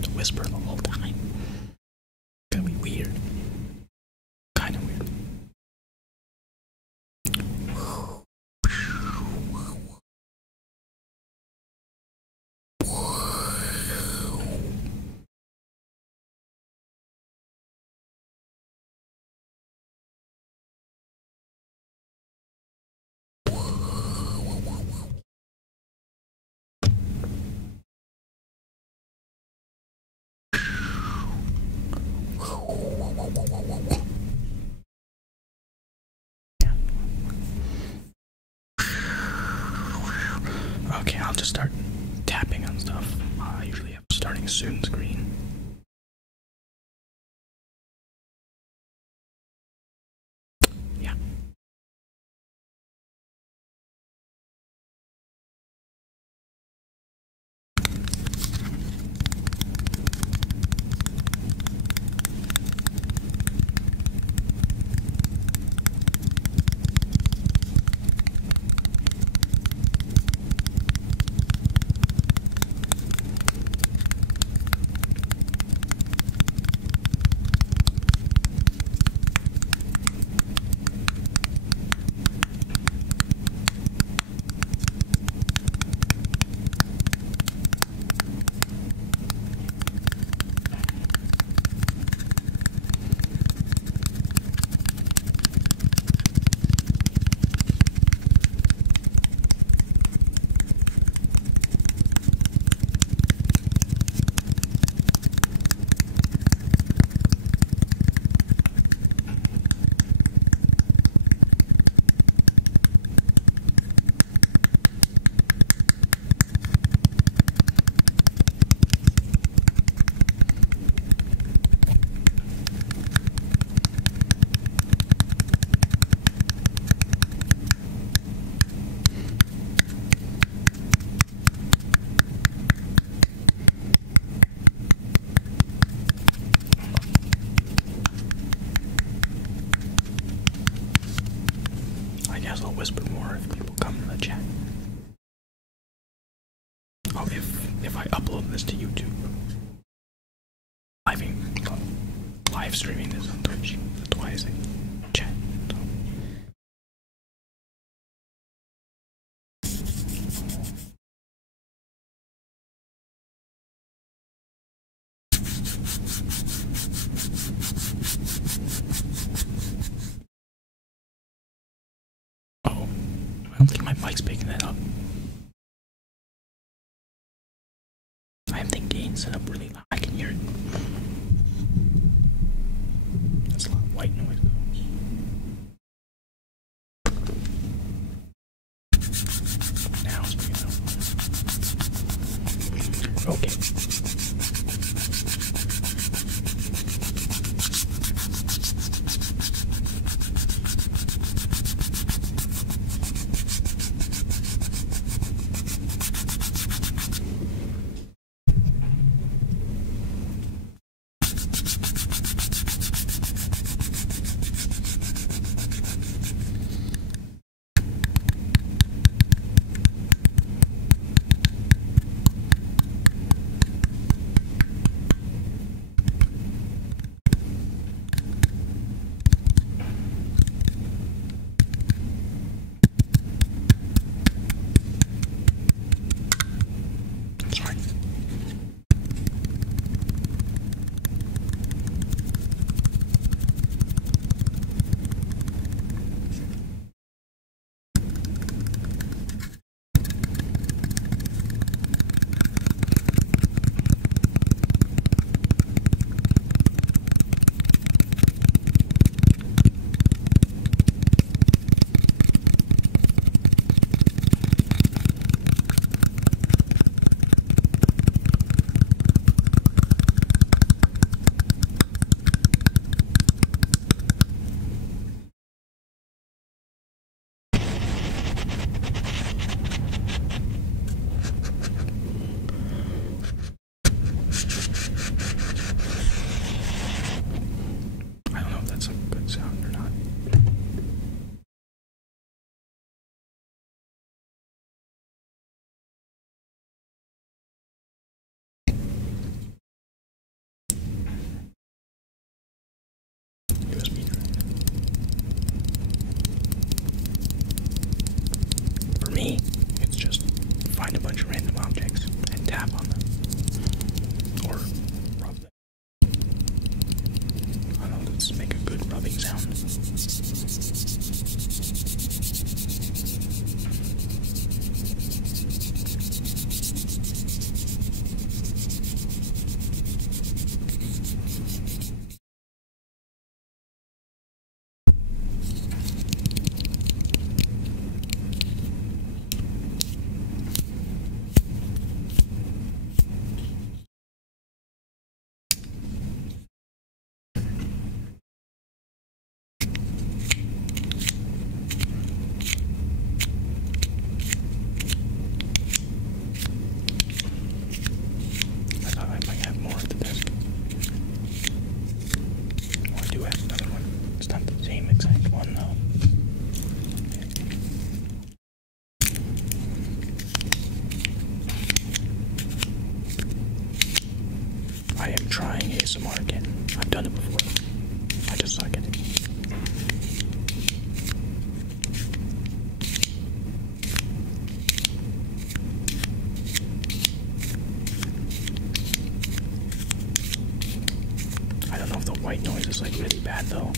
have to whisper the whole time. It's gonna be weird. Kind of weird. Okay, I'll just start tapping on stuff. I usually have starting soon screen. Yeah. I guess I'll whisper more if people come to the chat. Oh, if I upload this to YouTube, live streaming this on Twitch, that's why I say chat. Oh, I don't think my mic's picking that up. I have the gain set up really loud. I can hear it. That's a lot of white noise though. Now it's pretty loud. Okay. find a bunch of random objects and tap on them. Or rub them. I don't know, let's make a good rubbing sound. I am trying ASMR again. I've done it before. I just suck at it. I don't know if the white noise is like really bad though.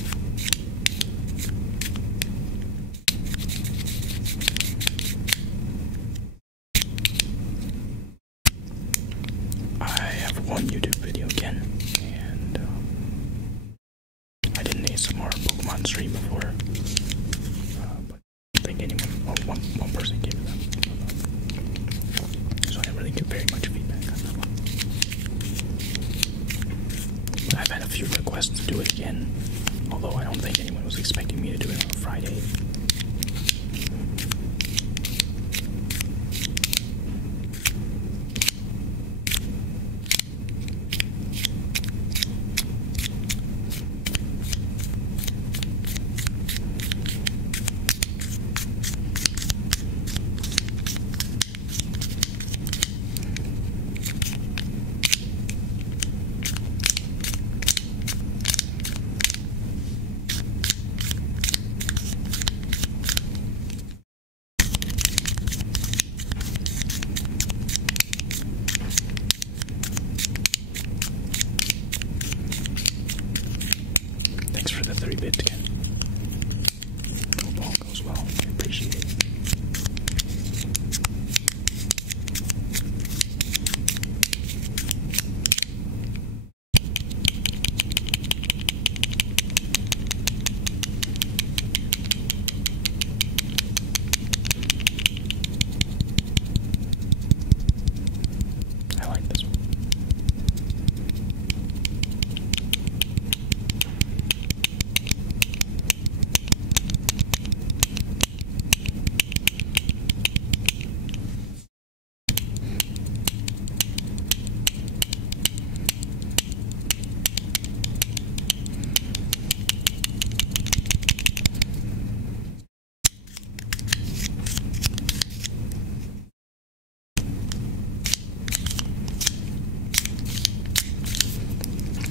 One YouTube video again, and I did an ASMR Pokemon stream before, but I don't think anyone, or one person gave it up, so I didn't really get very much feedback on that one. But I've had a few requests to do it again, although I don't think anyone was expecting me to do it on a Friday. Thanks for the 3-bit again. Hope all goes well. I appreciate it. I like this one.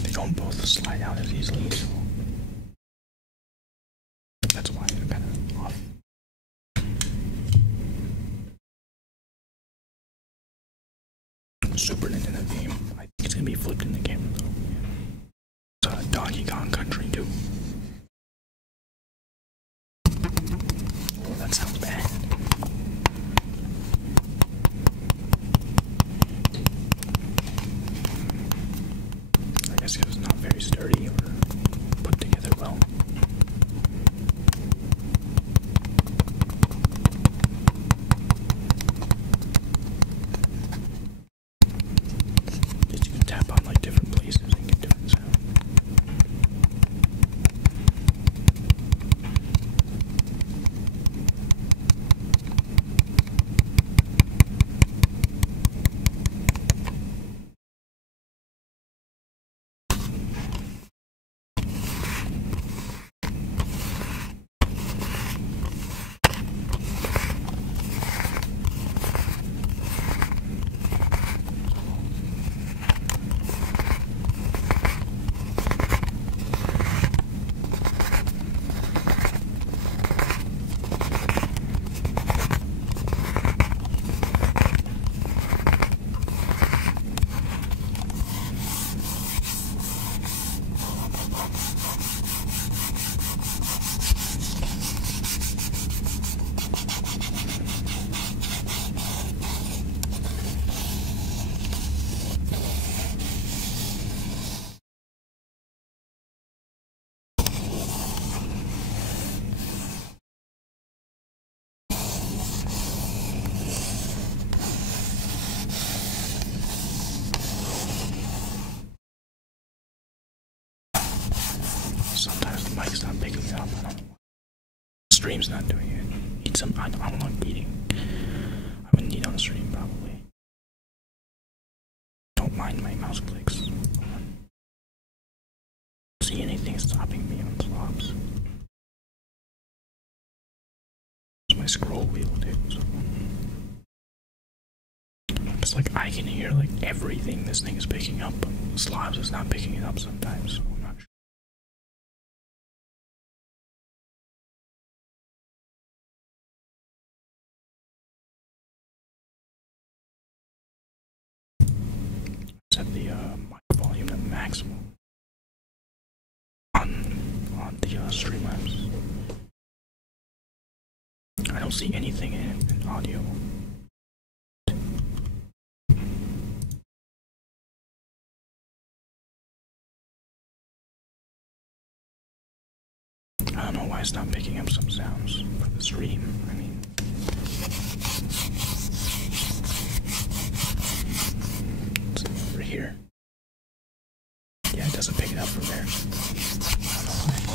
They don't both slide out as easily, so that's why they're kind of off. Super Nintendo game. I think it's gonna be flipped in the camera though. It's Donkey Kong Country too. Oh, that sounds bad. I guess it was not very sturdy or put together well. At least you can tap on like different places. stream's not doing it. Eat some. I don't like eating. I wouldn't eat on the stream probably. Don't mind my mouse clicks. See anything stopping me on slops. It's my scroll wheel, dude. So. It's like I can hear like everything this thing is picking up, but Slobs is not picking it up sometimes, so I'm not sure. Set the mic volume to maximum on the Streamlabs. I don't see anything in audio. I don't know why it's not picking up some sounds for the stream. I mean, it's over here. Yeah, it doesn't pick it up from there. I don't know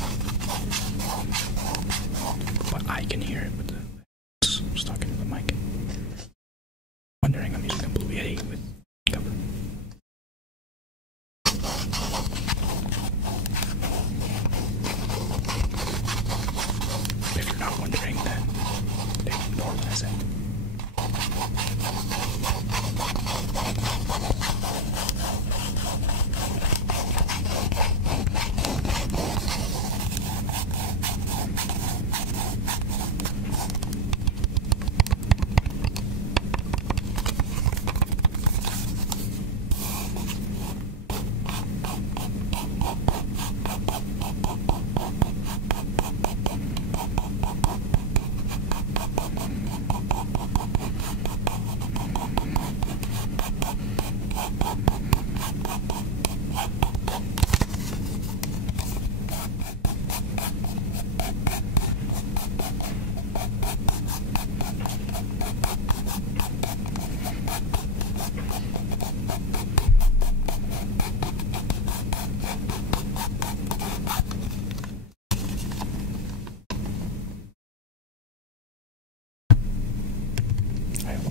why. But I can hear it with it's stuck into the mic. Wondering, I'm using a Blue Yeti with cover. If you're not wondering, then ignore what I said.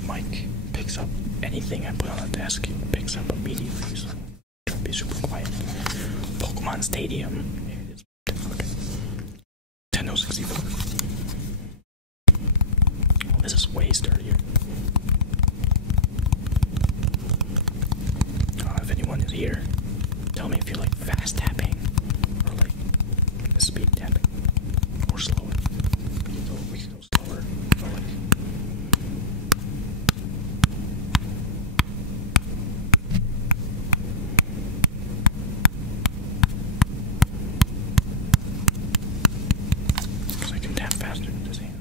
Mic picks up anything I put on the desk, it picks up immediately, so try to be super quiet. Pokemon Stadium. Okay. Nintendo 64. Oh, this is way sturdier. If anyone is here, tell me if you like fast tapping or like speed tapping or slower. We can go slower or like. Faster than this hand.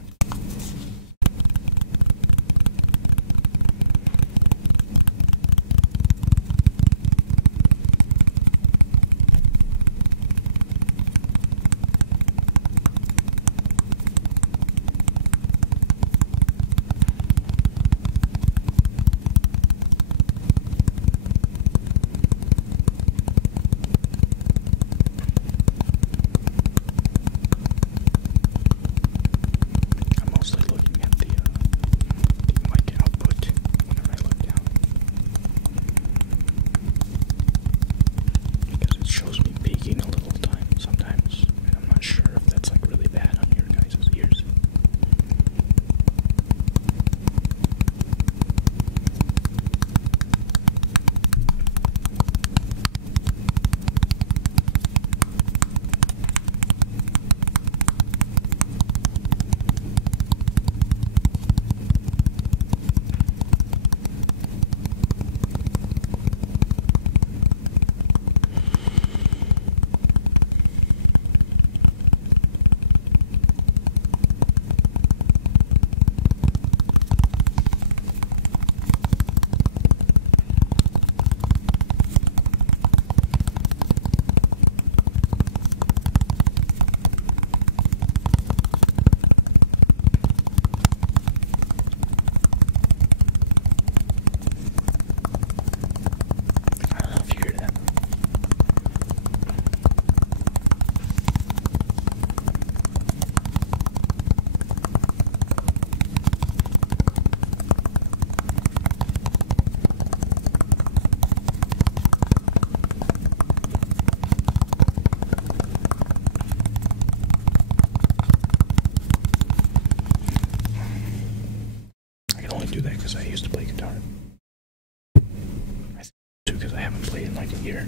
here.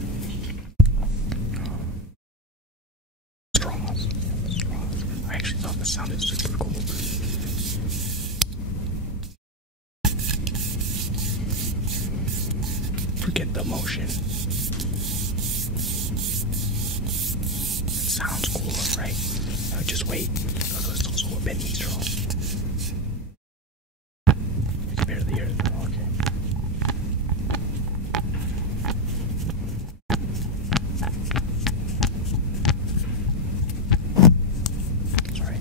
Straws. Yeah, straws. I actually thought this sounded super cool. Forget the motion. It sounds cooler, right? No, just wait. Because it's also a bendy straw. You can barely hear it. Okay. Sorry.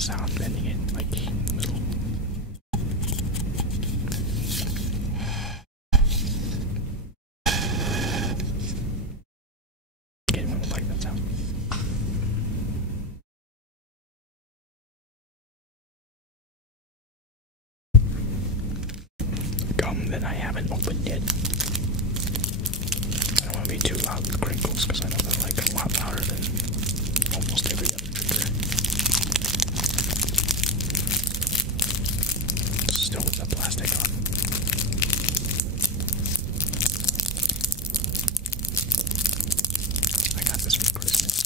Sound bending it like in the middle. Anyone would like that sound? Gum that I haven't opened yet. I don't want to be too loud with crinkles because I know they're like a lot louder than almost every other trigger. Still with the plastic on. I got this for Christmas.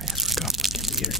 I asked for gum like every year.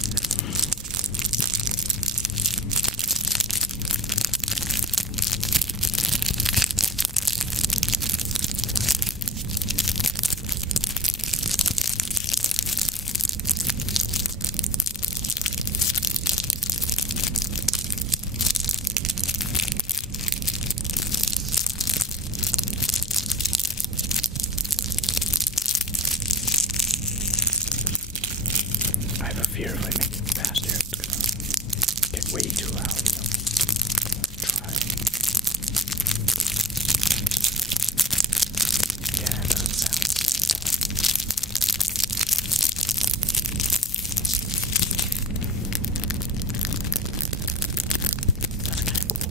If I make it faster, it's gonna get way too loud. Try. Yeah, it doesn't sound. That's kind of cool.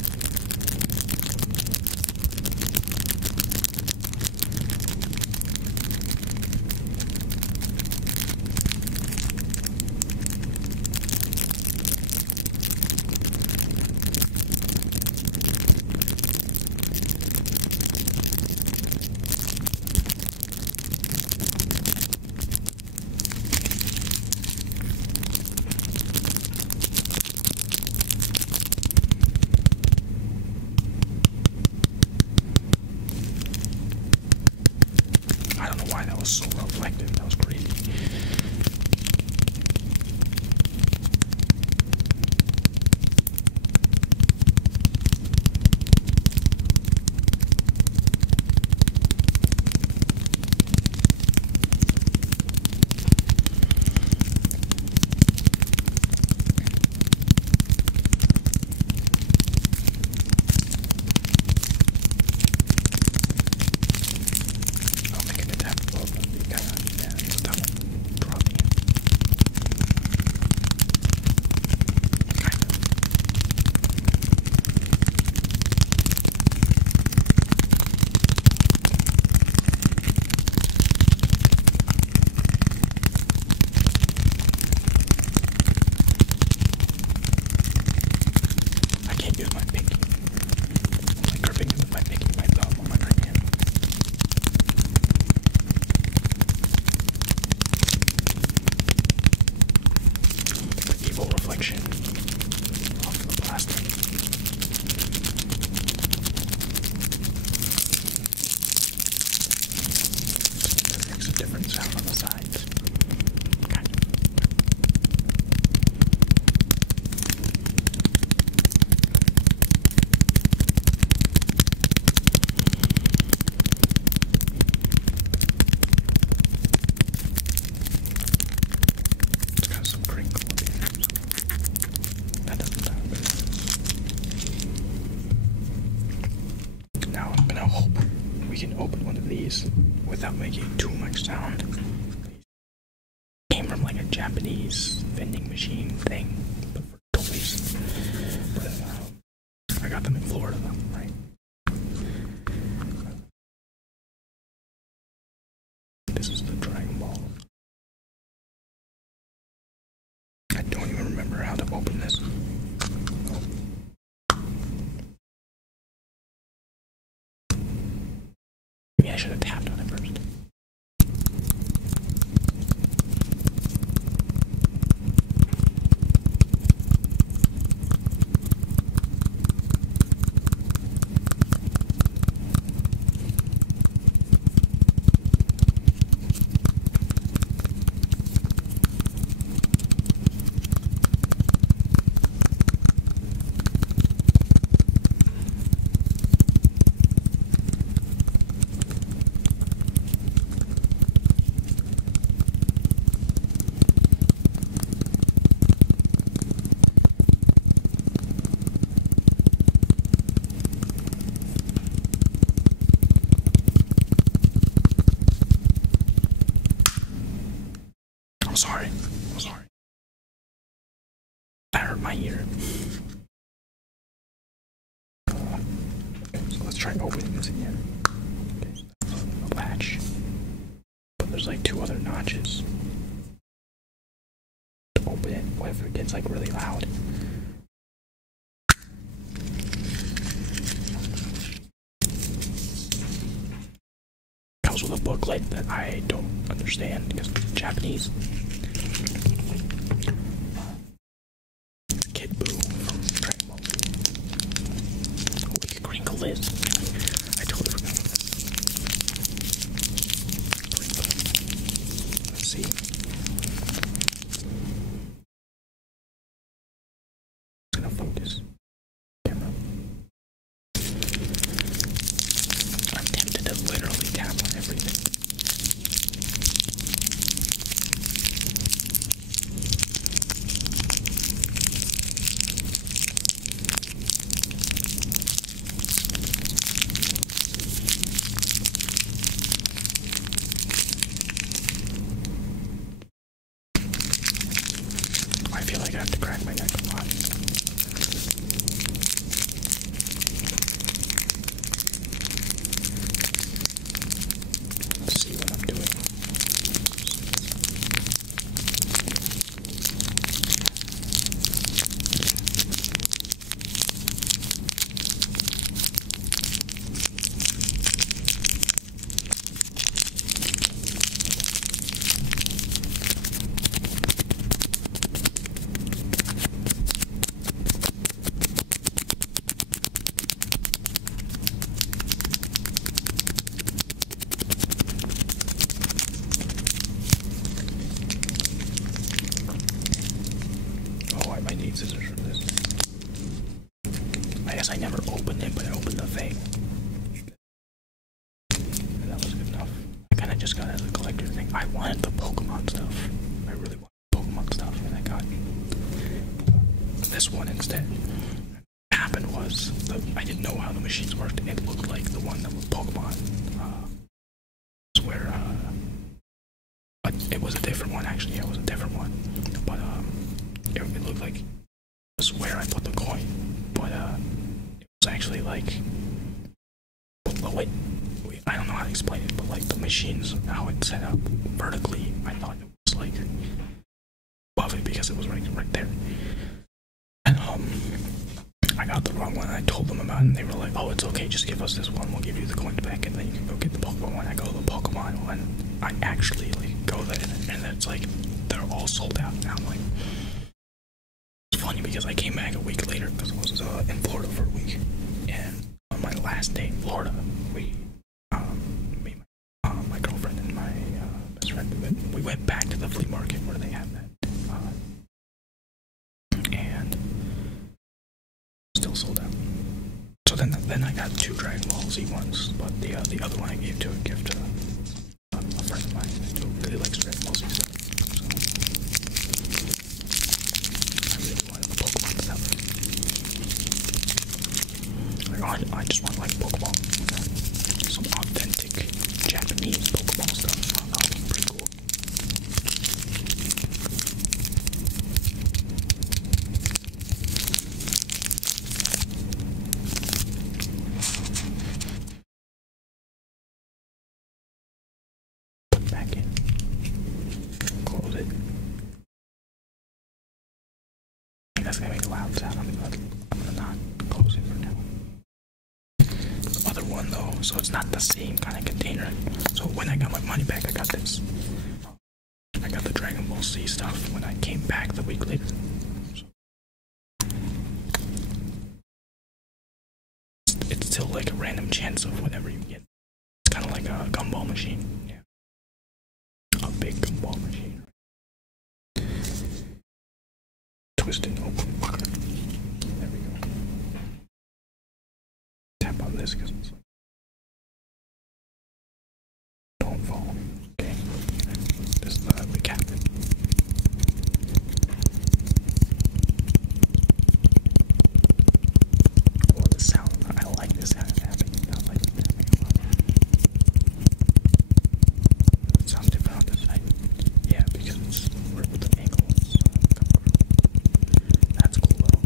without making too much sound. Came from like a Japanese vending machine thing, but for toys. But I got them in Florida, right? This is the Dragon Ball. I don't even remember how to open this. Maybe I should have tapped on it first. I'm sorry. That hurt my ear. Okay, so let's try opening this again. Okay, so that's a latch. But there's like 2 other notches to open it. What if it gets like really loud? Comes with a booklet that I don't understand because it's Japanese. Kid Boo from Dragon Ball. Oh, we can crinkle this. I totally forgot about this. Let's see. It's gonna focus. Camera. I'm tempted to literally tap on everything. I feel like I have to crack my neck a lot. Let's see what I'm doing. Oh, I might need scissors for this. I guess I never opened it, but I opened the thing. And that was good enough. I kind of just got it as a collector thing. I wanted the Pokemon stuff. I really wanted Pokemon stuff, and I got this one instead. What happened was, I didn't know how the machines worked, and it looked like the one that was Pokemon. Where, but it was a different one, actually. Yeah, it was a different one. But, it looked like it was where I put the coin, but it was actually like, wait, I don't know how to explain it, but like the machines, how it's set up vertically, I thought it was like above it because it was right there. And I got the wrong one. I told them about it, and they were like, "Oh, it's okay. Just give us this one. We'll give you the coins back, and then you can go get the Pokemon one." I go to the Pokemon one. I actually like go there, and it's like they're all sold out. And I'm like, it's funny because I came back a week later because I was in Florida for a week, and on my last day in Florida, me, my girlfriend and my best friend, we went back to the flea market where they have that, and still sold out. So then I got 2 Dragon Ball Z ones, but the other one I gave to a gift to a friend of mine who really likes Dragon Ball Z stuff. So I really wanted the Pokemon stuff. Like, I just want like Pokemon, some authentic Japanese sound sound. I'm gonna not close it for now. The other one though, so it's not the same kind of container. So when I got my money back, I got this. I got the Dragon Ball Z stuff when I came back the week later. So it's still like a random chance of whatever you get. It's kind of like a gumball machine. Yeah, a big gumball machine. Twist it open. There we go. Tap on this because it's like don't fall. Okay. This is the cap. Oh, the sound. I like this sound tapping. I like the tapping a lot. It sounds different on this side. Yeah, because it's where the angle is coming from. That's cool though.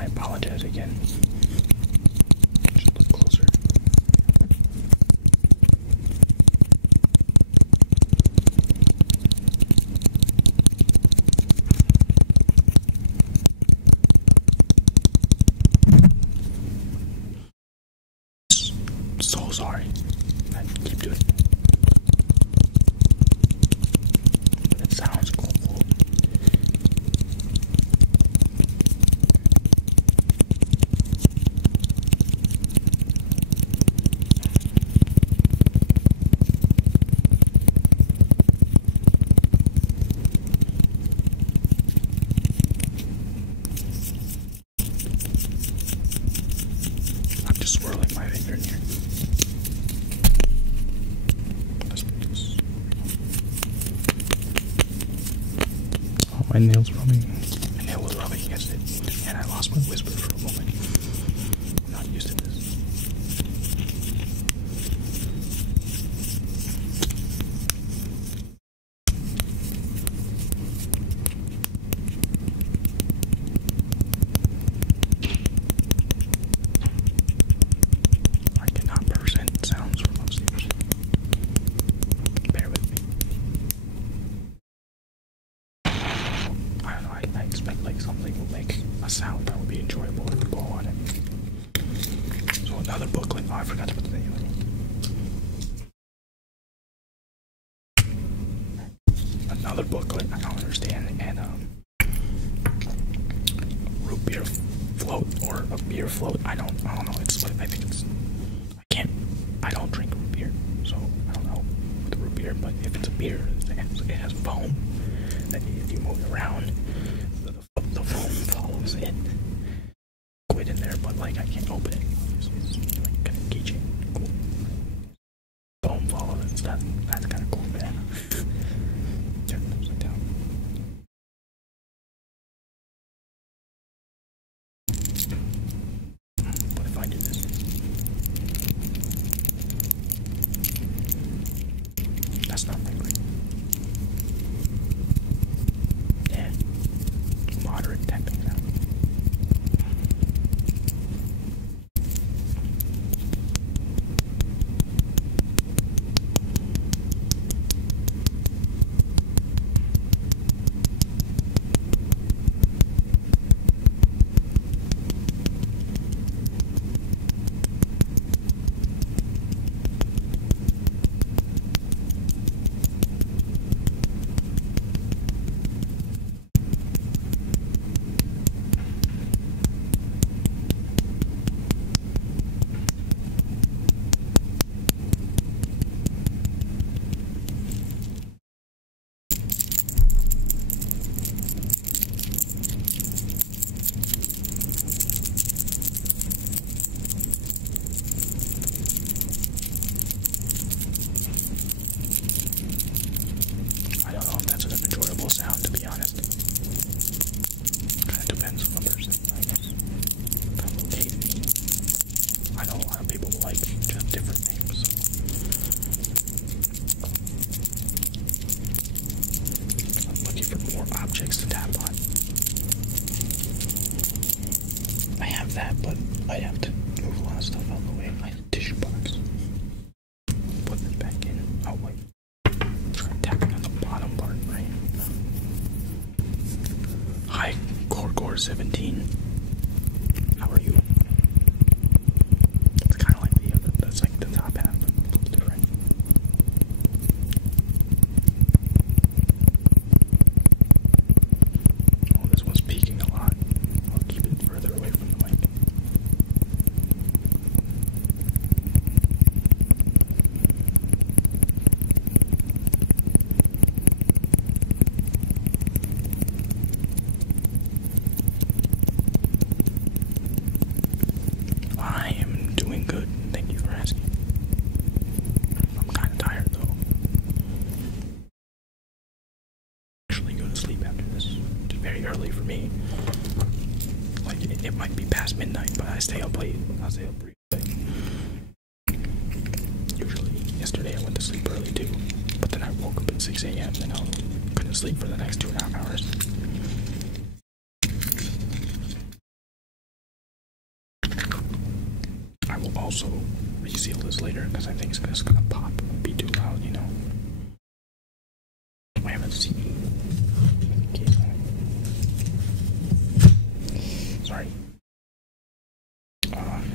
I apologize again. Just look closer. So sorry. I keep doing it. But it sounds cool. I'm just swirling my finger in here. Let's put this. Oh, my nail's rubbing. My nail was rubbing against it, and I lost my whisper for a moment. I'm not used to this. I cannot present sounds from upstairs. Bear with me. I don't know, I expect like something will make a sound that would be enjoyable and go on it. So another booklet. Oh, I forgot to put the name in. Another booklet. I don't understand. And root beer float or a beer float. I don't know. It's what I think it's. I don't drink root beer, so I don't know the root beer. But if it's a beer, it has foam. That if you move it around, the foam follows it. Quit in there, but like I can't open it. It's like kind of keychain. Cool. Foam follows it. That's kind of cool, man. Turn it upside down. What if I do this? That's not that great. Yeah. Moderate tapping sound. 17. How are you? It's kind of like the other, that's like the top half, but it's different. Oh, this one's peaking a lot. I'll keep it further away from the mic. I am doing good. Thank you for asking. I'm kind of tired though. Actually go to sleep after this. It's very early for me. Like it might be past midnight, but I stay up late. I stay up pretty late. Usually, yesterday I went to sleep early too, but then I woke up at 6 a.m. and I couldn't sleep for the next 2.5 hours. I will also reseal this later because I think it's just gonna pop and be too loud, you know. I have a CE. Sorry.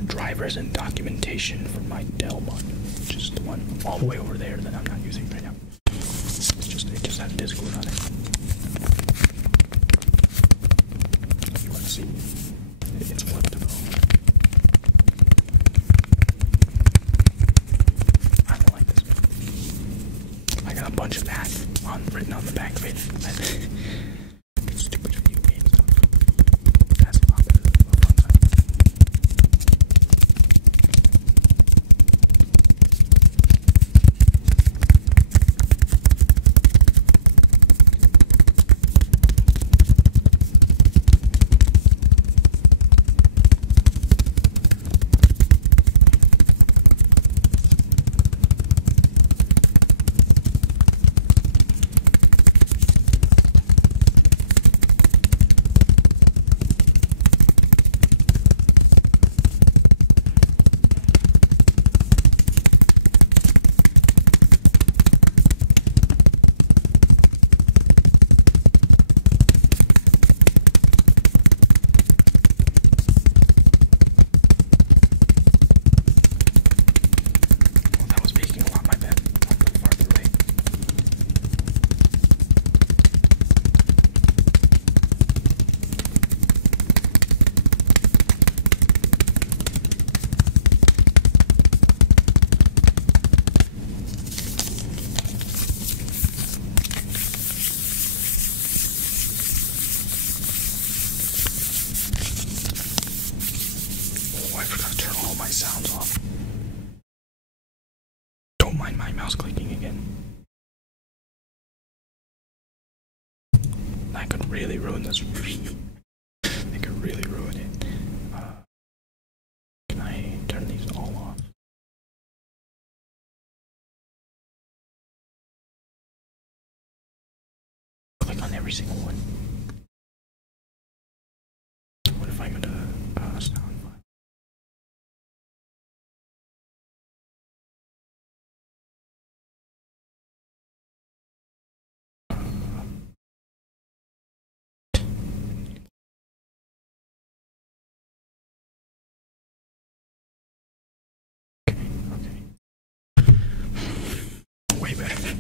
Drivers and documentation for my Dell one, which is the one all the way over there that I'm not using right now. It just has Discord on it. If you want to see, it's flipped though. I don't like this one. I got a bunch of that written on the back of it. Stupid video game stuff. That's a lot better than the fun side. Sounds off. Don't mind my mouse clicking again. That could really ruin this. It could really ruin it. Can I turn these all off? Click on every single one. What if I go to sound file? Way better.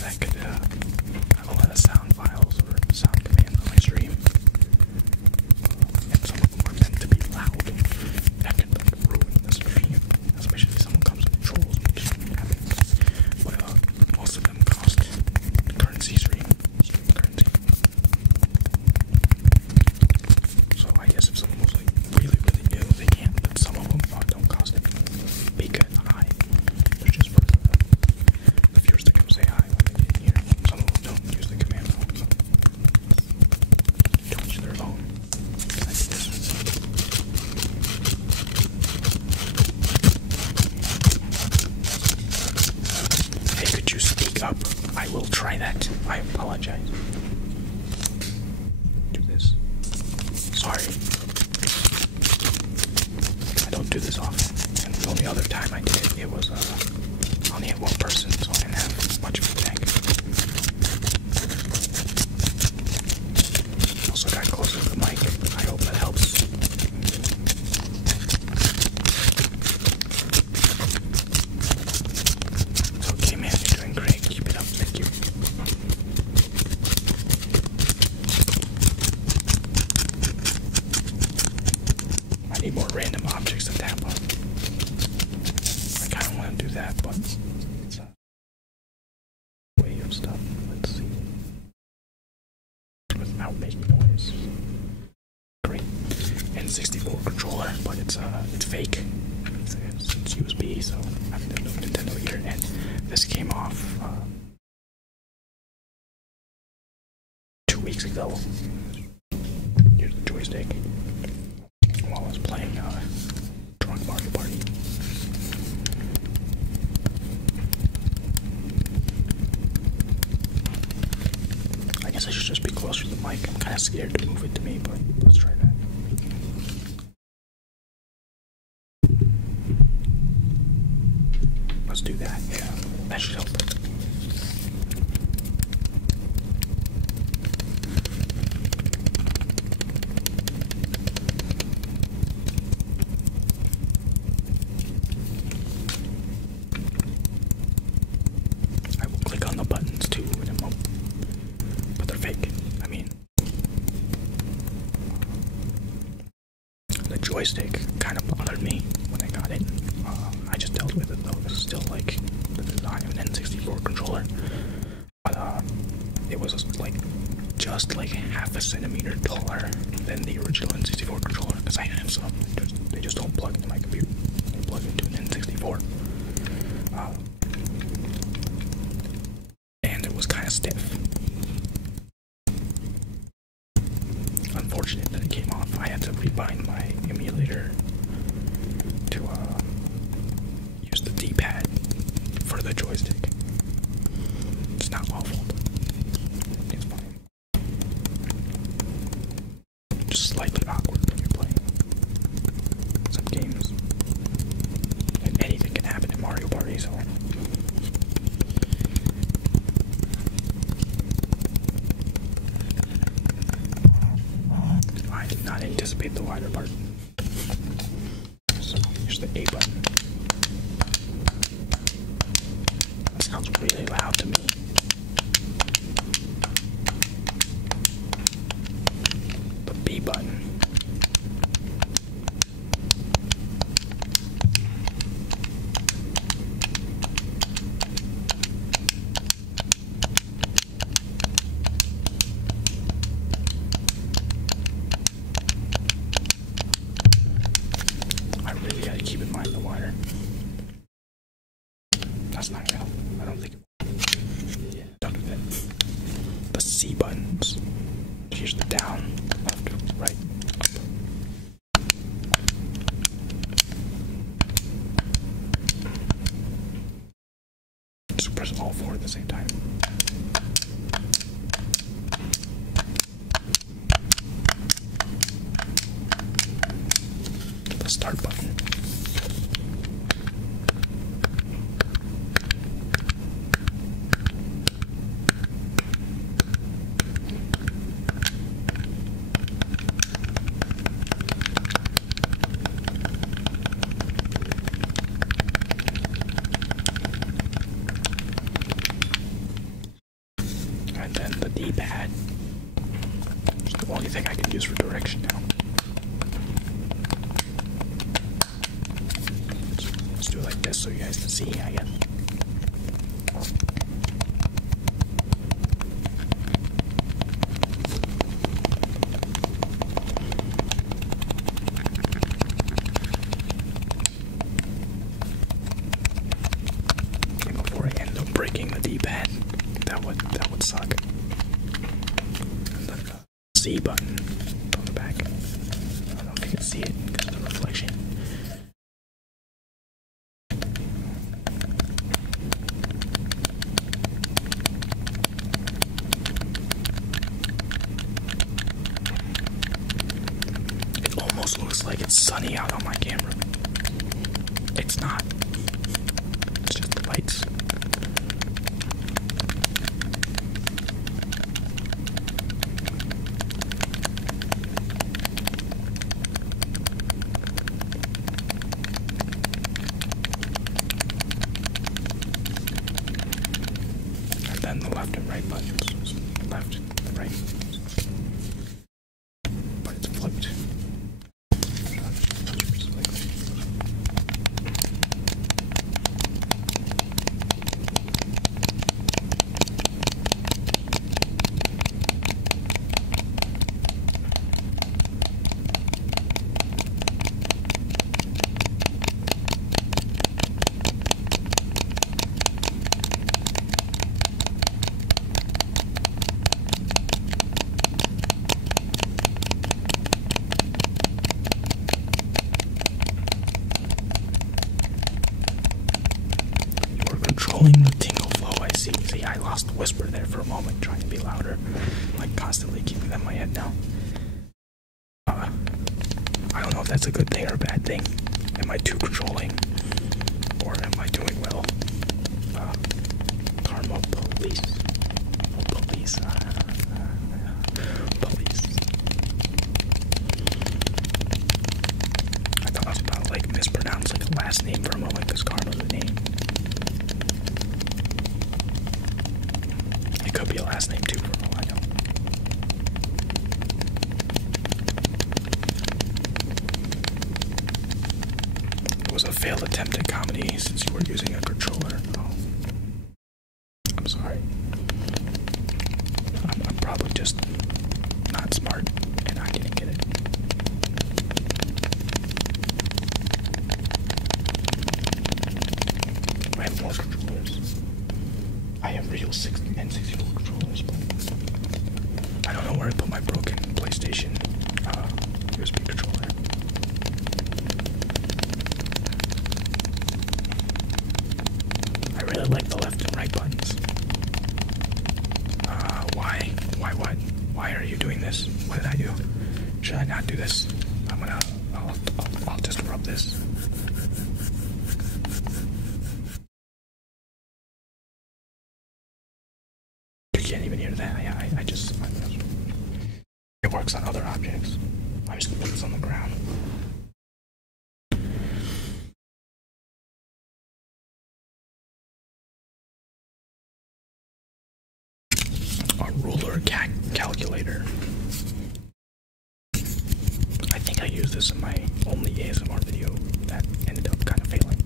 That could have a lot of sound files or sound commands on my stream. And some of them are meant to be loud. That could ruin the stream. Especially if someone comes with trolls, which happens. But most of them cost currency stream currency. So I guess if someone was like really new, they can, but some of them don't cost anything. Because they're just for the viewers to come say hi when they get in here. Some of them don't use the command phone, so to each their own. Can I do this? Hey, could you speak up? I will try that. I apologize. Do this. Sorry. I don't do this often. And the only other time I did it, it was I only had one person, so I didn't have much of a tank. Also got closer to the mic. It's a way of stuff. Let's see. Without making noise. Great. N64 controller, but it's fake. It's USB, so I have no Nintendo here. And this came off 2 weeks ago. Here's the joystick. While I was playing Drunk Mario Party. I guess I should just be closer to the mic. I'm kind of scared to move it to me, but let's try that. Let's do that. Yeah, that should help. I will click on the buttons too in a moment, but they're fake. I mean, the joystick kind of bothered me when I got it. I just dealt with it though. It's still like the design of an N64 controller, but it was like just like half a centimeter taller than the original N64 controller. Because I have some, they just don't plug into my computer. They plug into an N64, and it was kind of stiff. Unfortunate that it came off. I had to rebind my emulator to use the D-pad for the joystick. It's not awful. It's fine. Just slightly awkward when you're playing some games. And anything can happen in Mario Party, so. I did not anticipate the wider part. So here's the A button. That sounds really loud to me. The B button. I really gotta keep in mind the wire. That's not gonna help. I don't think it will. Yeah, don't do that. The C buttons. Here's the down, left, right, up. Just press all four at the same time. The start button. And then the D-pad. It's the only thing I can use for direction now. Let's do it like this so you guys can see, I guess. And before I end up breaking the D-pad, that would suck. And the C button on the back. I don't know if you can see it because of the reflection. It almost looks like it's sunny out on my camera. It's not. It's just the lights. And then the left and right buttons. Left and right. But it's flipped. controlling the tingle flow. I see. See, I lost the whisper there for a moment, trying to be louder. Like, constantly keeping that in my head now. I don't know if that's a good thing or a bad thing. Am I too controlling? Or am I doing well? Karma police. Police. Police. I thought I was about to, like, mispronounce, like, a last name for a moment, because Karma's a name. It could be a last name, too, for all I know. It was a failed attempt at comedy, since you were using a controller. Oh. I'm sorry. I'm probably just not smart and I didn't get it. I have more controllers. I have real 60 and 64 controllers, but I don't know where I put my broken PlayStation USB controller. I really like the left and right buttons. Why? Why what? Why are you doing this? What did I do? Should I not do this? I'll just rub this. You can't even hear that. It works on other objects. I'm just gonna put this on the ground. A ruler calculator. I think I used this in my only ASMR video that ended up kind of failing.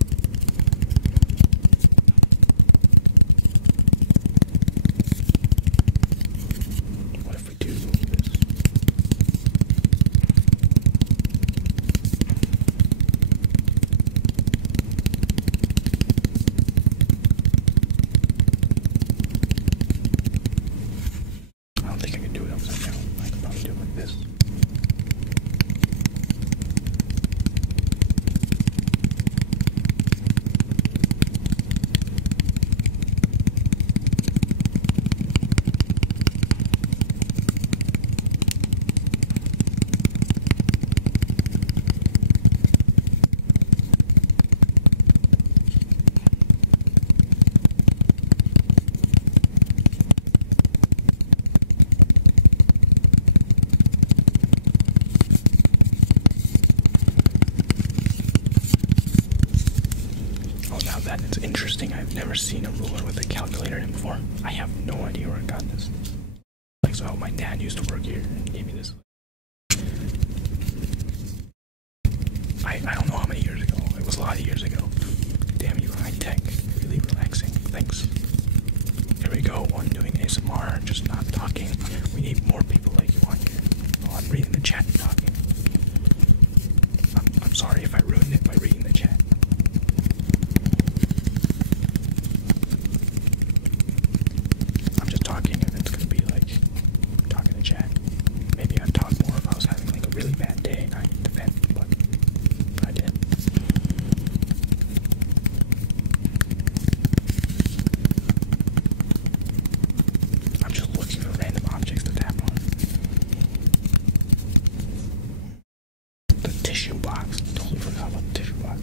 What if we do this? I don't think I can do it upside down. I could probably do it like this. It's interesting. I've never seen a ruler with a calculator in it before. I have no idea where I got this. Like, so my dad used to work here and gave me this. I don't know how many years ago. It was a lot of years ago. Damn, you high tech. Really relaxing. Thanks. Here we go. One doing ASMR, just not talking. We need more people like you on here. Oh, I'm reading the chat and talking. I'm sorry if I ruined it by reading the chat. Talking and it's gonna be like talking to chat. Maybe I'd talk more if I was having like a really bad day and I need to vent, but I did. I'm just looking for random objects to tap on. The tissue box. Totally forgot about the tissue box.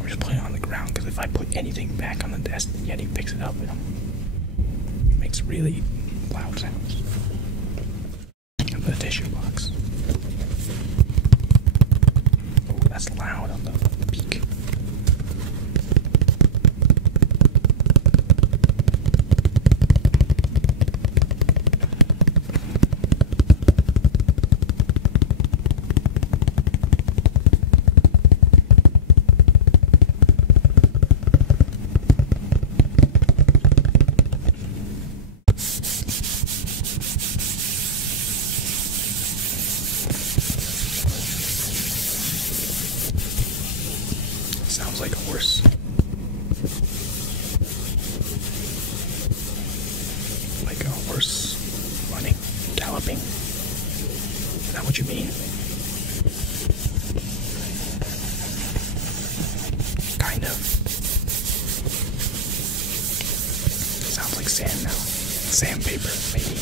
I'm just putting it on the ground because if I put anything back on the desk, the Yeti picks it up and makes really loud sounds. The tissue box. Oh, that's loud on the beak. Sandpaper, maybe.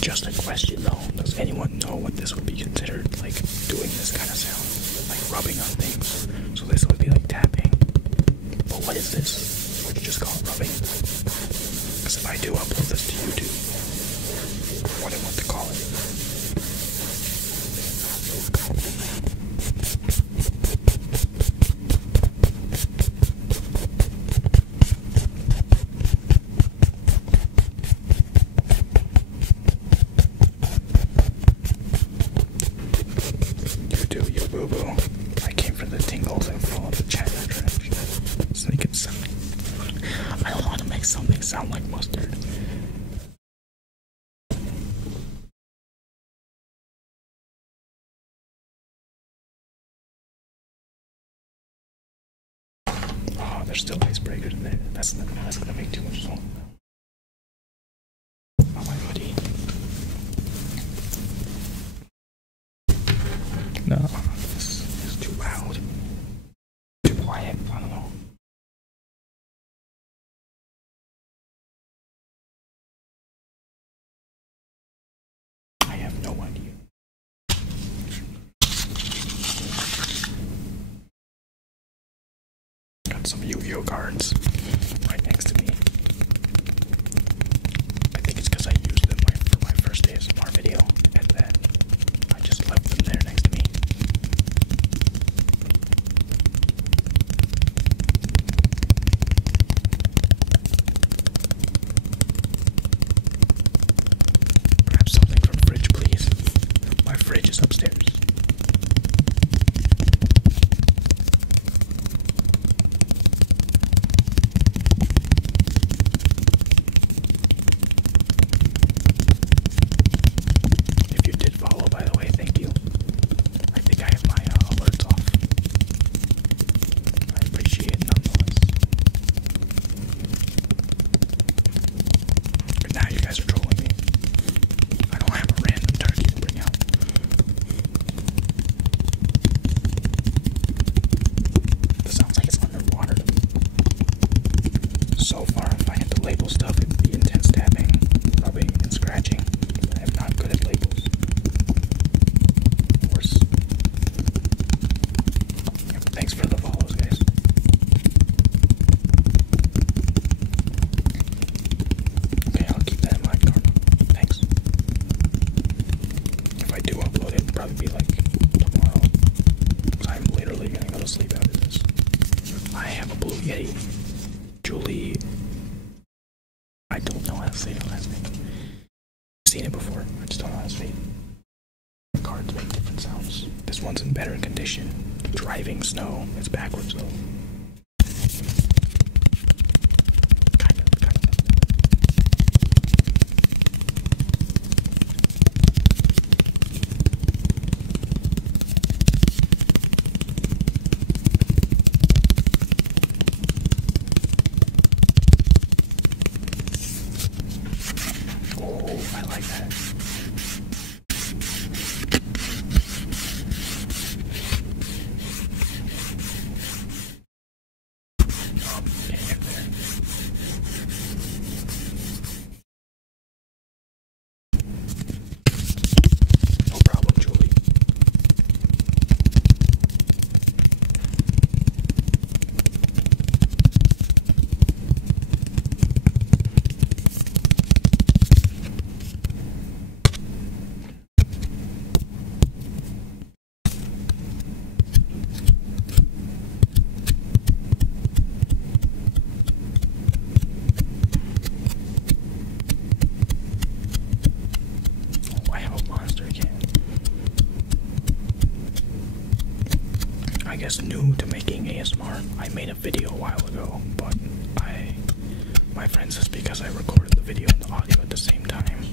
Just a question though, does anyone know what this would be considered, like doing this kind of sound, like rubbing on things? So this would be like tapping, but what is this? Would you just call it rubbing? Because if I do upload this to YouTube, what do I want to call it? I came for the tingles and follow the chat direction. So they can sound. I don't know how to make something sound like mustard. Oh, there's still icebreakers in there. That's gonna make too much sound. Oh, my hoodie. No, this is too loud. Too quiet, I don't know. I have no idea. Got some Yu-Gi-Oh cards right next to me. I think it's because I used them for my first ASMR video, and then I just left them there next to me. Grab something from the fridge, please. My fridge is upstairs. If you did follow, by the way, thank you. I think I have my alerts off. I appreciate it nonetheless. But now you guys are trolling me. I don't have a random turkey to bring out. This sounds like it's underwater. So far, if I had to label stuff, it would be intense tapping, rubbing, and scratching. I am not good at labels. Of course. Thanks for the follows, guys. Okay, I'll keep that in mind, Norma. Thanks. If I do upload it, it'll probably be like tomorrow. Because I'm literally gonna go to sleep after this. I have a Blue Yeti. Julie. I don't know how to say her last name. I've seen it before. I just don't know how to say it. The cards make different sounds. This one's in better condition. Driving snow. It's backwards though. Kind of. Oh, I like that. Getting in there. No problem, Julie. Oh, I have a monster can. I guess new to making ASMR. I made a video a while ago, but my friends, it's because I recorded the video and the audio at the same time.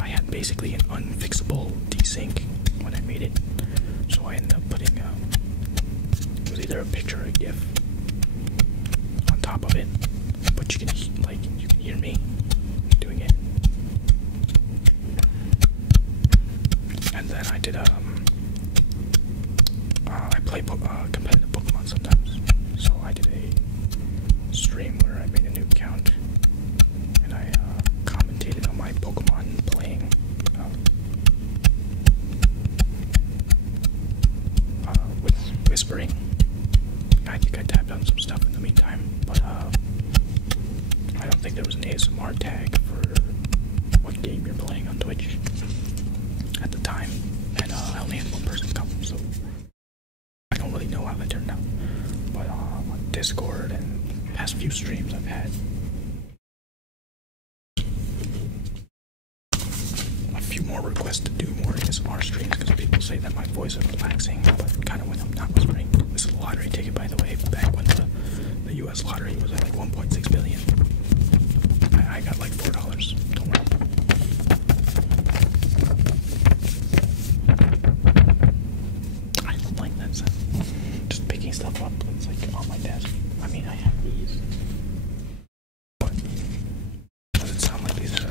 I had basically an unfixable desync when I made it, so I ended up putting it was either a picture or a GIF on top top of it, but you can hear me doing it. And then I did I play competitive Pokemon sometimes, so I did a stream where I made a new account and I commentated on my Pokemon playing. With whispering. I think I tapped on some stuff in the meantime, but I don't think there was an ASMR tag for what game you're playing on Twitch at the time, and I only had one person come, so I don't really know how that turned out. But on Discord and past few streams I've had a few more requests to do more ASMR streams because people say that my voice is relaxing, but kind of when I'm not whispering. This is a lottery ticket, by the way, back when the US lottery was at like 1.6 billion. I got like $4. Don't worry. I don't like that sound. Just picking stuff up that's like on my desk. I mean, I have these. But does it sound like these are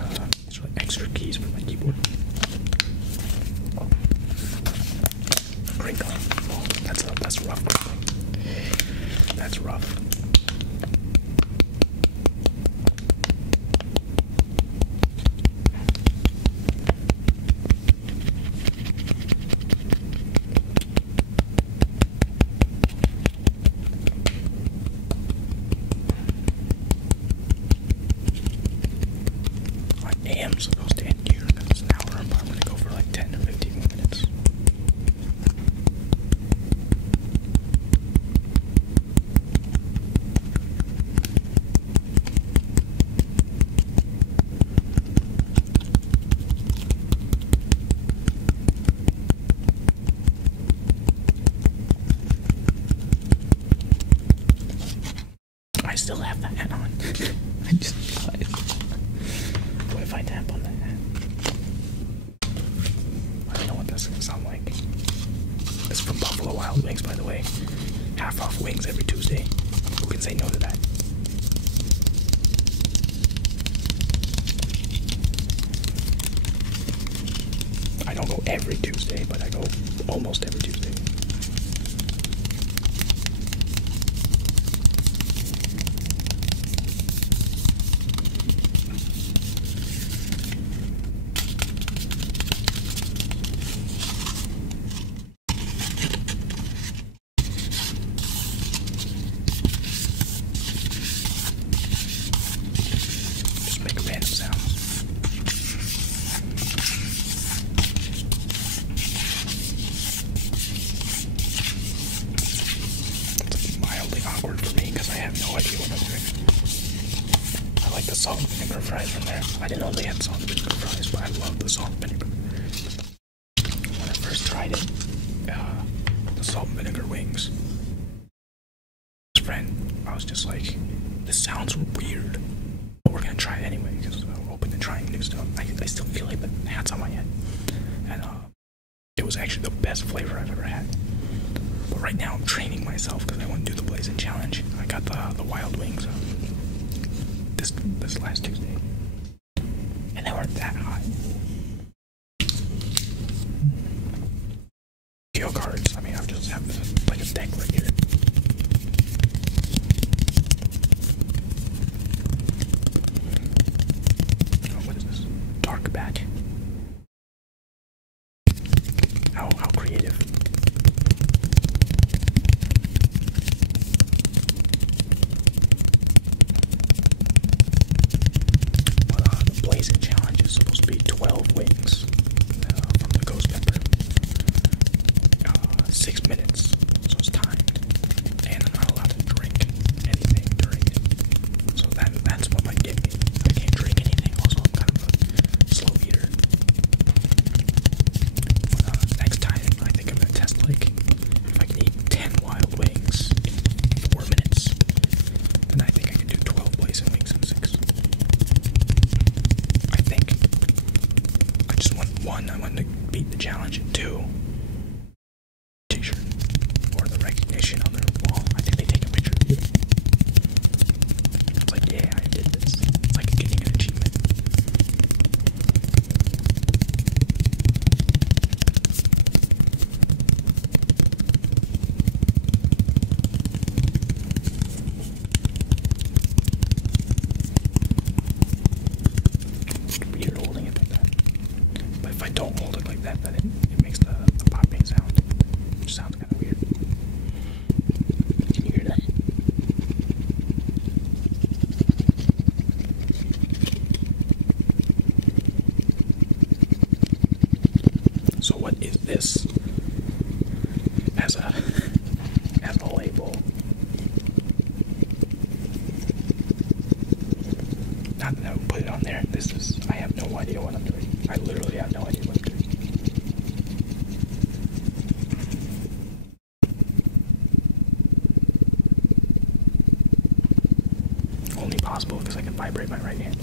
like extra keys for my keyboard? Crinkle. Oh, that's rough. That's rough. I am supposed to end here because it's an hour, but I'm going to go for like 10 or 15 more minutes. I still have the hat on. I just realized. What if I tap on the hat? I don't know what that's gonna sound like. This is from Buffalo Wild Wings, by the way. Half off wings every Tuesday. Who can say no to that? I don't go every Tuesday, but I go almost every Tuesday. The salt and vinegar fries from there. I didn't know they had salt and vinegar fries, but I love the salt and vinegar. When I first tried it, the salt and vinegar wings, my friend, I was just like, this sounds weird, but we're gonna try it anyway because I'm open to trying new stuff. I still feel like the hat's on my head, and it was actually the best flavor I've ever had. But right now I'm training myself because I want to do the Blazing Challenge. I got the wild wings. This last Tuesday, and they weren't that hot. Gift cards. I mean, I just have like a deck right here. Oh, what is this? Dark Bat. How creative. Blazing Challenge is supposed to not that I would put it on there. I have no idea what I'm doing. I literally have no idea what I'm doing. Only possible because I can vibrate my right hand.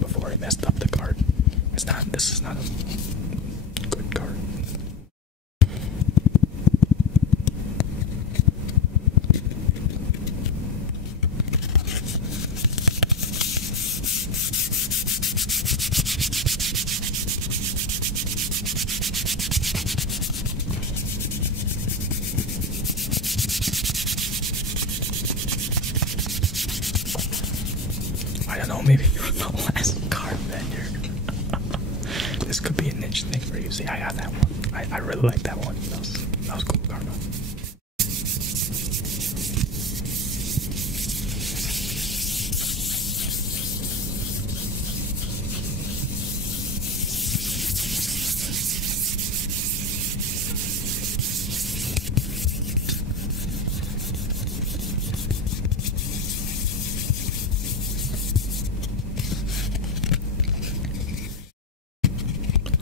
Before I messed up the card. This is not a good card. I don't know, maybe you're the last card vendor. This could be a niche thing for you. See, I got that one. I really like that one. That was cool karma.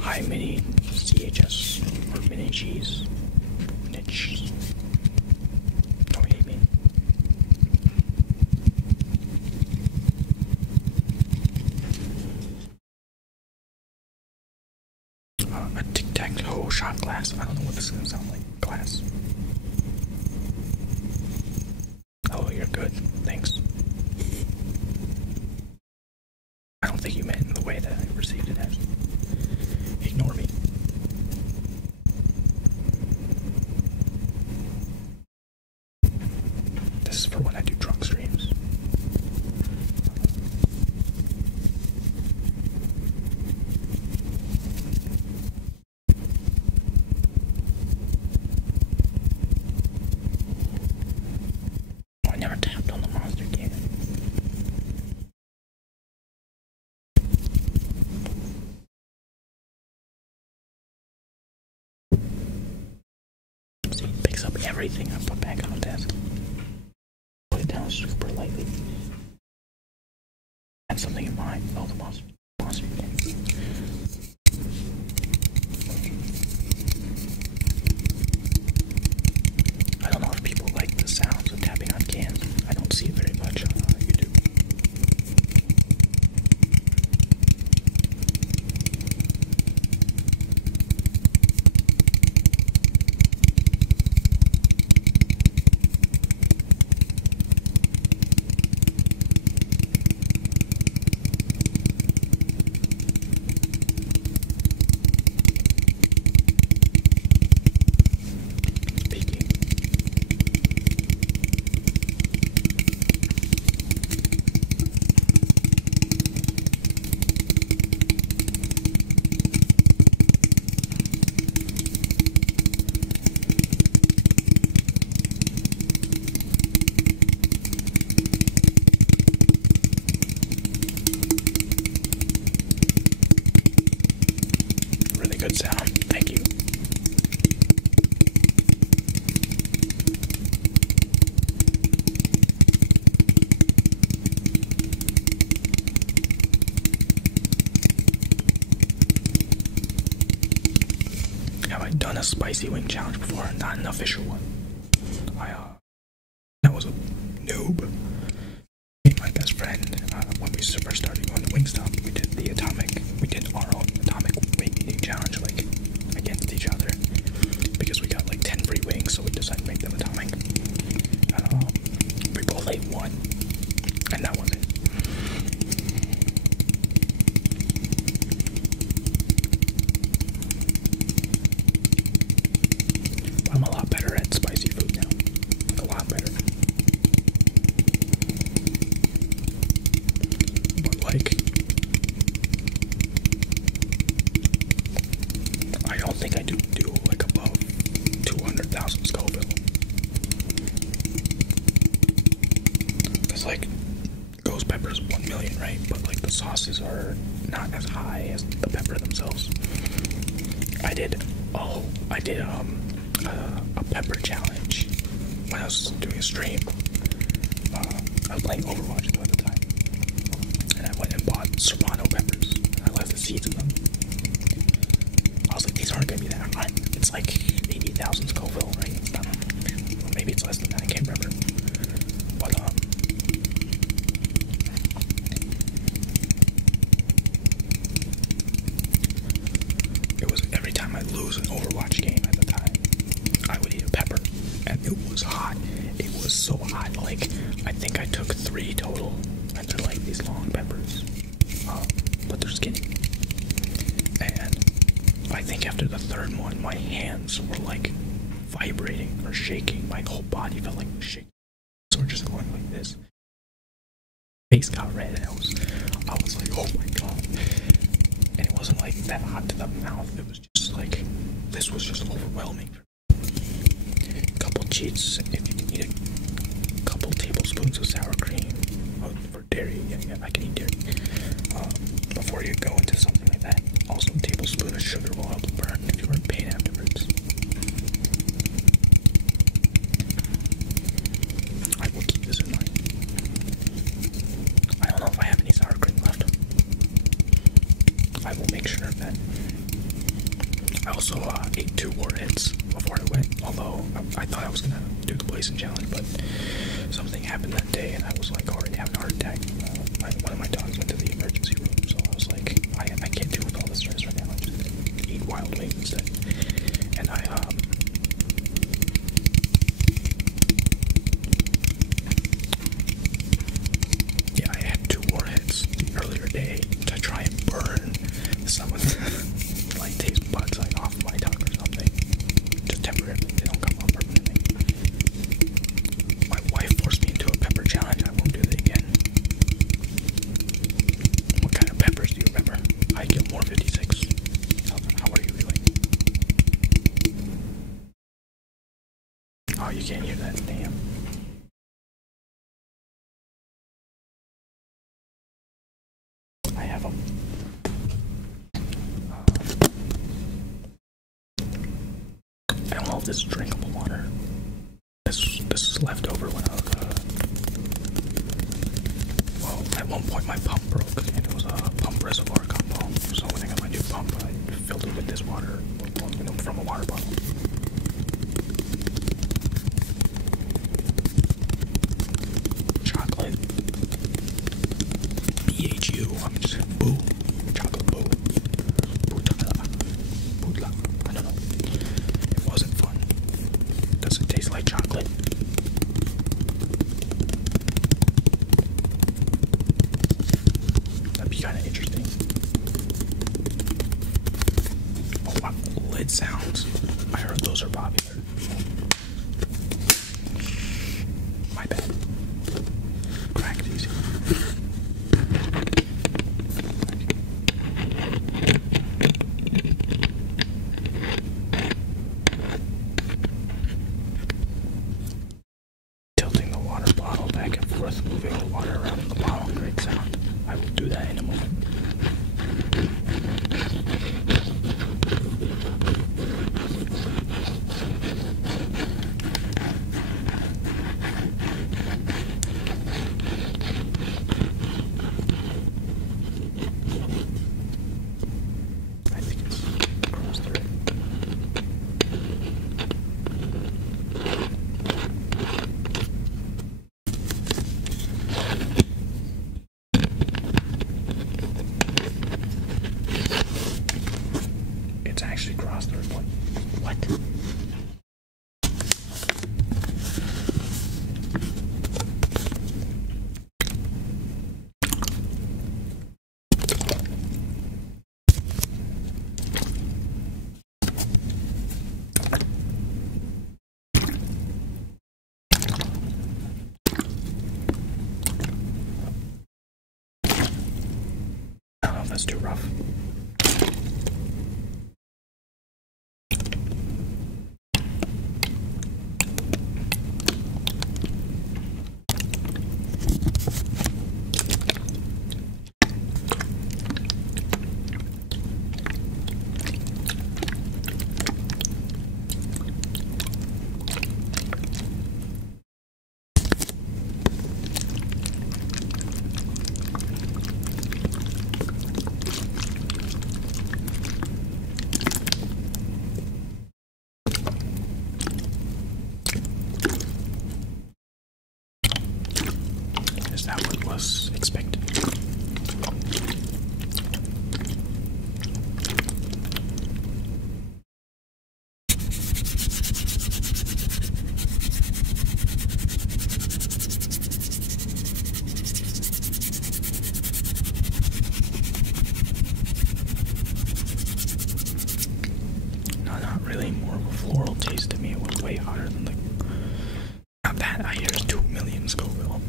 Hi, mini CHS or mini cheese. Niche. Don't hate me. A tic-tac-toe shot glass. I don't know what this is gonna sound like. Glass. Oh, you're good. Thanks. I don't think you meant in the way that I received it as. Ignore me. This is for when I do drunk streams. Oh, I never tapped on the monster can. See, it picks up everything I put back on the desk. Put it down super lightly. Had something in mind. Oh, the monster can. I don't know if people like the sounds of tapping on cans. I don't see it very much on YouTube. Good sound. Thank you. Have I done a spicy wing challenge before? Not an official one. That was a noob. Me and my best friend, when we first started going to Wingstop, we did our own atomic wing eating challenge, like, against each other, because we got like 10 free wings, so we decided to make them atomic. We both ate one, and that was it. But I'm a lot better at spicy food now. Like, a lot better. But like, I don't think I do like above 200,000 Scoville. Cause like, ghost pepper's 1 million, right? But like the sauces are not as high as the pepper themselves. I did a pepper challenge when I was doing a stream, I was playing Overwatch at the time, and I went and bought serrano peppers, and I left the seeds in them. I was like, these aren't gonna be that high. It's like 80,000 Scoville, right? I don't know. Or maybe it's less than that, I can't remember. But, it was every time I lose an Overwatch game at the time, I would eat a pepper, and it was hot. It was so hot, like, I think I took 3 total, and they're like these long peppers, but they're skinny. And I think after the 3rd one, my hands were like vibrating or shaking. My whole body felt like shaking. So we're just going like this. Face got red, and I was like, oh my god. And it wasn't like that hot to the mouth. It was just like, this was just overwhelming. Couple cheats, if you can eat a couple tablespoons of sour cream. Oh, for dairy, yeah, I can eat dairy. Before you go into something like that. Also, a tablespoon of sugar will help burn if you are in pain afterwards. I will keep this in mind. I don't know if I have any sour cream left. I will make sure of that. I also ate 2 warheads before I went, although I thought I was gonna do the blazing challenge, but something happened that day and I was like already having a heart attack. One of my dogs went to the emergency room, so I was like, I can't deal with all this stress right now. I'm just gonna eat wild wings instead. And I had 2 warheads the earlier day to try and burn some of the like taste buds like off my tongue or something. Just temporarily, they don't come off permanently. My wife forced me into a pepper challenge. I won't do it again. What kind of peppers do you remember? I get more 56. How are you feeling? Oh, you can't hear that. Damn. I have them. I don't know if this is drinkable water. This is leftover when I was, well, at one point my pump broke, and it was a pump reservoir combo. So when I got my new pump, I filled it with this water, from a water bottle. Chocolate. BHU. I'm just boo. Chocolate boo. Bootla. I don't know. It wasn't fun. Does it taste like chocolate? That'd be kind of interesting. Oh wow, lid sounds. I heard those are popular. My bad. Cracked easy. Tilting the water bottle back and forth, moving the water around in the bottle, great sound. I will do that in a moment. I think it's across the rim. It's actually crossed the rim. What? I don't know if that's too rough. not really, more of a floral taste to me. It was way hotter than not that I hear is 2 million Scoville.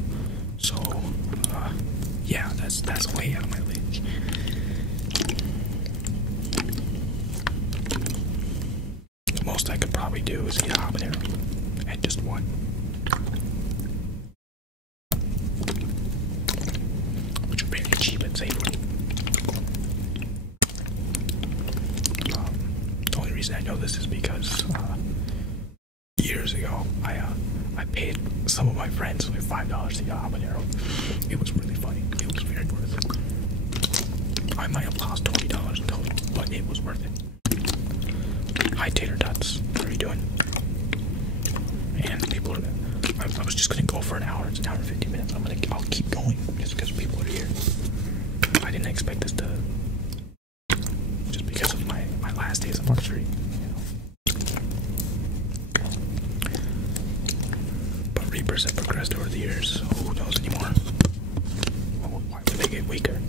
So, yeah, that's way out of my league. The most I could probably do is eat a habanero, and just one. Which are very cheap at Saven. The only reason I know this is because years ago I paid some of my friends like $5 to get a habanero. It was really funny. It was very worth it. I might have lost $20 in total, but it was worth it. Hi Tater Tots, how are you doing? And people are, I was just gonna go for an hour. It's an hour and 50 minutes. I'll keep going just because people are here. I didn't expect this to, just because of my last days of archery. But Reapers have progressed over the years, so who knows anymore? Why would they get weaker?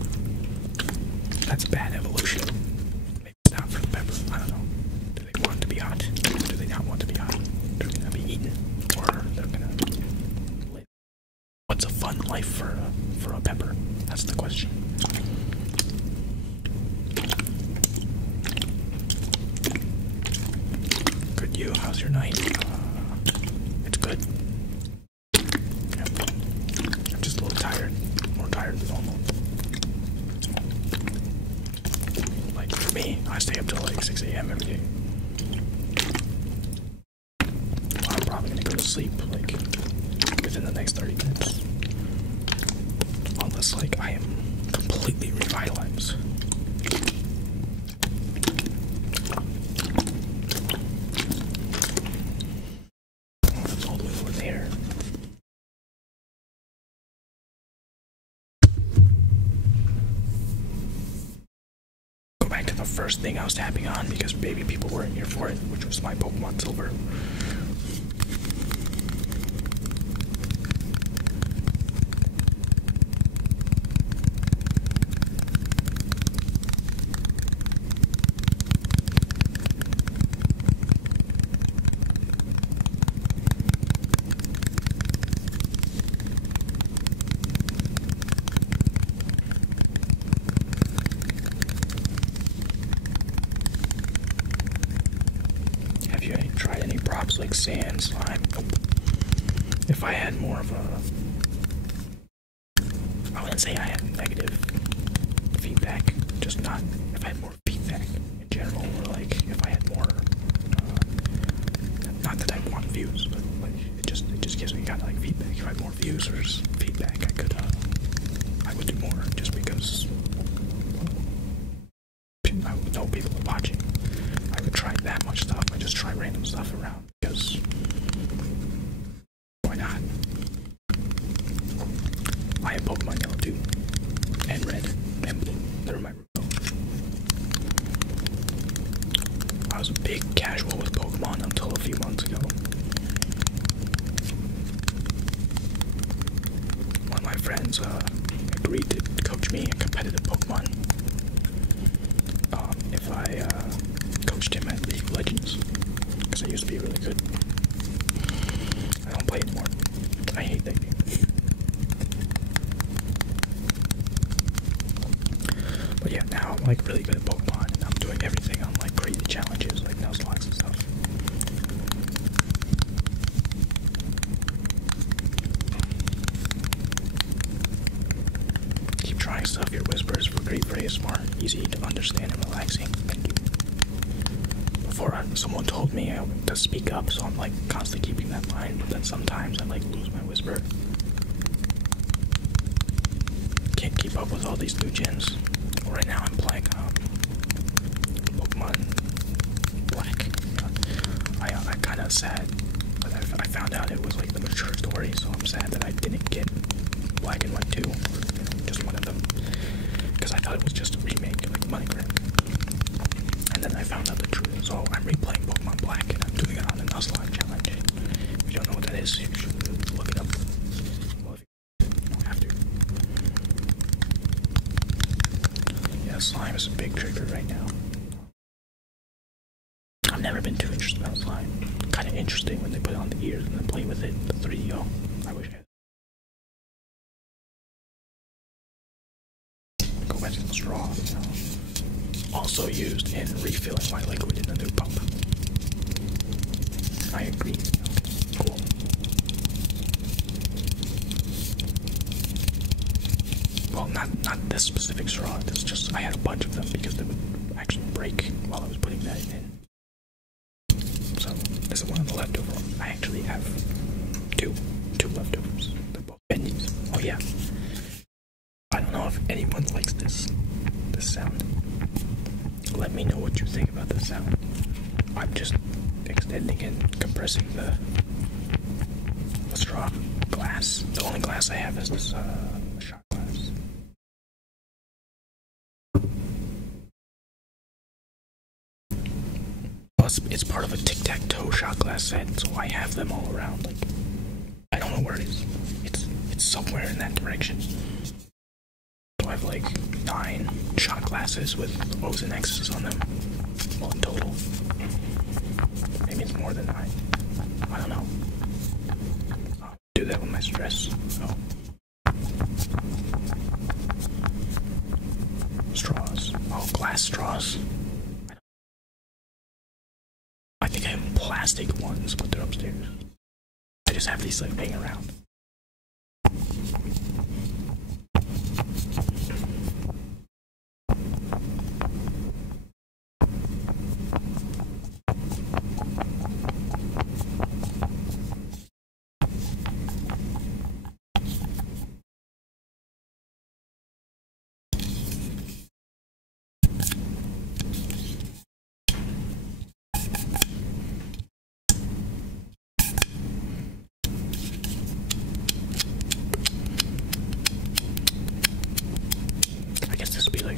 That's bad evolution. Maybe it's not for the pepper. I don't know. Do they want to be hot? Do they not want to be hot? They're gonna be eaten, or they're gonna live. What's a fun life for a pepper? That's the question. Good, you. How's your night? It's good. Yeah. I'm just a little tired. More tired than normal. Like for me, I stay up till like 6 a.m. every day. I'm probably gonna go to sleep like within the next 30 minutes. Unless like I am completely revitalized. Oh, that's all the way over there. Go back to the first thing I was tapping on because maybe people weren't here for it, which was my Pokemon Silver. Have you tried any props like sand, slime? Nope. If I had more of a, I wouldn't say I had negative feedback, just not, if I had more feedback in general, or like if I had more, not that I want views, but like it just gives me kind of like feedback. If I had more views or feedback, I would do more, just because I would know people are watching. I would try that much stuff. I just try random stuff around because why not? I have Pokemon Yellow too, and Red, and Blue. They're my root. I was a big casual with Pokemon until a few months ago. One of my friends agreed to coach me in competitive Pokemon. If I coached him at League of Legends, because I used to be really good. I don't play anymore. I hate that game. But yeah, now I'm like really good at Pokemon, and I'm doing everything on like crazy challenges, like Nuzlocke and stuff. Keep trying stuff. Your whispers were great for ASMR. Easy to understand and relaxing. Thank you. Before someone told me to speak up, so I'm like constantly keeping that in mind, but then sometimes I like lose my whisper. Can't keep up with all these new gens. Right now I'm playing Pokemon Black. I kind of sad, but I found out it was like the mature story, so I'm sad that I didn't get Black and White 2, just one of them, because I thought it was just a remake, like money grab. And then I found out the truth, so I'm replaying Pokemon Black, and I'm doing it on the Nuzlocke challenge. If you don't know what that is, you should look it up. Well, if you don't have to. Yeah, slime is a big trigger right now. I'm never been too interested in slime. Kind of interesting when they put it on the ears and then play with it. The 3D. I wish I had. Go back to the straw. You know. Also used in refilling my liquid in a new pump. I agree. Cool. Well, not this specific straw. This just I had a bunch of them because they would actually break while I was putting that in. So this is one of the leftover ones. I actually have two leftovers. They're both bendies. Oh yeah. I don't know if anyone likes this sound. Let me know what you think about this sound. I'm just extending and compressing the straw glass. The only glass I have is this shot glass. Plus, it's part of a tic-tac-toe shot glass set, so I have them all around. Like, I don't know where it is. It's somewhere in that direction. So I have like 9 shot glasses with O's and X's on them. Well, in total. Maybe it's more than 9. I don't know. I'll do that with my stress. Oh. Straws. Oh, glass straws. I think I have plastic ones, but they're upstairs. I just have these like laying around.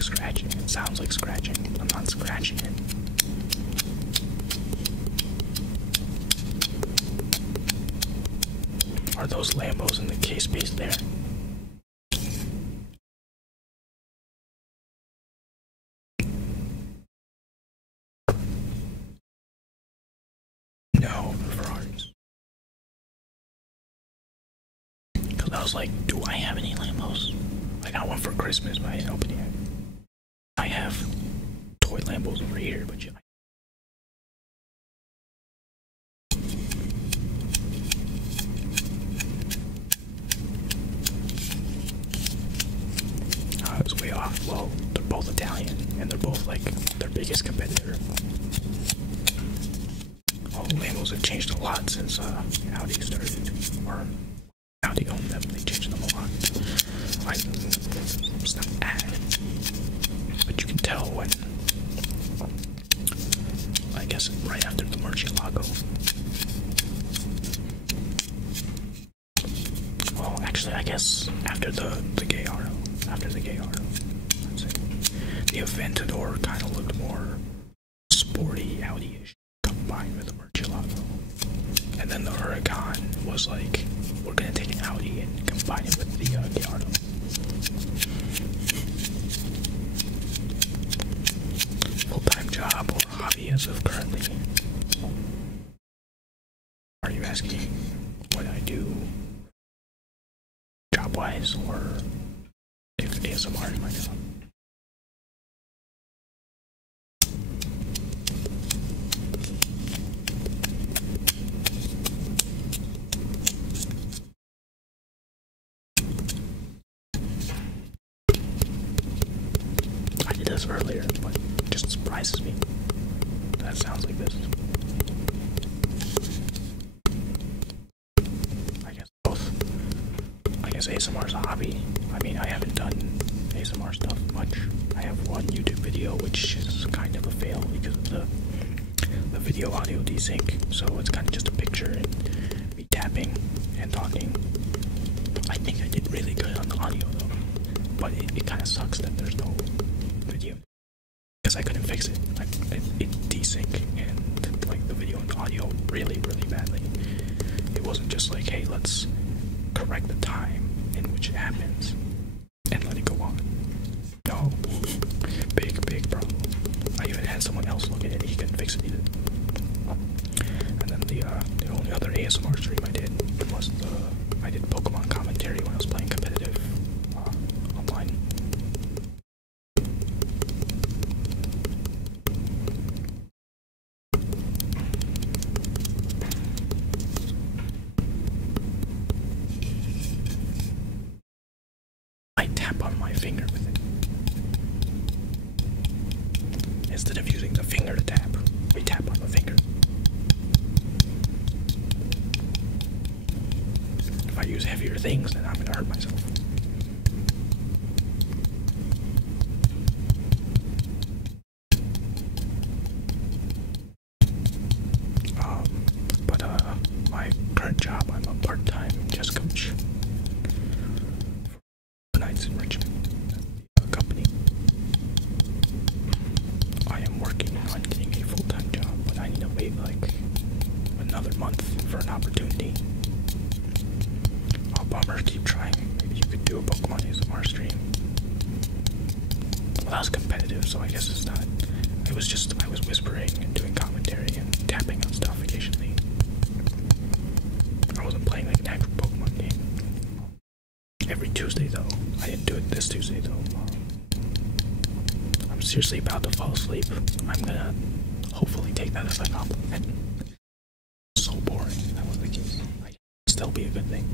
Scratching. It sounds like scratching. I'm not scratching it. Are those Lambos in the case base there? No, Ferraris. Because I was like, do I have any Lambos? I got one for Christmas, but I didn't open it yet. I have toy Lambos over here, but yeah. I was way off. Well, they're both Italian, and they're both like their biggest competitor. All the Lambos have changed a lot since Audi started, or Audi owned them. They changed them a lot. It's not bad. But you can tell when, I guess, right after the Murcielago. Well, actually, I guess after the Gallardo. After the Gallardo, I'd say. The Aventador kind of looked more sporty, Audi-ish, combined with the Murcielago. And then the Huracan was like, we're gonna take an Audi and combine it with the Gallardo. Full-time job or hobby as of currently? Are you asking what I do job-wise, or if ASMR is my job? I did this earlier, but it just surprises me. That sounds like this. I guess both. I guess ASMR is a hobby. I mean, I haven't done ASMR stuff much. I have one YouTube video which is kind of a fail because of the video audio desync. So it's kind of just a picture and me tapping and talking. I think I did really good on the audio though, but it kind of sucks that there's no video because I couldn't fix it. It desync and like the video and the audio really badly. It wasn't just like, hey, let's correct the time in which it happens and let it go on. No, big problem. I even had someone else look at it. He couldn't fix it either. ASMR stream I did was I did Pokemon commentary when I was playing competitive online. I tap on my finger with it. Instead of using the finger to tap, we tap on the finger. If I use heavier things, then I'm gonna hurt myself. But my current job, I'm a part-time chess coach for nights in Richmond company. I am working on getting a full-time job, but I need to wait like another month for an opportunity. Oh, bummer, keep trying. Maybe you could do a Pokemon ASMR stream. Well, that was competitive, so I guess it's not. It was just, I was whispering and doing commentary and tapping on stuff occasionally. I wasn't playing like an actual Pokemon game. Every Tuesday though. I didn't do it this Tuesday though. I'm seriously about to fall asleep. I'm gonna hopefully take that as a compliment. So boring if that was the case. It'd still be a good thing.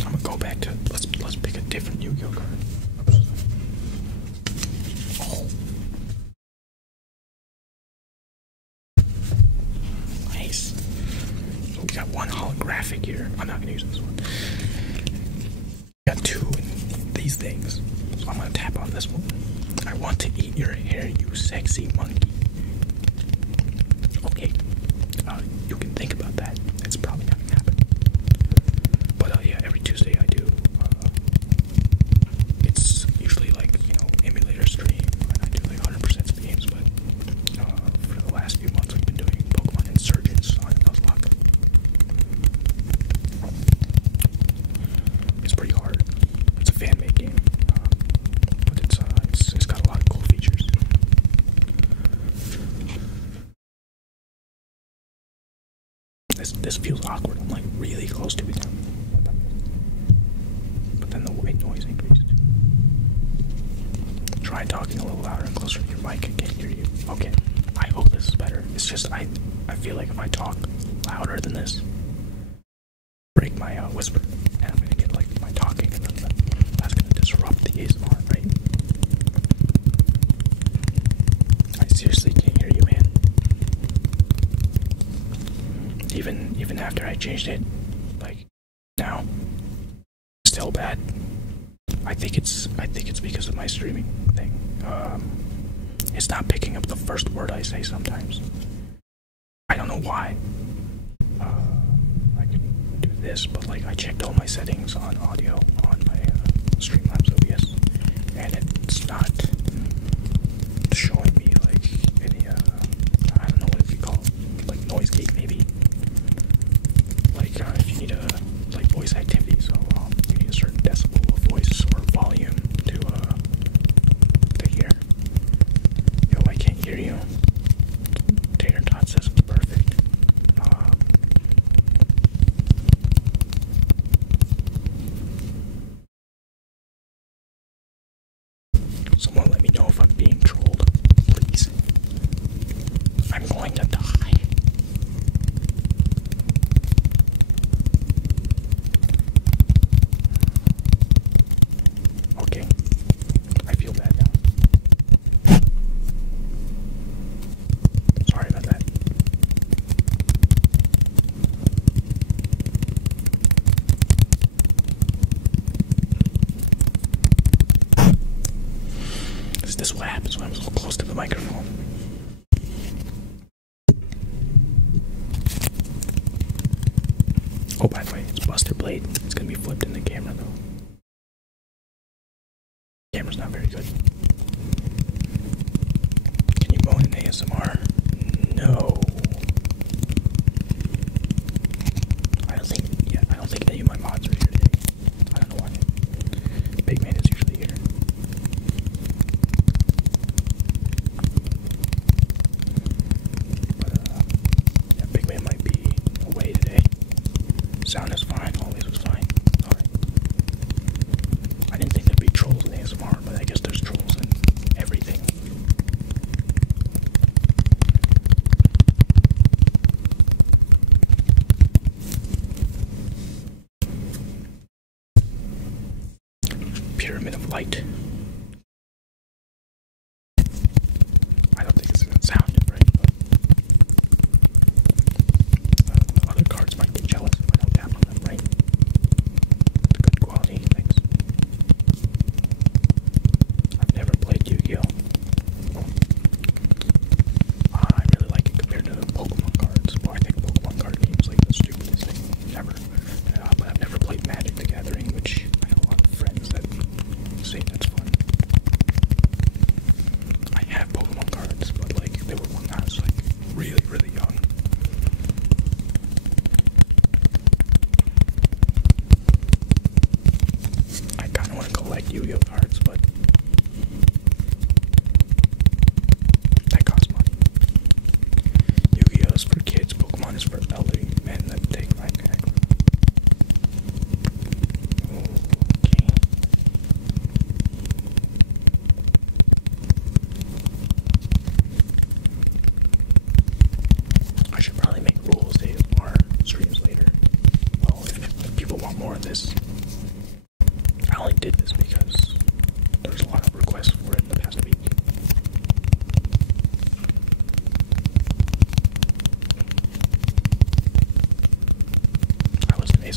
I'm gonna go back to let's pick a different Yu-Gi-Oh card. Oh. Nice. So we got one holographic here. I'm not gonna use this one. We got two in these things. So I'm gonna tap on this one. I want to eat your hair, you sexy monkey. Okay. You can think about that. It's probably not gonna happen. But yeah, every Tuesday I do. It's usually like, you know, emulator stream, and I do like 100% of the games, but for the last few months we've been doing Pokemon Insurgents on Nuzlocke. It's pretty hard. It's a fan-made game, but it's got a lot of cool features. This feels awkward. I'm like really close to it now. But then the white noise increased. Try talking a little louder and closer to your mic. I can't hear you. Okay. I hope this is better. It's just I feel like if I talk louder than this, break my whisper, and I'm gonna get like my talking, and then that's gonna disrupt the ASMR, right? I seriously can't hear you, man. Even after I changed it, like now, still bad. I think it's because of my streaming thing. It's not picking up the first word I say sometimes. I don't know why. I could do this, but like I checked all my settings on audio on my Streamlabs OBS, and it's not showing me like any I don't know what you call it, like noise gate maybe. Like if you need a like voice activity, so you need a certain decibel of voice or volume to hear. Yo, I can't hear you. Tater Tot says it's perfect. Someone let me know if I'm being trolled, please. I'm going to die. Okay, I feel bad now. Sorry about that. Is this what happens when I'm so close to the microphone? Oh, by the way, it's Buster Blade. It's gonna be flipped in the camera though. Camera's not very good. Can you moan in ASMR? No. I don't think any of my mods are here today. I don't know why. Big Man is usually here.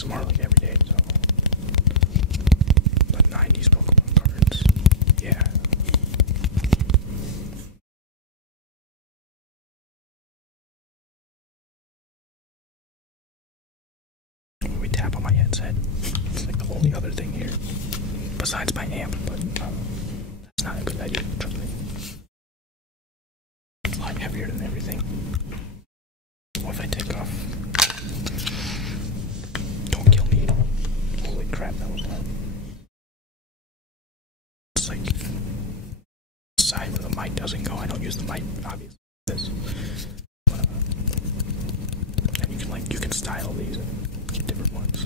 ASMR like every day, so. But 90s Pokemon cards. Yeah. When we tap on my headset, it's like the only other thing here. Besides my amp, but that's not a good idea, trust me. It's a lot heavier than everything. What if I take off? Don't kill me. Holy crap, that was loud. It's like the side where the mic doesn't go. I don't use the mic, obviously. This. But, and you can style these and get different ones.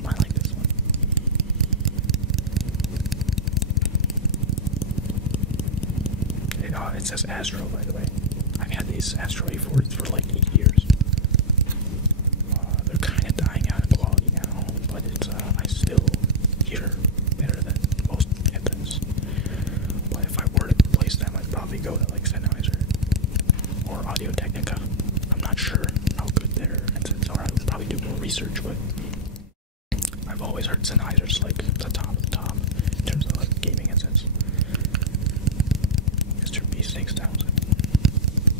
I like this one. It says Astro, by the way. I've had these Astro A4s for like 8 years. They're kind of dying out in quality now, but it's I still hear better than most headsets. But if I were to replace them, I'd probably go to like Sennheiser or Audio Technica. I'm not sure how good their headsets are. I would probably do more research, but I've always heard Sennheiser's like the top of the top in terms of like gaming headsets. Mr. B6000.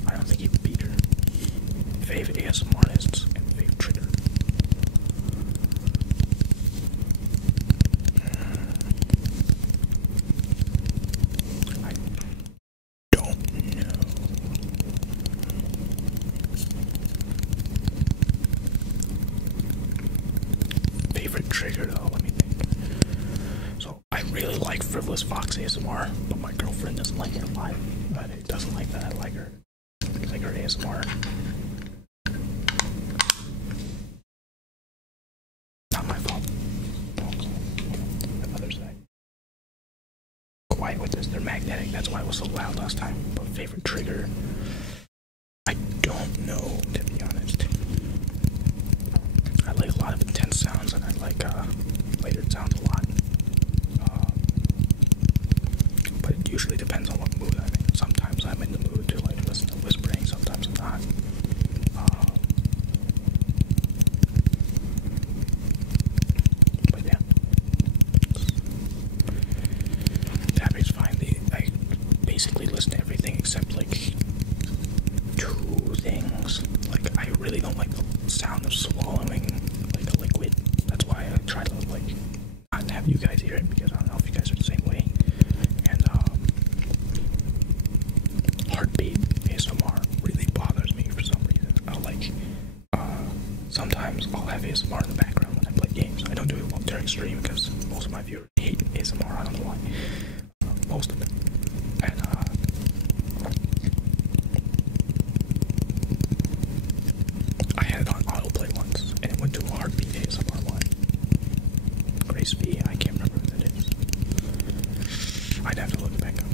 I don't think he would beat her. Fave ASMR artists and Fave Trigger. I don't know. Favorite trigger though, let me think. So I really like Frivolous Fox ASMR, but my girlfriend doesn't like it a lot. But it doesn't like that I like her. I like her ASMR. Not my fault. The other side. Quiet with this, they're magnetic, that's why it was so loud last time. But favorite trigger, I don't know, to be honest. I like a lot of intense sounds, and I like layered sounds a lot. But it usually depends on what mood I'm in. Sometimes I'm in the mood to like listen to whispering, sometimes I'm not. But yeah, tapping's fine. I basically listen to everything except like 2 things. Like I really don't like the sound of swallowing like a liquid. That's why I try to like not have you guys hear it, because I don't know if you guys are the same way. And heartbeat ASMR really bothers me for some reason. Sometimes I'll have ASMR in the background when I play games. I don't do it during stream because most of my viewers hate ASMR. I don't know why. Most of it. And I had it on autoplay once, and it went to a heartbeat ASMR one. Grace V, I can't remember what that is. I'd have to look it back up.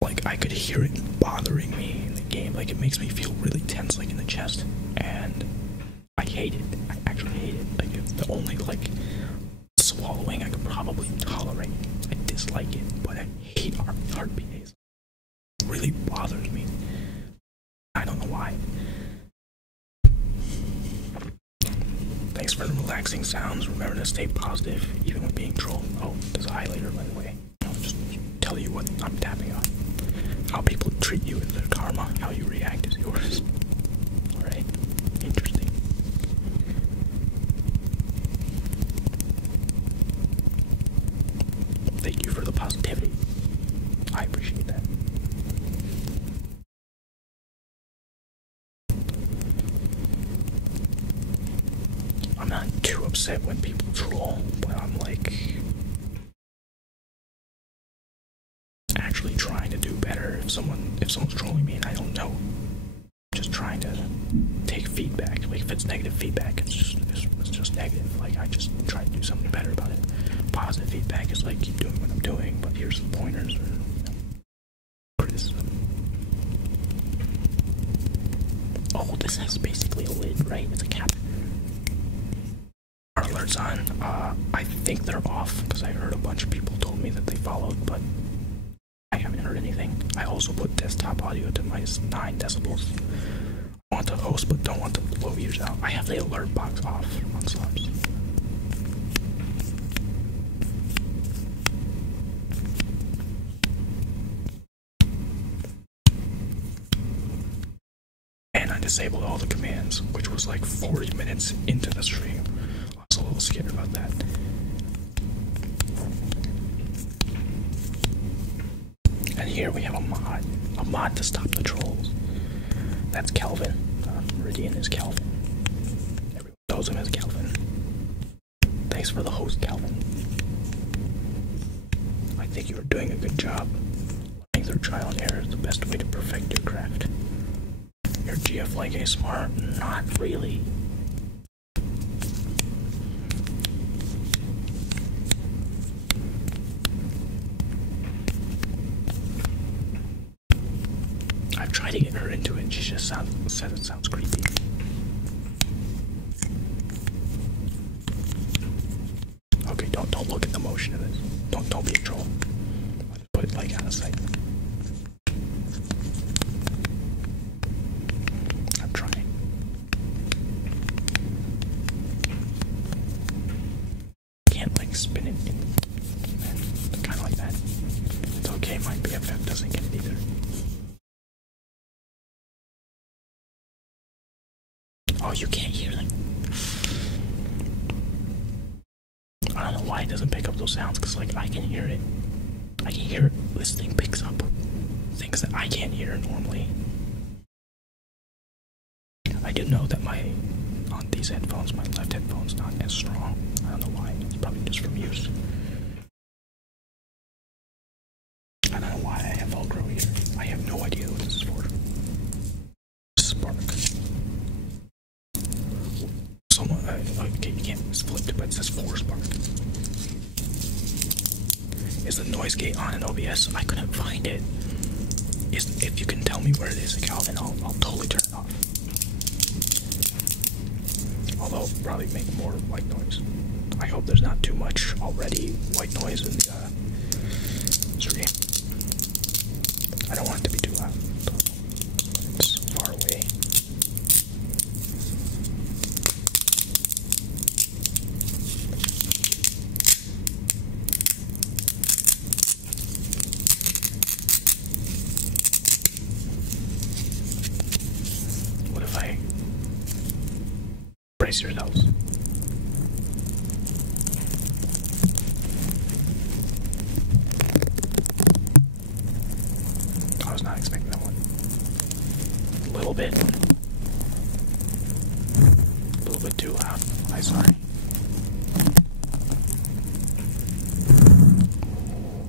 Like I could hear it bothering me in the game. Like it makes me feel really tense, like in the chest, and I hate it. I actually hate it. Like it's the only like swallowing I could probably tolerate. I dislike it, but I hate heartbeat. It really bothers me. I don't know why. Thanks for the relaxing sounds. Remember to stay positive, even when being trolled. Oh, there's a highlighter, by the way. I'll just tell you what I'm tapping on. How people treat you is their karma. How you react is yours. Alright? Interesting. Thank you for the positivity. I appreciate that. I'm not too upset when people troll, but I'm like actually trying to do better. If someone's trolling me and I don't know, I'm just trying to take feedback. Like if it's negative feedback, it's just negative. Like I just try to do something better about it. Positive feedback is like keep doing what I'm doing, but here's some pointers or criticism. Oh, this has basically a lid, right? It's a cap. Our alerts on. I think they're off because I heard a bunch of people told me that they followed, but I haven't heard anything. I also put desktop audio to -9 decibels. I want to host but don't want to blow views out. I have the alert box off on subs. And I disabled all the commands, which was like 40 minutes into the stream. I was a little scared about that. And here we have a mod to stop the trolls. That's Kelvin. Meridian is Kelvin. Everyone knows him as Kelvin. Thanks for the host, Kelvin. I think you are doing a good job. Learning through trial and error is the best way to perfect your craft. Your GF like a smart? Not really. I've tried to get her into it, she just said it sounds creepy. Okay, don't look at the motion of this. Don't be a troll. I'll just put it like out of sight. I'm trying. Can't like spin it in kind of like that. It's okay, my BFF doesn't get it either. Oh, you can't hear them. I don't know why it doesn't pick up those sounds, because like I can hear it. I can hear it. This thing picks up things that I can't hear normally. I do know that on these headphones, my left headphone's not as strong. I don't know why. It's probably just from use. I don't know why I have Velcro here. I have no idea what this is for. Spark. Someone, okay, you can't flip it, but it says 4 spark. Is the noise gate on in OBS? I couldn't find it. If you can tell me where it is, Calvin, I'll totally turn it off. Although, probably make more white noise. I hope there's not too much already white noise in the stream. I don't want it to be too loud, but it's far away. What if I brace yourselves? I was not expecting that one. A little bit too loud. I'm sorry.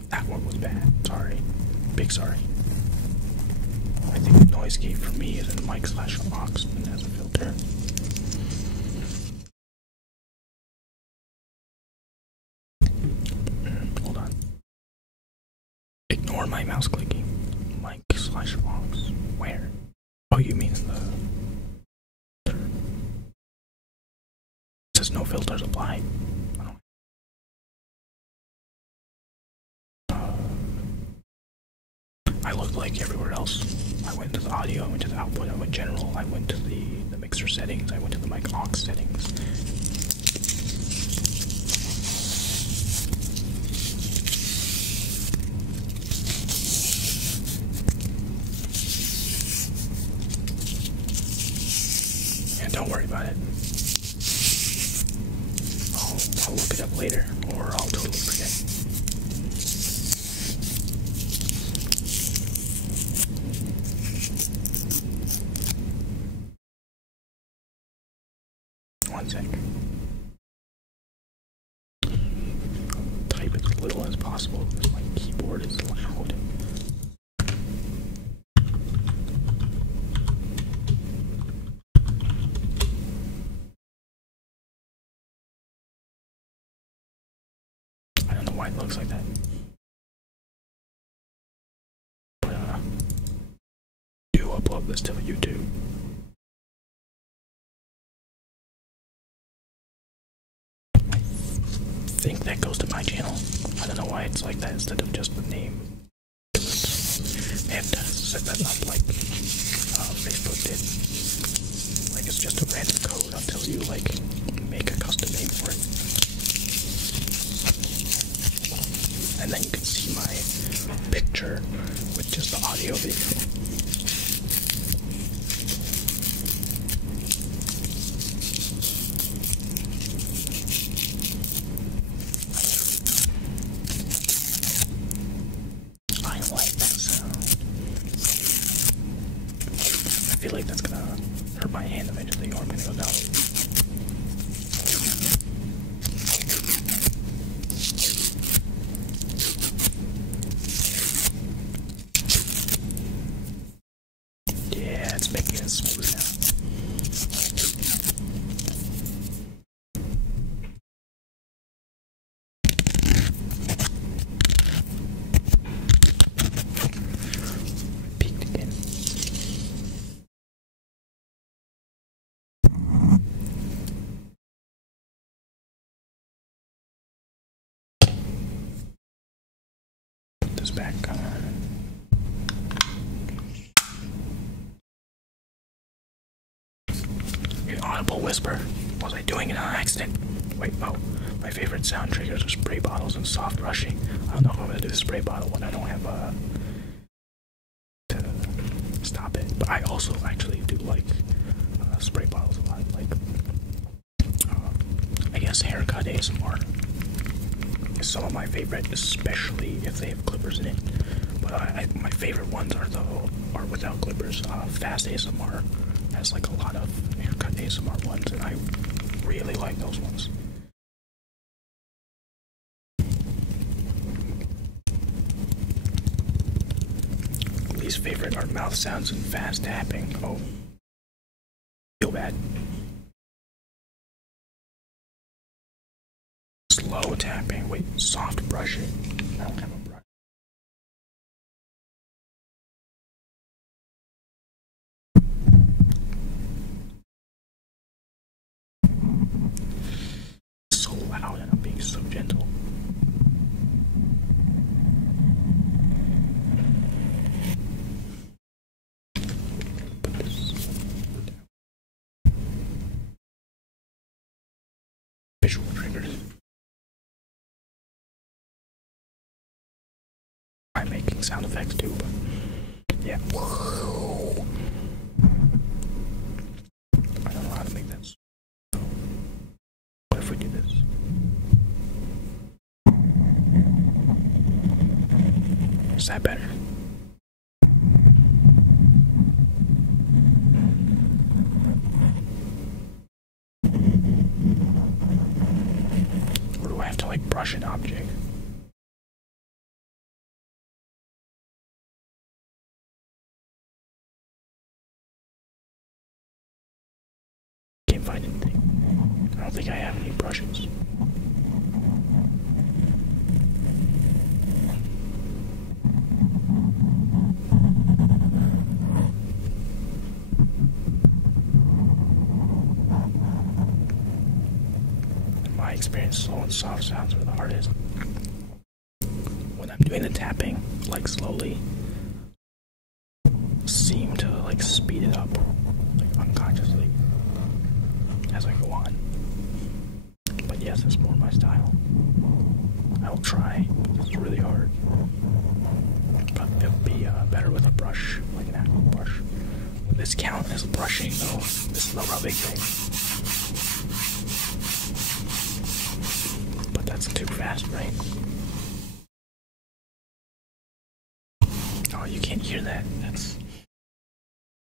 That one was bad. Sorry. Big sorry. I think the noise gate for me is in mic / aux and has a filter. Hold on. Ignore my mouse clicking. Mic / aux. Where? Oh, you mean in the... It says no filters applied. I looked like everywhere else. I went to the audio, I went to the output, I went general, I went to the mixer settings, I went to the mic aux settings. Yeah, don't worry about it. I'll look it up later, or I'll totally forget. One sec. Type as little as possible because my keyboard is loud. I don't know why it looks like that. But do upload this to YouTube. I think that goes to my channel. I don't know why it's like that instead of just the name. They have to set that up like Facebook did. just a random code until you like make a custom name for it. And then you can see my picture with just the audio video. I like that sound. I feel like that's gonna hurt my hand eventually, or I'm gonna go down. Yeah, it's making it smooth now. Peeked again. Put this back on. Audible whisper. Was I doing it on accident? Wait, oh. My favorite sound triggers are spray bottles and soft brushing. I don't know if I'm gonna do the spray bottle when I don't have to stop it. But I also actually do like spray bottles a lot. Like, I guess haircut ASMR is some of my favorite, especially if they have clippers in it. But my favorite ones are without clippers. Fast ASMR has like a lot of haircut ASMR ones, and I really like those ones. Least favorite are mouth sounds and fast tapping. Oh, feel bad. Slow tapping. Wait, soft brushing. I don't have a brush. So loud and I'm being so gentle. Put this down. Visual triggers. I'm making sound effects too, but yeah. I don't know how to make that. So, what if we do this? Is that better? Or do I have to like brush an object? Can't find anything. I don't think I have any brushes. In my experience, slow and soft sounds are the hardest. When I'm doing the tapping, like slowly, seem to like speed it up, like unconsciously, as I go on. But yes, it's more my style. I will try. It's really hard. But it would be better with a brush, like an actual brush. Would this count as brushing though? This is the rubbing thing. But that's too fast, right? Oh, you can't hear that. That's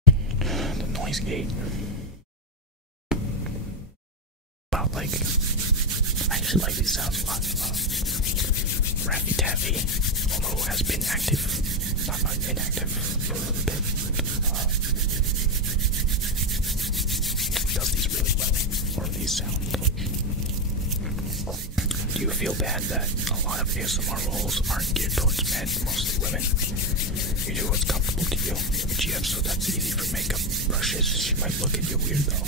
the noise gate. About like, I actually like these sounds a lot. Rappy Taffy, although has been active, not inactive for a little bit, does these really well, or these sounds. Do you feel bad that a lot of ASMR roles aren't geared towards men, mostly women? You do what's comfortable to you. But GF, so that's easy for makeup brushes. She might look at you weird though.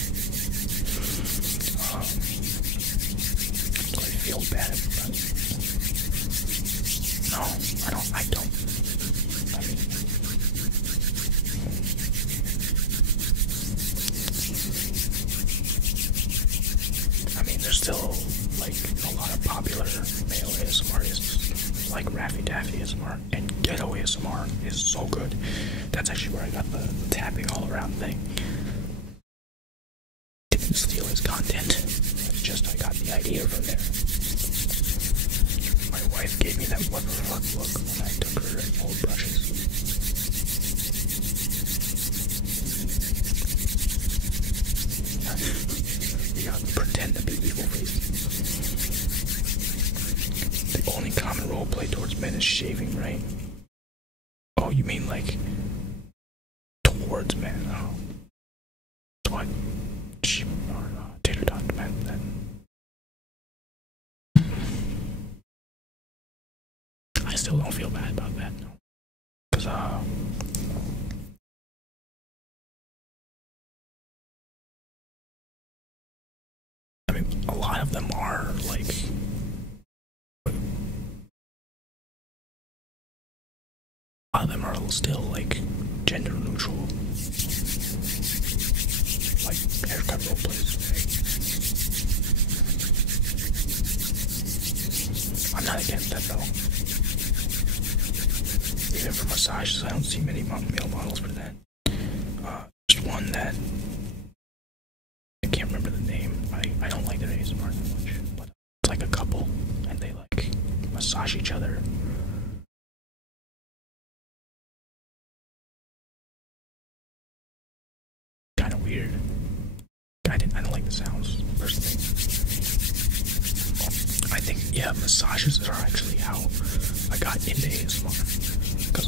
So I feel bad about it. No, I don't. I mean, like Raffy Daffy ASMR, and Ghetto ASMR is so good. That's actually where I got the tapping all around thing. Didn't steal his content. It's just I got the idea from there. My wife gave me that what the fuck look when I took her old brushes. You gotta pretend to be evil face. The only common roleplay towards men is shaving, right? Oh, you mean like towards men? Oh, so what? Or tater tot men then. I still don't feel bad about that, no. Cause I mean, a lot of them are like. A lot of them are still like gender neutral, like haircut roleplays. I'm not against that though. Even for massages, I don't see many male models for that. There's one that I can't remember the name. I don't like their ASMR that much, but it's like a couple and they like massage each other. Kind of weird. I don't like the sounds personally. I think massages are actually how I got into ASMR, because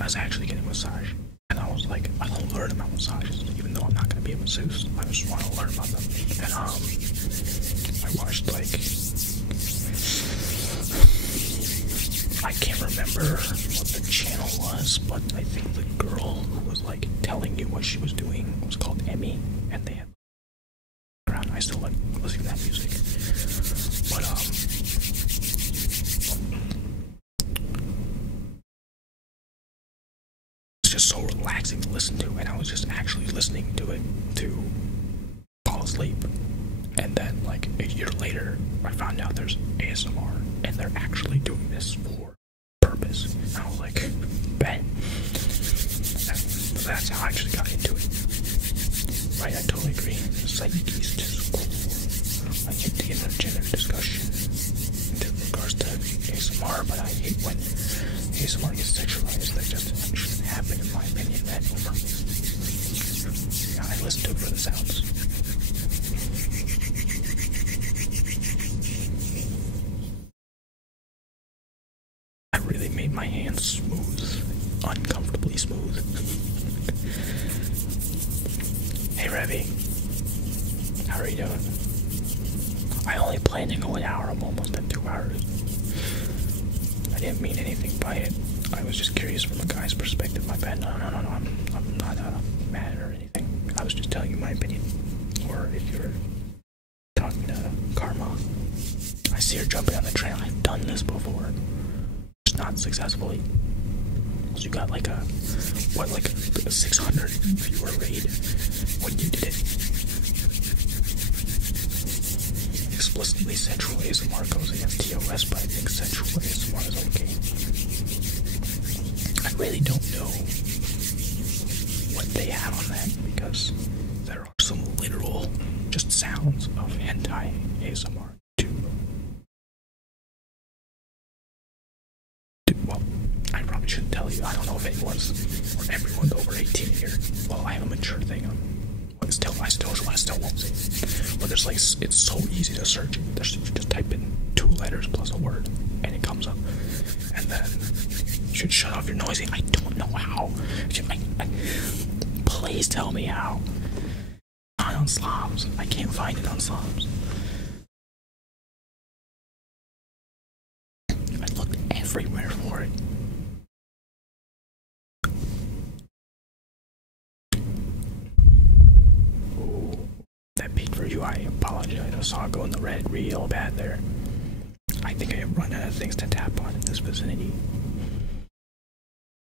I was actually getting a massage, and I was like, I don't learn about massages, even though I'm not gonna be a masseuse. I just want to learn about them, and I watched like. I can't remember what the channel was, but I think the girl who was like telling you what she was doing was called Emmy, and they had around. I still like listening to that music, but it's just so relaxing to listen to, and I was just actually listening to it to fall asleep. And then like a year later, I found out there's ASMR, and they're actually doing this for purpose. And I was like, bet. That's how I actually got into it. Right, I totally agree. Psychic is just cool. I hate the intergender discussion in regards to ASMR, but I hate when ASMR gets sexualized. That just shouldn't happen, in my opinion. That over. Yeah, I listen to it for the sounds. I really made my hands smooth, uncomfortably smooth. Hey Revy, how are you doing? I only planned to go an hour. I'm almost at 2 hours. I didn't mean anything by it. I was just curious from a guy's perspective. My bad. No. I'm not mad or anything. I was just telling you my opinion. Or if you're talking to Karma, I see her jumping on the train. I've done this before, just not successfully. So you got like a 600 viewer raid when you did it. Explicitly sensual ASMR goes against TOS, but I think sensual ASMR is okay. I really don't know what they have on that, because there are some literal just sounds of hentai ASMR too. Well, I probably shouldn't tell you. I don't know if everyone's over 18 here. Well, I have a mature thing on. I still won't say. But there's like, it's so easy to search. You just type in 2 letters plus a word, and it comes up. And then you should shut off your noisy. I don't know how. Please tell me how. Not on slobs. I can't find it on slobs. I looked everywhere for it. That peaked for you. I apologize. I saw it go in the red real bad there. I think I have run out of things to tap on in this vicinity.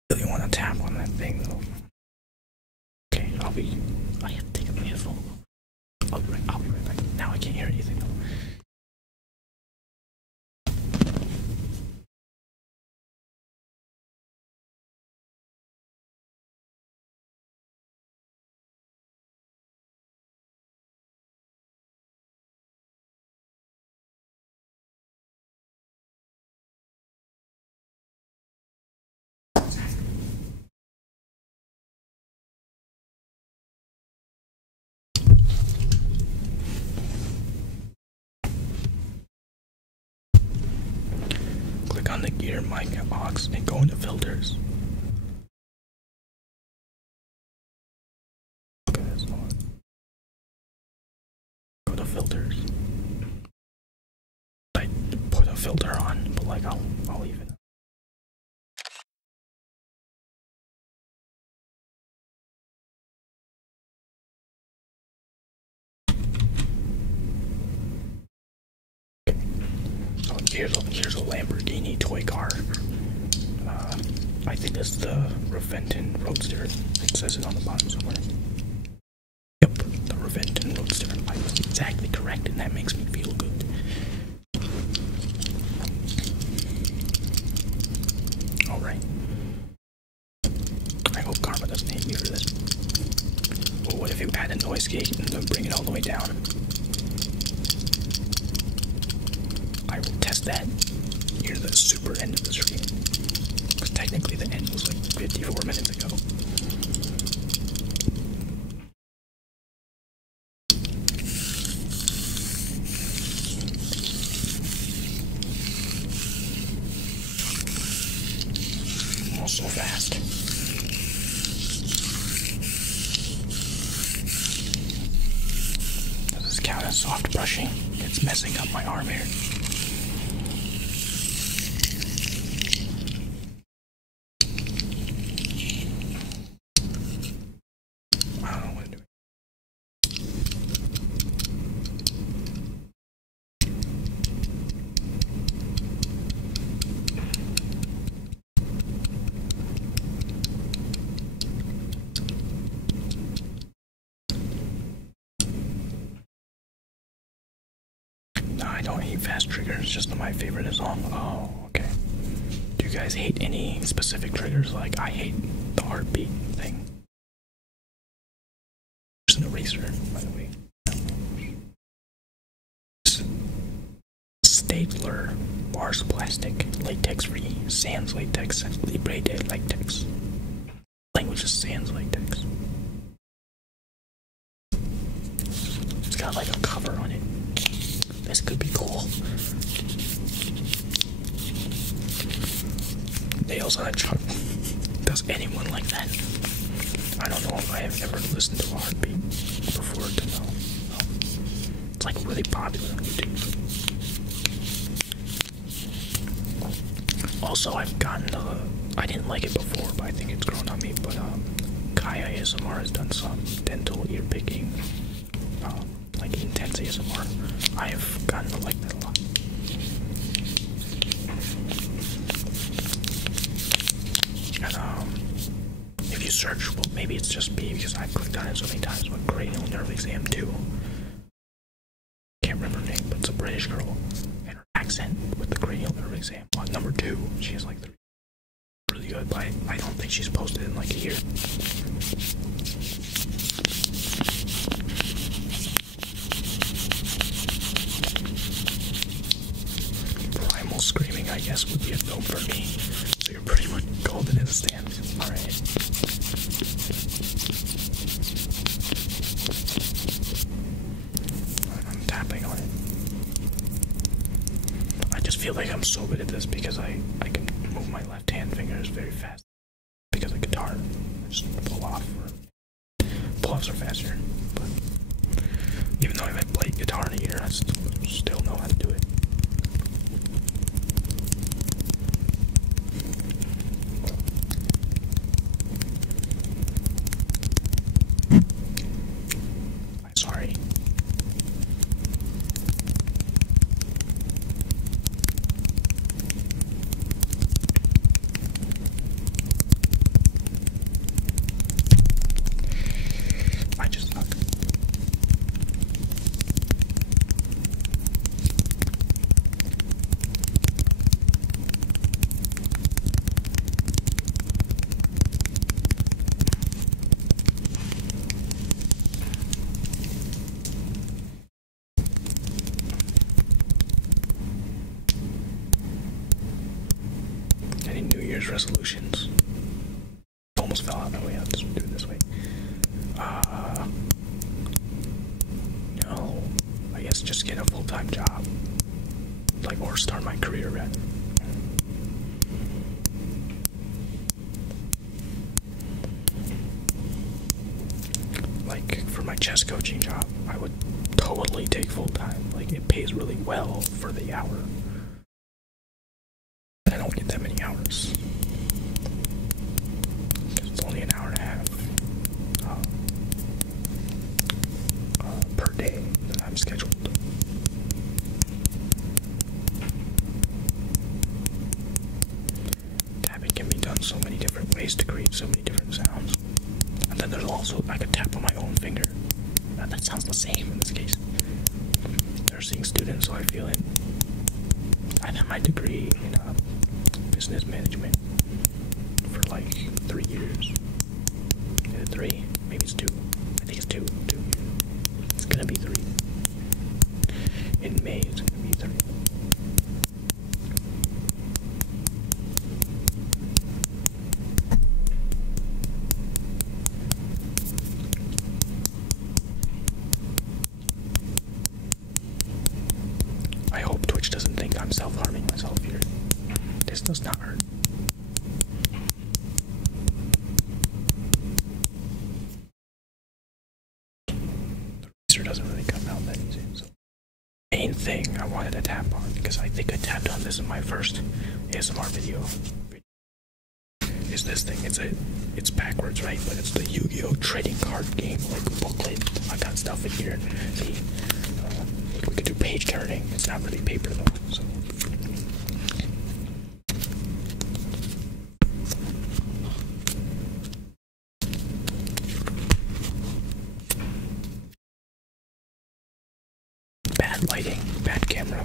Really want to tap on that thing though. Okay, I have to take a headphone. I'll be right back. Now I can't hear anything though. click on the gear mic box and go into filters. Look at this one. Go to filters. I put a filter on, but like I'll leave it. Here's a Lamborghini toy car. I think this is the Reventon Roadster. It says it on the bottom somewhere. Yep, the Reventon Roadster. I was exactly correct, and that makes me feel good. Alright. I hope Karma doesn't hate me for this. Well, what if you add a noise gate and then bring it all the way down? I will test that near the super end of the stream. Because technically the end was like 54 minutes ago. Oh, so fast. Does this count as soft brushing? It's messing up my arm here. I don't hate fast triggers, just my favorite is on. Oh, okay. Do you guys hate any specific triggers? Like, I hate the heartbeat thing. There's an eraser, by the way. Stapler, bars plastic, latex free, sans latex, Libre de latex. Language is sans latex. It's got like a cover on it. This could be cool. Nails on a chalk. Does anyone like that? I don't know if I have ever listened to a heartbeat before to know. It's like really popular on YouTube. Also, I've gotten I didn't like it before, but I think it's grown on me. But Kaya ASMR has done some dental ear picking, like intense ASMR. I have gotten to like that a lot. And if you search, well, maybe it's just me because I've clicked on it so many times, but cranial nerve exam 2. Can't remember her name, but it's a British girl. And her accent with the cranial nerve exam on number 2, she has like 3. Really good, but I don't think she's posted in like a year. Primal screaming, I guess, would be a no for me. So you're pretty much golden in the stand. Alright. I'm tapping on it. I just feel like I'm so good at this because I can move my left hand fingers very fast. Because of guitar. I just pull off. Pull-offs are faster. But even though I haven't played guitar in a year, I still know how to do it. Sorry. I just suck. Any New Year's resolutions? Almost fell out of my way. I'll just do it this way. No. I guess just get a full-time job. Like, or start my career rather. chess coaching job, I would totally take full time. Like, it pays really well for the hour. But I don't get that many hours. Because it's only an hour and a half per day that I'm scheduled. Tapping can be done so many different ways to create so many different sounds. And then there's also, I could tap on my own finger. That sounds the same in this case. Nursing student, so I feel it. I've had my degree in business management for like 3 years. Is it 3? Maybe it's 2. I think it's 2. 2 years. It's gonna be 3. In May, it's gonna be 3. I hope Twitch doesn't think I'm self-harming myself here. This does not hurt. The razor doesn't really come out that easy. So, main thing I wanted to tap on, because I think I tapped on this in my first ASMR video, is this thing. It's backwards, right? But it's the Yu-Gi-Oh! Trading card game, like booklet. I got stuff in here. See, we could do page turning. It's not really paper though. So. Bad lighting, bad camera.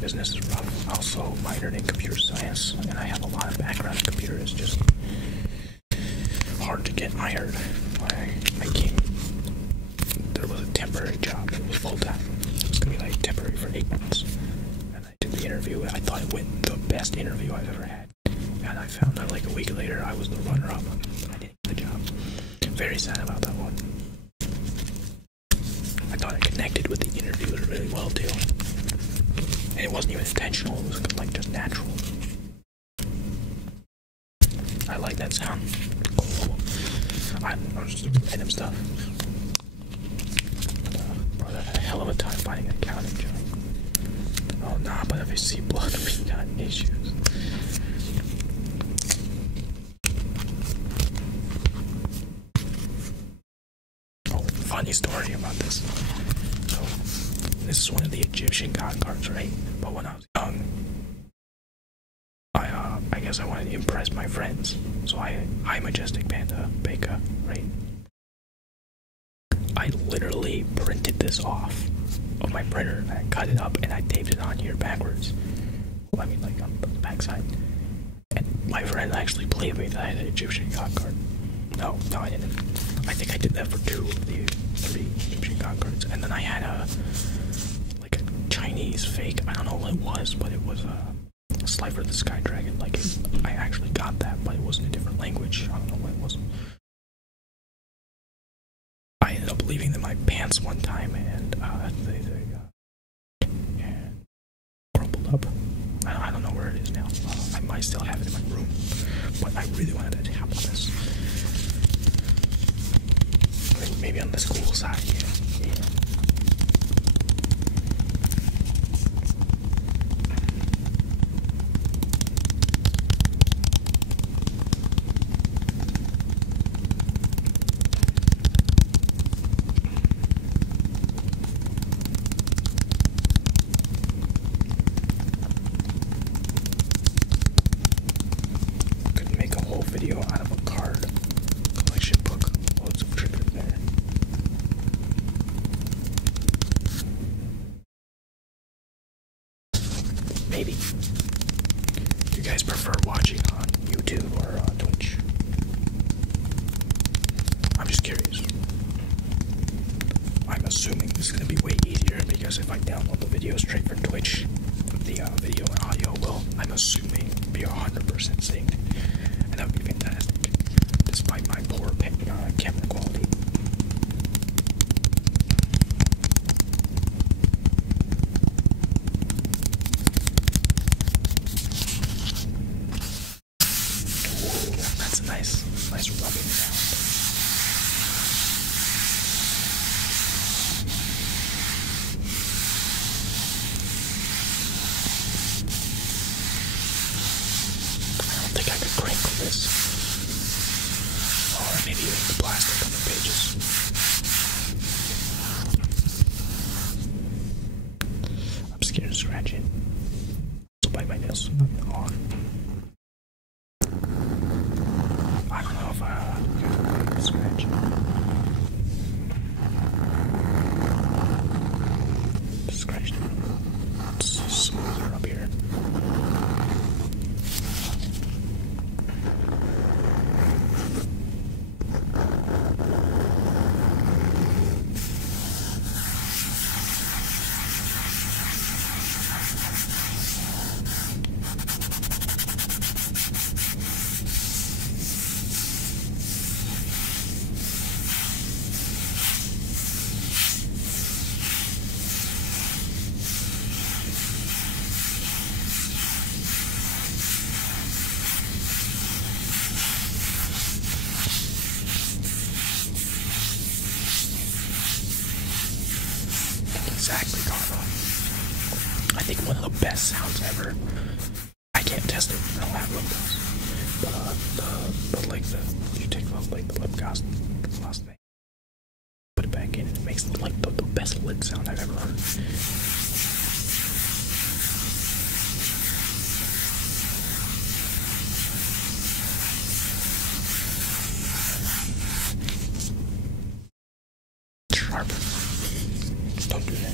Business is rough. Also minored in computer science, and I have a lot of background in computer. It's just hard to get hired. I came. There was a temporary job. It was full time. It was gonna be like temporary for 8 months. And I did the interview. I thought it went the best interview I've ever had. And I found out like a week later I was the runner-up. I didn't get the job. Very sad about that one. I thought I connected with the interviewer really well too. And it wasn't even intentional. It was like just natural. I like that sound. Cool. I'm just doing random stuff. Bro, I had a hell of a time finding an accounting job. Oh nah, but if I see blood, we got issues. Oh, funny story about this. So, this is one of the Egyptian god cards, right? But when I was young, I guess I wanted to impress my friends. So Hi Majestic Panda, Beka, right? I literally printed this off of my printer, and I cut it up and I taped it on here backwards. Well, I mean, like on the backside. And my friend actually believed me that I had an Egyptian god card. No, I didn't. I think I did that for 2 of the 3 Egyptian god cards. And then I had a Chinese fake. I don't know what it was, but it was a Slifer the Sky Dragon. Like, I actually got that, but it was in a different language. I don't know what it was. I ended up leaving them in my pants one time, and they crumpled up. I don't know where it is now. I might still have it in my room, but I really wanted to tap on this. Maybe on the school side. Yeah. Video out of a card collection book. Loads of triggers there. Maybe. You guys prefer watching on YouTube or on Twitch? I'm just curious. I'm assuming this is going to be way easier because if I download the video straight from Twitch, the video and audio will, I'm assuming, be 100% synced. And that would be fantastic, despite my poor camera quality. Ooh, that's a nice rubbing sound. think I could crinkle this. Or maybe even the plastic on the pages. I'm scared of scratching. I'll bite my nails. Oh. I don't know if I can scratch. Scratch it. It's smoother up here. Exactly, Carlo. I think one of the best sounds ever. I can't test it. I don't have lip gloss. But like you take off like the lip gloss thing, put it back in, and it makes like the best lick sound I've ever heard. Sharp. Don't do that.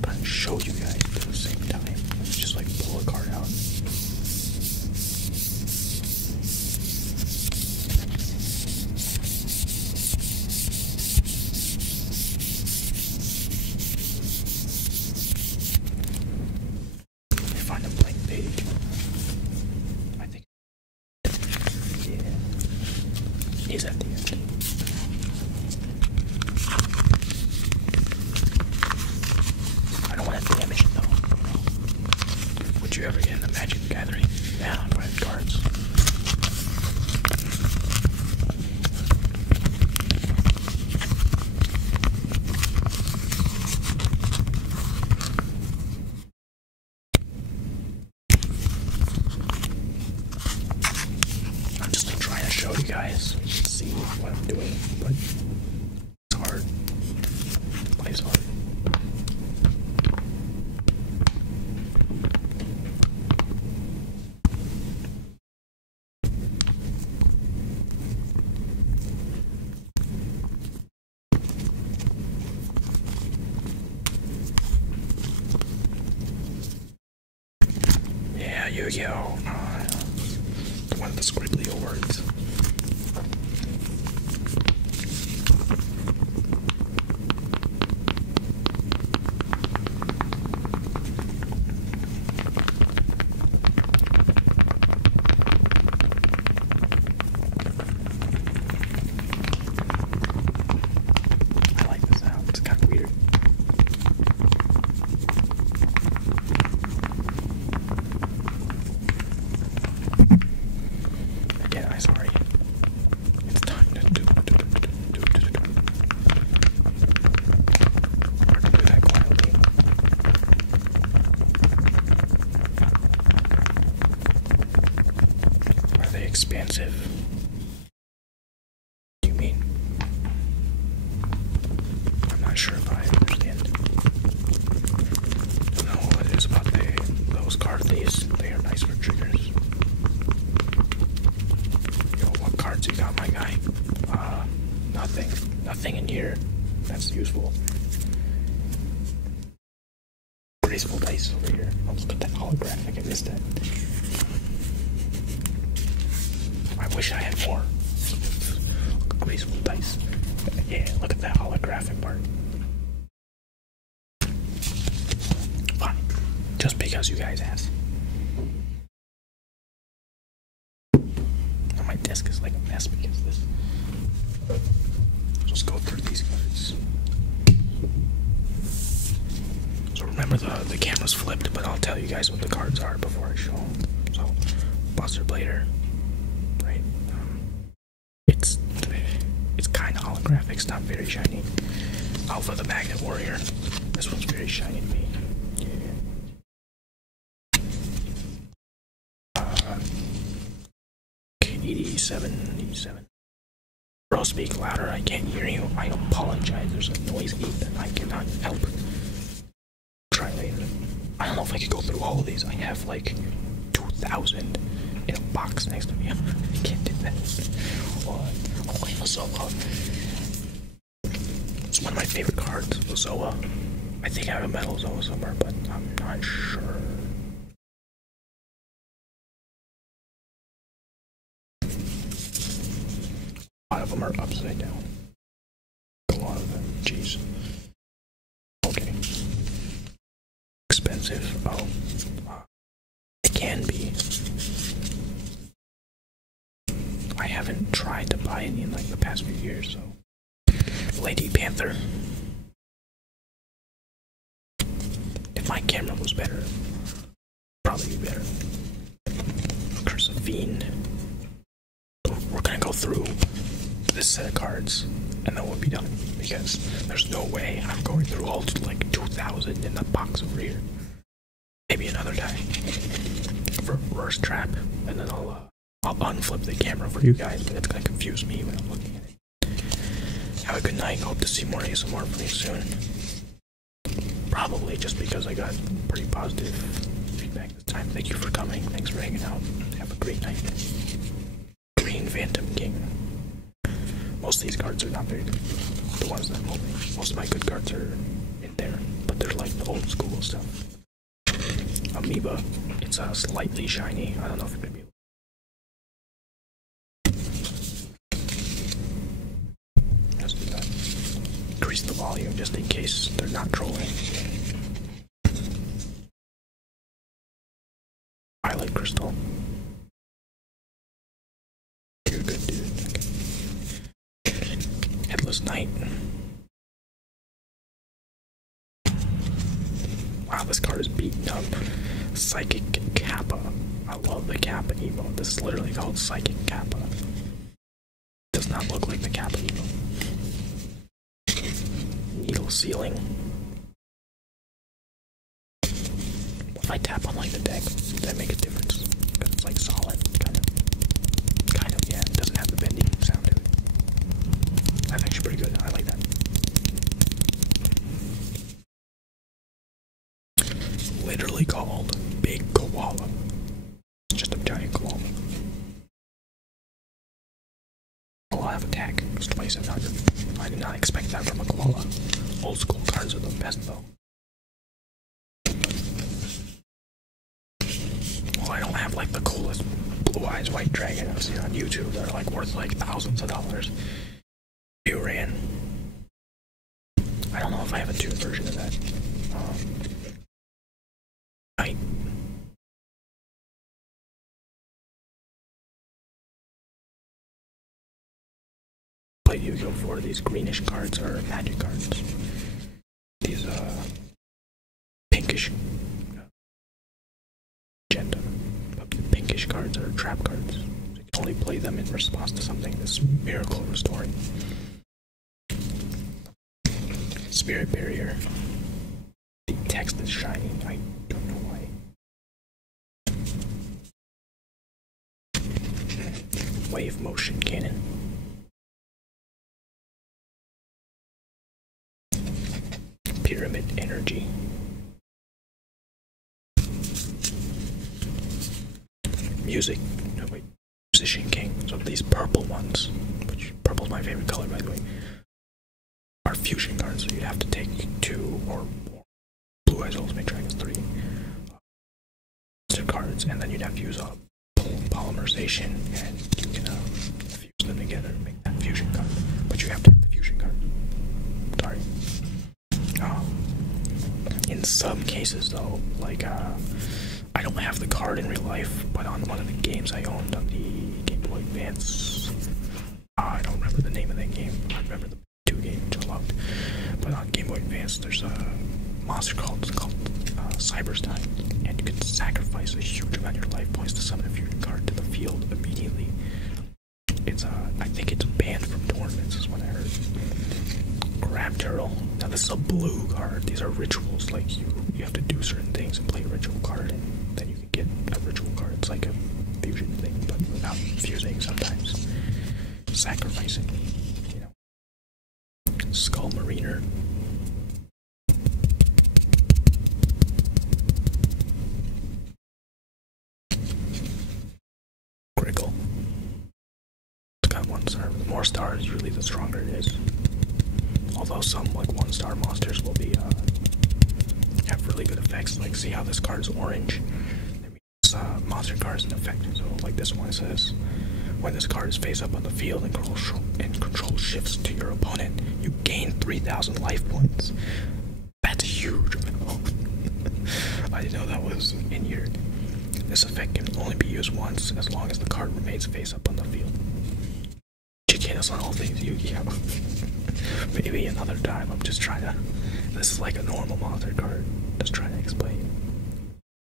But I'll show you guys at the same time. Let's just like pull a card out. Find a blank page. I think. Yeah. He's at the end. I don't want to damage it though. Would you ever get in the Magic the Gathering? Yeah, I'm buying cards. I'm just like trying to show you guys so you can see what I'm doing, but it's hard. Life's hard. Yeah, Yu-Gi-Oh! One of the squiggly words. I like the sound. It's kind of weird. Again, I'm sorry. It's time to do. Hard to do that quietly. Are they expansive? What do you mean? I'm not sure if I understand. I don't know what it is about those card these. They are nice for triggers. Yo, what cards you got, my guy? Nothing. Nothing in here that's useful. Graceful dice over here. Oh, look at that holographic. I missed that. I wish I had more. Graceful dice. Yeah, look at that holographic part. Fine. Just because you guys asked. My desk is like a mess because this. Just go through these cards. So remember the camera's flipped, but I'll tell you guys what the cards are before I show them. So, Buster Blader, right? It's kind of holographic. It's not very shiny. Alpha the Magnet Warrior. This one's very shiny to me. Okay, 87. Bro, speak louder. I can't hear you. I apologize. There's a noise gate that I cannot help. Try later. I don't know if I could go through all of these. I have like 2,000 in a box next to me. I can't do that. Oh, I have a Zoa. It's one of my favorite cards, the Zoa. I think I have a metal Zoa somewhere, but I'm not sure. A lot of them are upside down. A lot of them. Jeez. Okay. Expensive. Oh. It can be. I haven't tried to buy any in like the past few years, so. Lady Panther. If my camera was better, probably be better. Curse of Fiend. We're gonna go through this set of cards and then we'll be done, because there's no way I'm going through all like 2,000 in the box over here. Maybe another time. Reverse trap, and then I'll unflip the camera for you guys, but it's gonna confuse me when I'm looking at it. Have a good night. Hope to see more ASMR from you soon. Probably just because I got pretty positive feedback this time. Thank you for coming. Thanks for hanging out. Have a great night. Green Phantom King. Most of these cards are not very good. The ones that hold me. Most of my good cards are in there, but they're like the old school stuff. Amoeba. It's slightly shiny. I don't know if it could be. Let's do that. Increase the volume just in case they're not trolling. Highlight crystal. You're good, dude. Okay. Headless Knight. Wow, this card is beaten up. Psychic Kappa. I love the Kappa emote. This is literally called Psychic Kappa. Does not look like the Kappa emote. Needle Sealing. What if I tap on like the deck? Does that make a difference? Because it's like solid, kind of, yeah. It doesn't have the bending sound to it. That's actually pretty good. I like that. Literally called Big Koala. It's just a giant koala. I'll have attack. It's 2,700. I did not expect that from a koala. Old school cards are the best though. Well, I don't have like the coolest blue eyes white dragon I've seen on YouTube that are like worth like thousands of dollars. You ran. I don't know if I have a tuned version of that. Right. Play Yu-Gi-Oh! For these greenish cards are magic cards. These pinkish magenta. But the pinkish cards are trap cards. You can only play them in response to something. This miracle restoring. Spirit Barrier. The text is shiny. I don't know why. Wave Motion Cannon. Pyramid Energy. Music. No, wait. Musician King. So these purple ones, which purple's my favorite color by the way, are fusion cards. So you'd have to take 2 or more Blue Eyes Ultimate Dragons 3 cards, and then you'd have to use a polymerization, and you can fuse them together to make that fusion card. But you have to have the fusion card. Sorry. In some cases, though, like I don't have the card in real life, but on one of the games I owned on the Game Boy Advance, I don't remember the name of that game. I remember the 2 game which I loved. But on Game Boy Advance, there's a monster called Cyberstein, and you can sacrifice a huge amount of your life points to summon a fusion card to the field immediately. It's I think it's banned from tournaments, is what I heard. Crab Turtle. Now this is a blue card. These are rituals. Like you have to do certain things and play a ritual card, and then you can get a ritual card. It's like a fusion thing, but without fusing sometimes. Sacrificing, you know. Skull Mariner. Crickle. It's got 1 star. The more stars, usually the stronger it is. Although some like 1-star monsters will be have really good effects. Like see how this card is orange. This monster card is an effect. So like this one says, when this card is face up on the field and control shifts to your opponent, you gain 3,000 life points. That's huge. I didn't know that was in here. This effect can only be used once as long as the card remains face up on the field. Educate us on all things Yu-Gi-Oh! Maybe another time. I'm just trying to. This is like a normal monster card. Just trying to explain.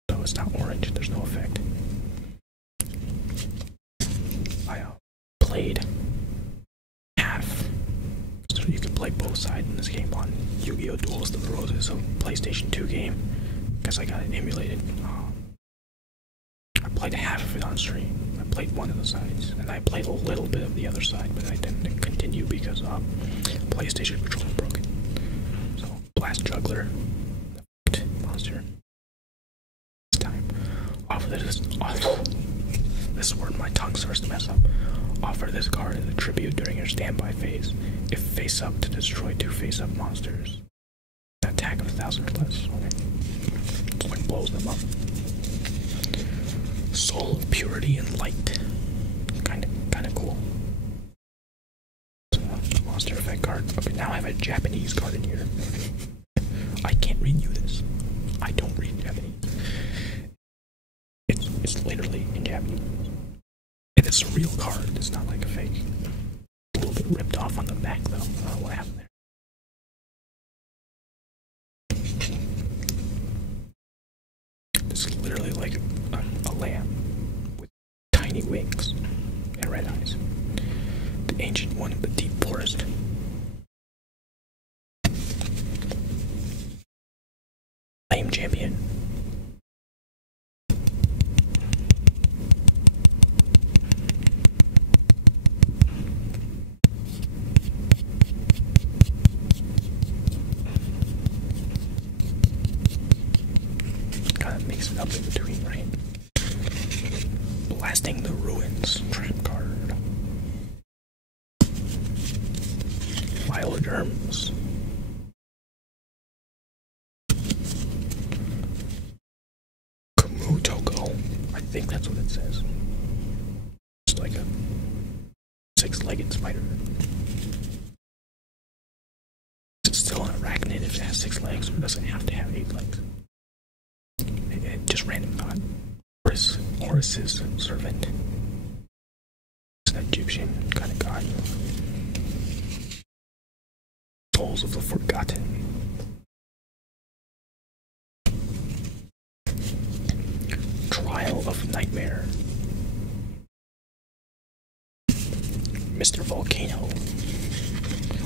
So it's not orange. There's no effect. I played half. So you can play both sides in this game on Yu-Gi-Oh! Duels of the Roses, a PlayStation 2 game. Guess I got it emulated. I played half of it on stream. I played one of the sides, and I played a little bit of the other side, but I didn't continue because PlayStation controller broken. So Blast Juggler, monster. This time, offer this. This is where my tongue starts to mess up. Offer this card as a tribute during your standby phase. If face up, to destroy 2 face up monsters. Attack of 1,000 or less. Okay. It like blows them up. Soul of Purity and Light. Kinda cool. Monster effect card. Okay, now I have a Japanese card in here. I can't read you this. I don't read Japanese. It's literally in Japanese. And it's a real card. It's not like a fake. A little bit ripped off on the back though. I don't know what happened there. This is literally like a lamb with tiny wings and red eyes. The ancient one of the deep forest. Flame champion. Gotta mix it up in between, right? Blasting the Ruins. Trap card. Bioderms. Kumutoko. I think that's what it says. It's like a 6-legged spider. It's still an arachnid if it has 6 legs, or does it have to have 8 legs? Just random thought. Horus's servant. It's an Egyptian kind of god. Souls of the Forgotten. Trial of Nightmare. Mr. Volcano.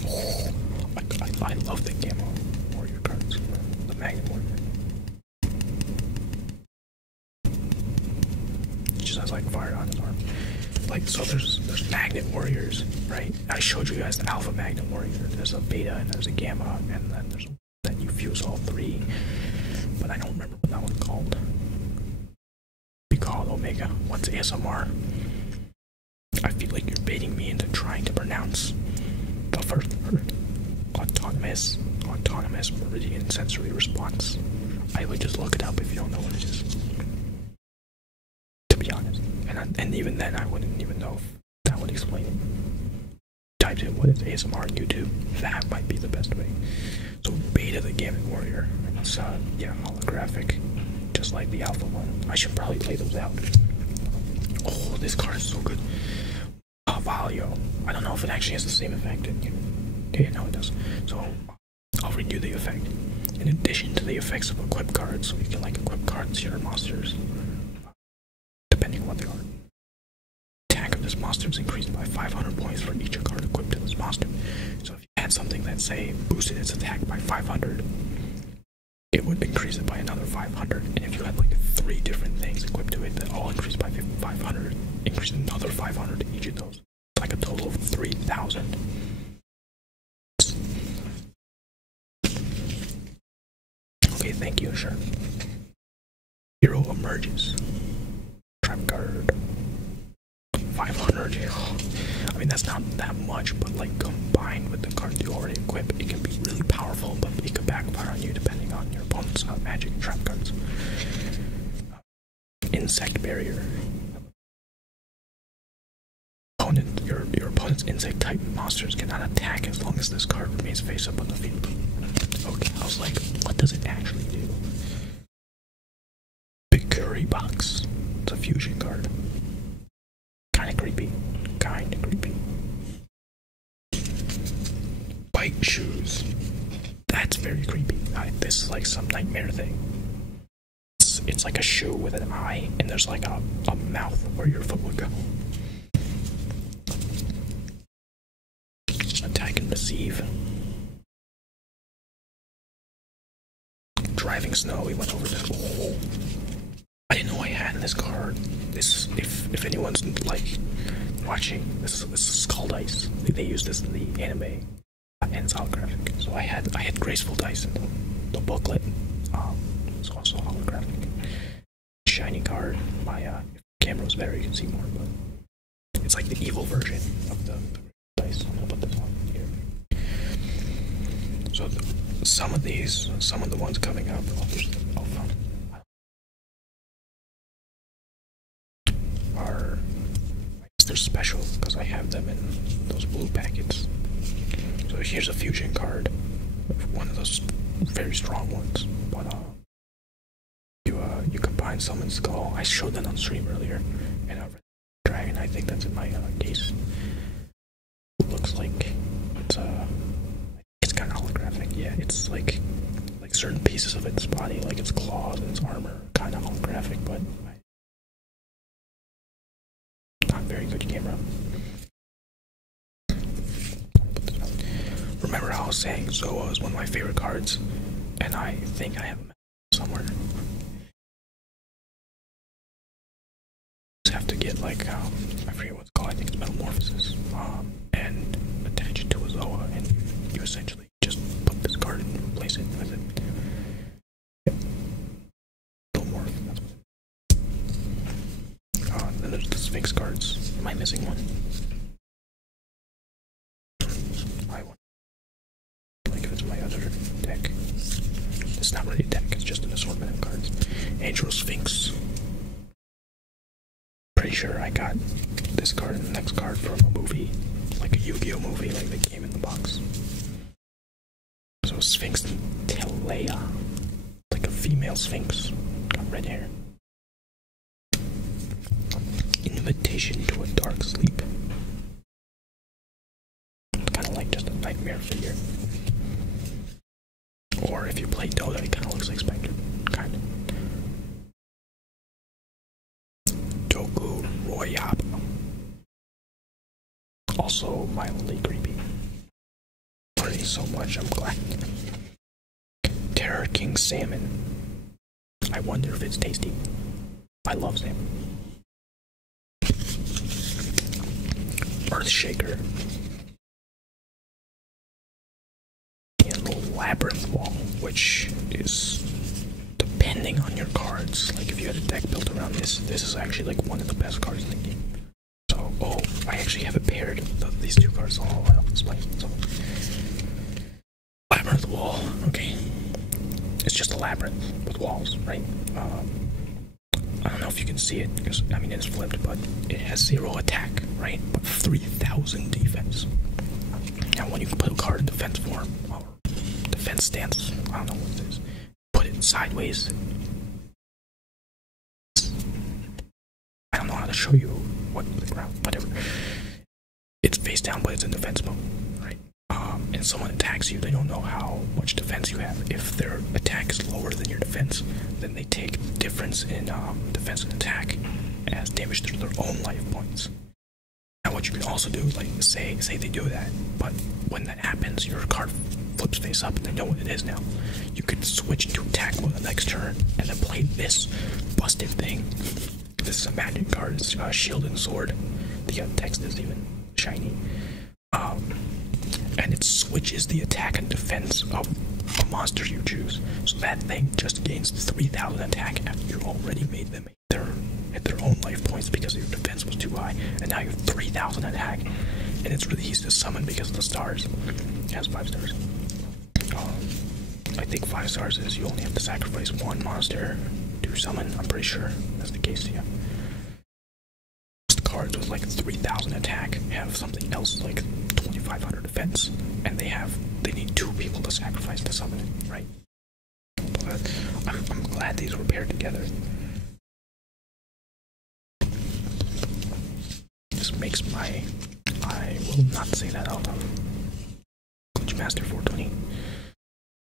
Oh, I love the Gamma Warrior cards. The Magnet Warrior. He just has like fire on his arm. Like, so there's Magnet Warriors, right? I showed you guys the Alpha Magnet Warrior. There's a Beta and there's a Gamma, and then there's then you fuse all 3. But I don't remember what that one's called. Be called Omega. What's ASMR? I feel like you're baiting me into trying to pronounce the first word. Autonomous meridian sensory response. I would just look it up if you don't know what it is. To be honest. And even then I wouldn't even know if that would explain it. Typed in what is ASMR on YouTube. That might be the best way. So Beta the Gamut Warrior. It's yeah, holographic. Just like the Alpha one. I should probably play those out. Oh, this card is so good. Valio. I don't know if it actually has the same effect. Yeah, no, it does. So I'll read you the effect. In addition to the effects of equip cards, so you can like equip cards to your monsters, depending on what they are. Attack of this monster is increased by 500 points for each card equipped to this monster. So if you had something that, say, boosted its attack by 500, it would increase it by another 500. And if you had like 3 different things equipped to it that all increased by 500, increase another 500 to each of those. It's like a total of 3,000. Okay, thank you, sure. Hero emerges. Trap card. 500. I mean, that's not that much, but like combined with the cards you already equip, it can be really powerful, but it could backfire on you depending on your opponent's magic trap cards. Insect barrier. Your opponent's insect type monsters cannot attack as long as this card remains face up on the field. Okay, I was like, what does it actually do? Big curry box. It's a fusion card. Kinda creepy. Bite shoes. That's very creepy. This is like some nightmare thing. It's like a shoe with an eye, and there's like a mouth where your foot would go. Attack and receive. Driving snow, we went over this. Oh, I didn't know I had this card. This, if anyone's like watching, this is Skull Dice. They use this in the anime, and it's holographic. So I had Graceful Dice in the booklet. It's also holographic. Shiny card. My camera was better, you can see more, but it's like the evil version of the dice. I'm gonna put this on here. So some of the ones coming up, are, they're special because I have them in those blue packets. So here's a fusion card, one of those very strong ones. But you combine Summon Skull. I showed that on stream earlier, and Dragon. I think that's in my case. It looks like it's kind of holographic. Yeah, it's like certain pieces of its body, like its claws and its armor, kind of holographic, but not very good camera. Remember how I was saying Zoa is one of my favorite cards, and I think I have them somewhere. Just have to get like I forget what it's called. I think it's Metamorphosis, and attach it to a Zoa, and you essentially just put this card and replace it with it. Yep. Metamorph. That's what then there's the Sphinx cards. Am I missing one? My other deck. It's not really a deck, it's just an assortment of cards. Angel Sphinx. Pretty sure I got this card and the next card from a movie, like a Yu-Gi-Oh movie, like they came in the box. So Sphinx Telea, like a female Sphinx, got red hair. Invitation to a Dark Sleep. It's kind of like just a nightmare figure. Or if you play Dota, it kind of looks like Spectre. Kind of. Doku Royab. Also mildly creepy. Learning so much, I'm glad. Terror King Salmon. I wonder if it's tasty. I love salmon. Earthshaker. Labyrinth Wall, which is, depending on your cards, like if you had a deck built around this is actually like one of the best cards in the game. So, I actually have it paired, these two cards, I'll explain. So, Labyrinth Wall, okay, it's just a labyrinth with walls, right? I don't know if you can see it, because, I mean, it's flipped, but it has 0 attack, right? But 3,000 defense. Now, when you put a card in defense form, defense stance, I don't know what it is, put it sideways. I don't know how to show you what the ground, whatever. It's face down, but it's in defense mode, right? And someone attacks you, they don't know how much defense you have. If their attack is lower than your defense, then they take the difference in defense and attack as damage through their own life points. Now what you can also do, like, say they do that, but when that happens, your card flips face up and they know what it is now. You could switch to attack mode the next turn and then play this busted thing. This is a magic card. It's Shield and Sword. The text is even shiny. And it switches the attack and defense of a monster you choose. So that thing just gains 3,000 attack after you already made them hit their own life points because your defense was too high, and now you have 3,000 attack. And it's really easy to summon because of the stars. It has 5 stars. I think 5 stars is you only have to sacrifice one monster to summon. I'm pretty sure that's the case, yeah. Most cards with like 3,000 attack have something else like 2,500 defense, and they need 2 people to sacrifice to summon it, right? But I'm glad these were paired together. This makes I will not say that out loud. Glitch Master 420.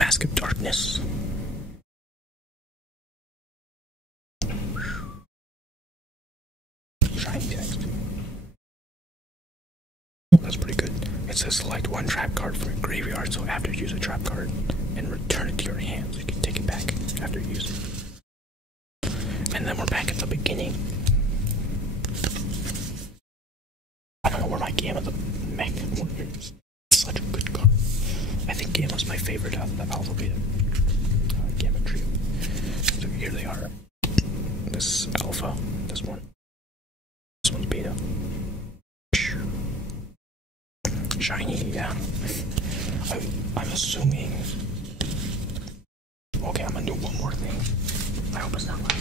Mask of Darkness. Shiny text. Oh, that's pretty good. It says select one trap card from your graveyard, so after you use a trap card and return it to your hand, so you can take it back after you use it. And then we're back at the beginning. I don't know where my Gamma the Mech Warrior is. It's such a good card. I think Gamma's my favorite out of the Alpha Beta Gamma trio. So here they are. This is Alpha, this one. This one's Beta. Shiny, yeah. I'm assuming. Okay, I'm gonna do one more thing. I hope it's not like.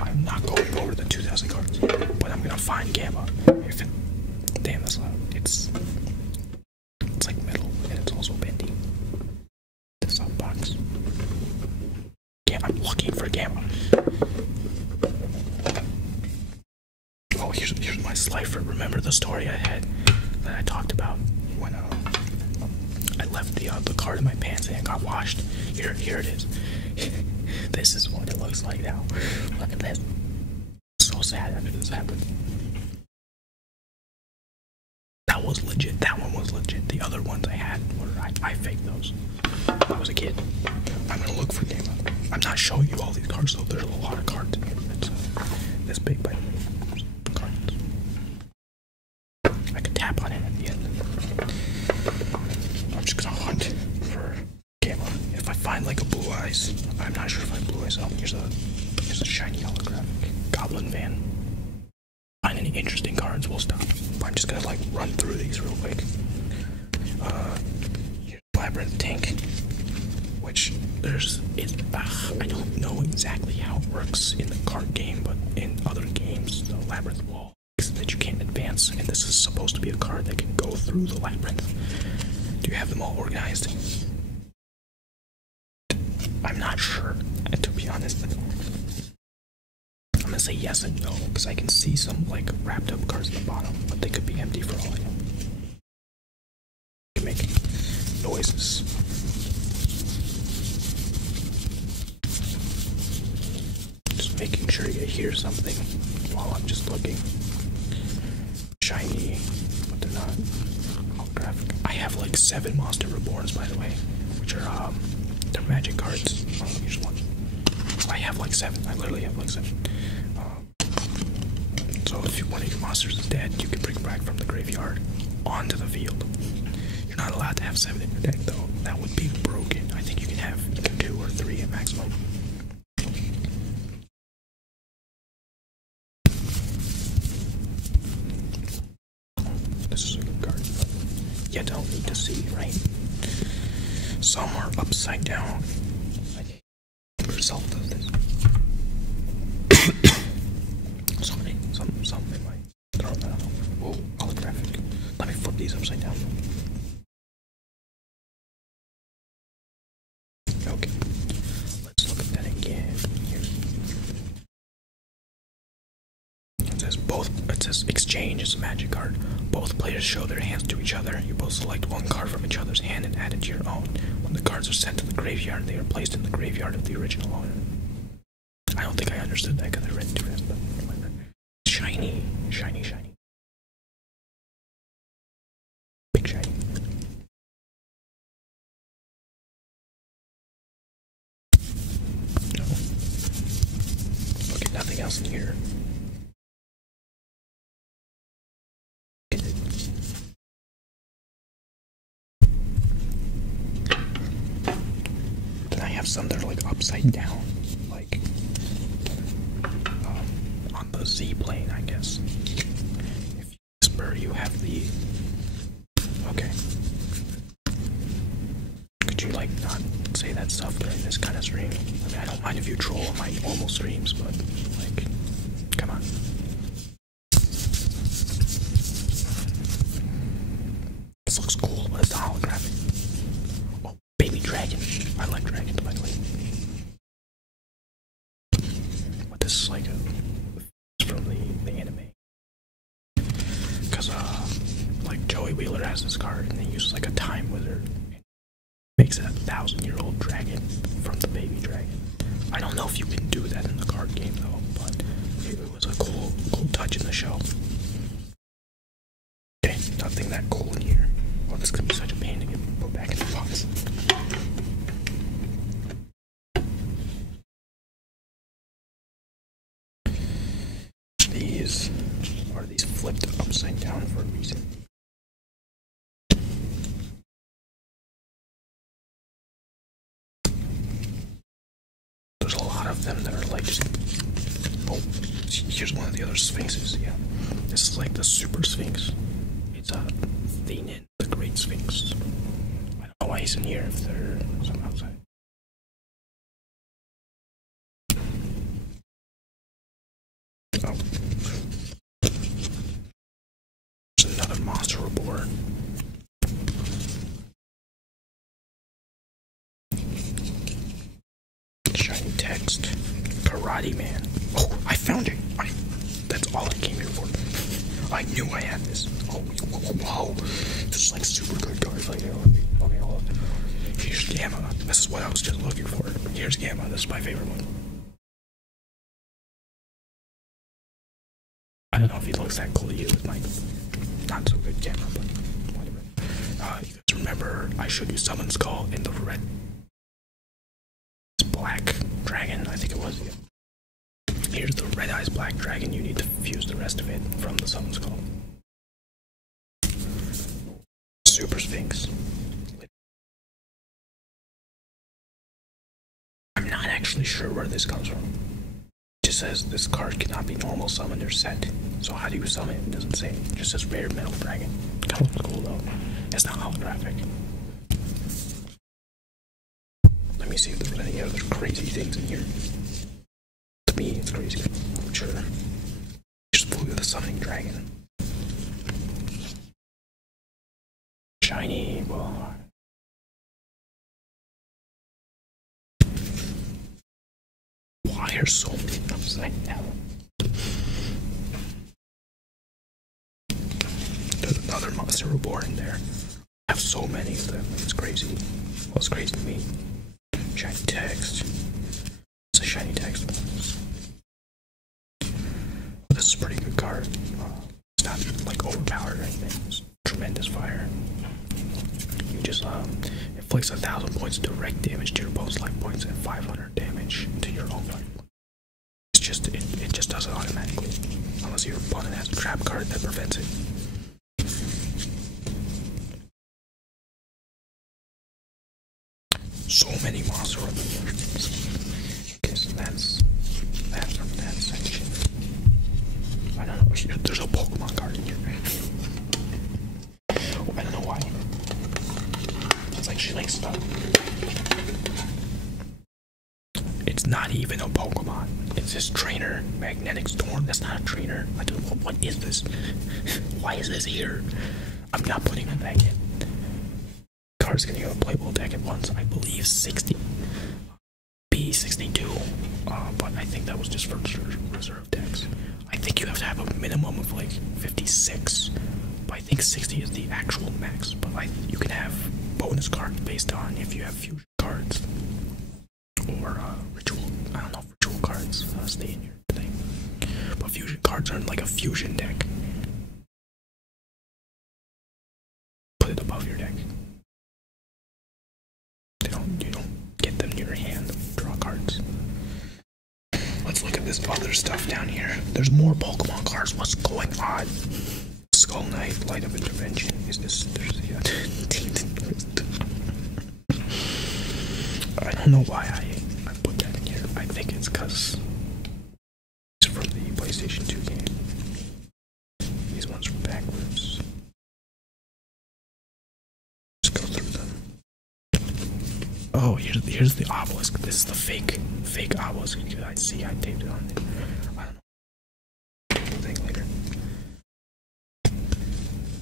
I'm not going over the 2,000 cards, but I'm gonna find Gamma. If it, damn, that's loud. It's like metal, and it's also bendy. This box. Yeah, I'm looking for Gamma. Oh, here's my Slifer. Remember the story I had that I talked about when I left the card in my pants and it got washed? Here it is. This is what it looks like now. Look at this. So sad after this happened. That was legit. That one was legit. The other ones I had were I faked those. I was a kid. I'm gonna look for Gamma. I'm not showing you all these cards though. There's a lot of cards in here. It's this big by cards. I could tap on it at the end. I'm just gonna hunt for Gamma. If I find like a Blue Eyes, I'm not sure if I have Blue Eyes. Oh, here's a shiny holographic Goblin Van. Find any interesting cards, we'll stop. I'm just gonna like run through these real quick. Here's Labyrinth Tank, which I don't know exactly how it works in the card game, but in other games, the Labyrinth Wall is that you can't advance, and this is supposed to be a card that can go through the labyrinth. Do you have them all organized? I'm not sure, to be honest. I'm gonna say yes and no, because I can see some like wrapped up cards at the bottom, but they could be empty for all I know. They can make noises. Just making sure you hear something while I'm just looking. Shiny, but they're not holographic. I have like 7 Monster Reborns, by the way, which are they're magic cards. Here's one. I have like 7. I literally have like 7. So if one of your monsters is dead, you can bring it back from the graveyard onto the field. You're not allowed to have 7 in your deck, though. That would be broken. I think you can have either 2 or 3 at maximum. This is a good card, but you don't need to see, right? Some are upside down. Yourself does this. Sorry, some in my throat, I don't know. Oh, holographic. Let me flip these upside down. Okay. Let's look at that again. Here. It says exchange is a magic card. Both players show their hands to each other. You both select one card from each other's hand and add it to your own. When the cards are sent to the graveyard, they are placed in the graveyard of the original owner. I don't think I understood that because I read too fast, but shiny, shiny, shiny. else in here. Then I have some that are like upside down, like on the Z plane, I guess. If you whisper, you have the. Okay. Could you like not say that stuff during this kind of stream? I mean, I don't mind if you troll on my normal streams, but like, come on. This looks cool, but it's not holographic. Oh, baby dragon. I like dragons, by the way. But this is like it's from the anime. Because, like Joey Wheeler has this card, and he uses like a time wizard. Makes it a 1,000-year-old dragon from the baby dragon. I don't know if you can do that in the card game though, but it was a cool touch in the show. Okay, nothing that cool in here. Oh, this is gonna be such a pain to get put back in the box. These are flipped upside down for a reason. There's a lot of them that are like just. Oh, here's one of the other sphinxes. Yeah, this is like the super sphinx. It's Thenin, the Great Sphinx. I don't know why he's in here if there's some outside. Oh. There's another monster reborn. Shiny text. Karate Man. Oh, I found it. That's all I came here for. I knew I had this. Oh, wow. This is like super good cards. Like, okay, hold on. Here's Gamma. This is what I was just looking for. Here's Gamma. This is my favorite one. I don't know if he looks that cool to you with my not so good camera, but whatever. You guys remember I showed you Summon Skull in the red black dragon, I think it was. Here's the red eyes black dragon. You need to fuse the rest of it from the Summon Skull. Super Sphinx. I'm not actually sure where this comes from. It just says this card cannot be normal summoned or set. So how do you summon it? It doesn't say. It just says rare metal dragon. Kind of looks cool though. It's not holographic. Let me see if there's any other crazy things in here. To me, it's crazy. I'm sure. Just flew the summoning dragon. Shiny. Well. Why are so many upside down? There's another monster reborn in there. I have so many of them. It's crazy. Well, it's crazy to me. Shiny text. It's a shiny text. Well, this is a pretty good card. It's not like overpowered or anything. It's tremendous fire. You just inflicts 1,000 points direct damage to your opponent's life points and 500 damage to your own life. It's just it just does it automatically, unless your opponent has a trap card that prevents it. So many monster reborns. Okay, so that's from that section. I don't know. There's a Pokemon card in here. Oh, I don't know why. It's like she likes stuff. It's not even a Pokemon. It's this trainer, Magnetic Storm. That's not a trainer. I don't know. What is this? Why is this here? I'm not putting it back in. Cards can go playable deck at once. I believe 60. B62. But I think that was just for reserve decks. I think you have to have a minimum of like 56. But I think 60 is the actual max. But you can have bonus cards based on if you have fusion cards. Or ritual. I don't know if ritual cards stay in your thing. But fusion cards are like a fusion deck. Put it above your deck. You don't get them in your hand. Draw cards. Let's let's look at this other stuff down here. There's more Pokemon cards. What's going on? Skull Knight, Light of Intervention. Is this? I don't know why I put that in here. I think it's because it's from the PlayStation 2 game. These ones are backwards. Just go through them. Oh, here's the obelisk. This is the fake obelisk. I see. I taped it on there. I don't know. Thing later.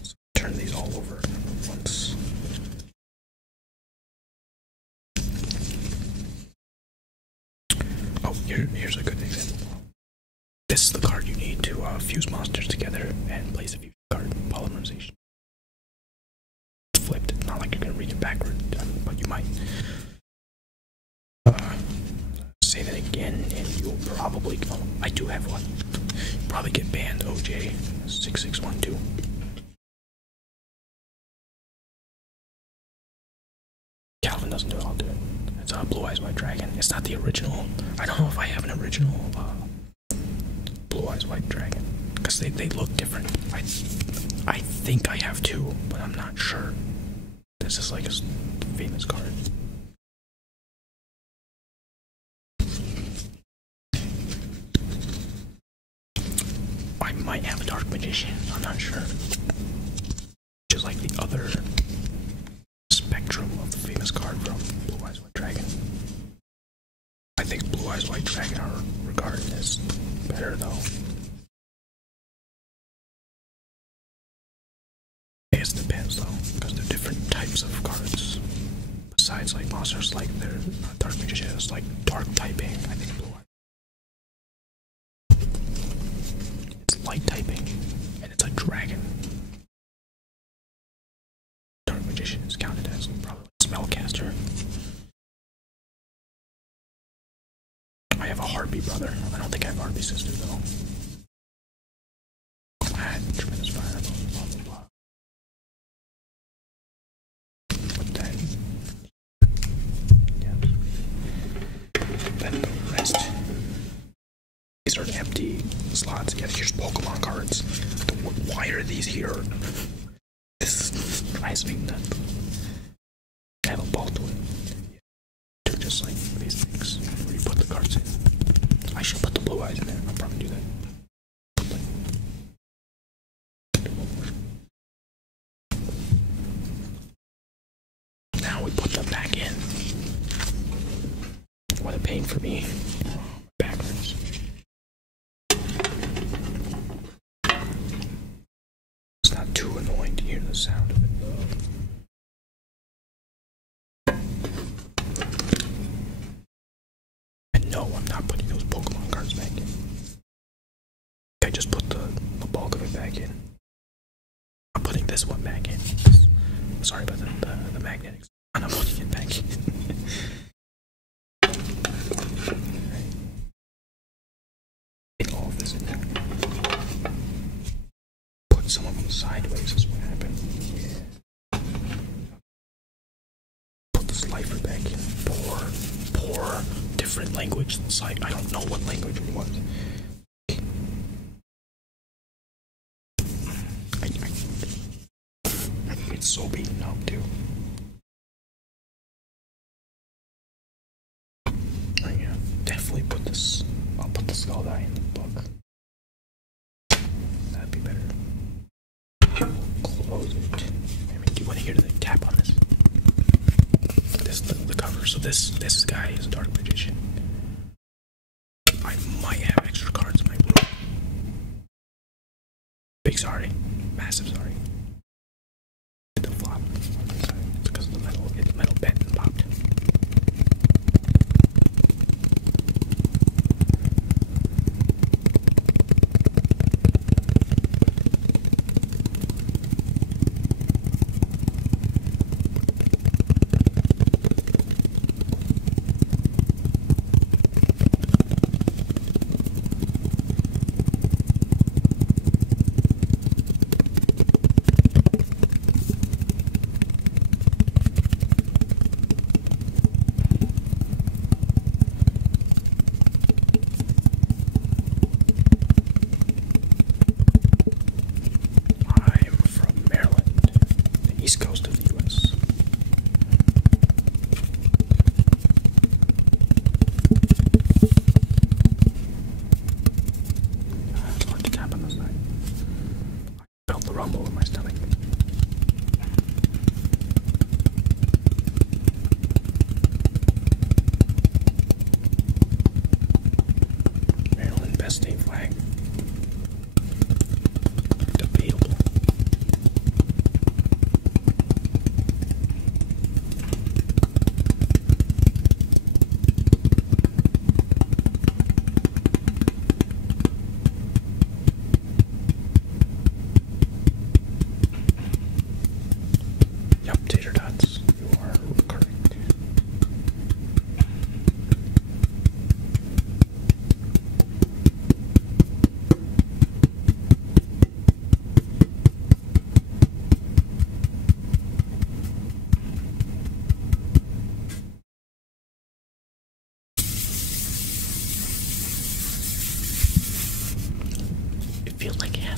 So turn these all over once. Oh, here's a good example. This is the card you need to fuse monsters together and place a fuse card. Polymerization. It's flipped. It's not like you're gonna read it backward, but you might. Say that again, and you'll probably. Oh, I do have one. You'll probably get banned. OJ 6612. Calvin doesn't do it. I'll do it. It's Blue Eyes White Dragon. It's not the original. I don't know if I have an original Blue Eyes White Dragon because they look different. I think I have two, but I'm not sure. This is like a famous card. I might have a Dark Magician. I'm not sure. Just like the other spectrum of the famous card from Blue Eyes White Dragon. I think Blue Eyes White Dragon are regarded as better though. I guess it depends though, because they're different types of cards. Besides like monsters, like their Dark Magician is like dark typing. I think Blue Eyes. It's light typing, and it's a dragon. Dark Magician is counted as probably a spellcaster. I have a Harpy brother. I don't think I have a Harpy sister though. I had tremendous fire. Blah blah blah. Put that. Yeah. Then go rest. These are empty slots. Yeah, here's Pokemon cards. Why are these here? This drives me nuts. I have a ball to it. Yeah. Just like these things where you put the cards in. I should put the Blue Eyes in there. I'll probably do that. Now we put them back in. What a pain for me. Backwards. It's not too annoying to hear the sound of it though. And no, I'm not putting those Pokemon cards back in. I just put the bulk of it back in. I'm putting this one back in. Sorry about the magnetics. I'm not putting it back in. Right. Get all of this in there. Put some of them sideways is what happened. Yeah. Put the Slifer back in. Poor different language. It's like I don't know what language it was. It's so beaten up too. Oh yeah, definitely put this. I'll put the Skull Die in the book. That'd be better. Close it. I mean, do you want to hear the tap on this? This the cover. So this guy is a Dark Magician. I might have extra cards in my room. Big sorry, massive sorry. The flop. It's because of the metal. The metal bent and popped.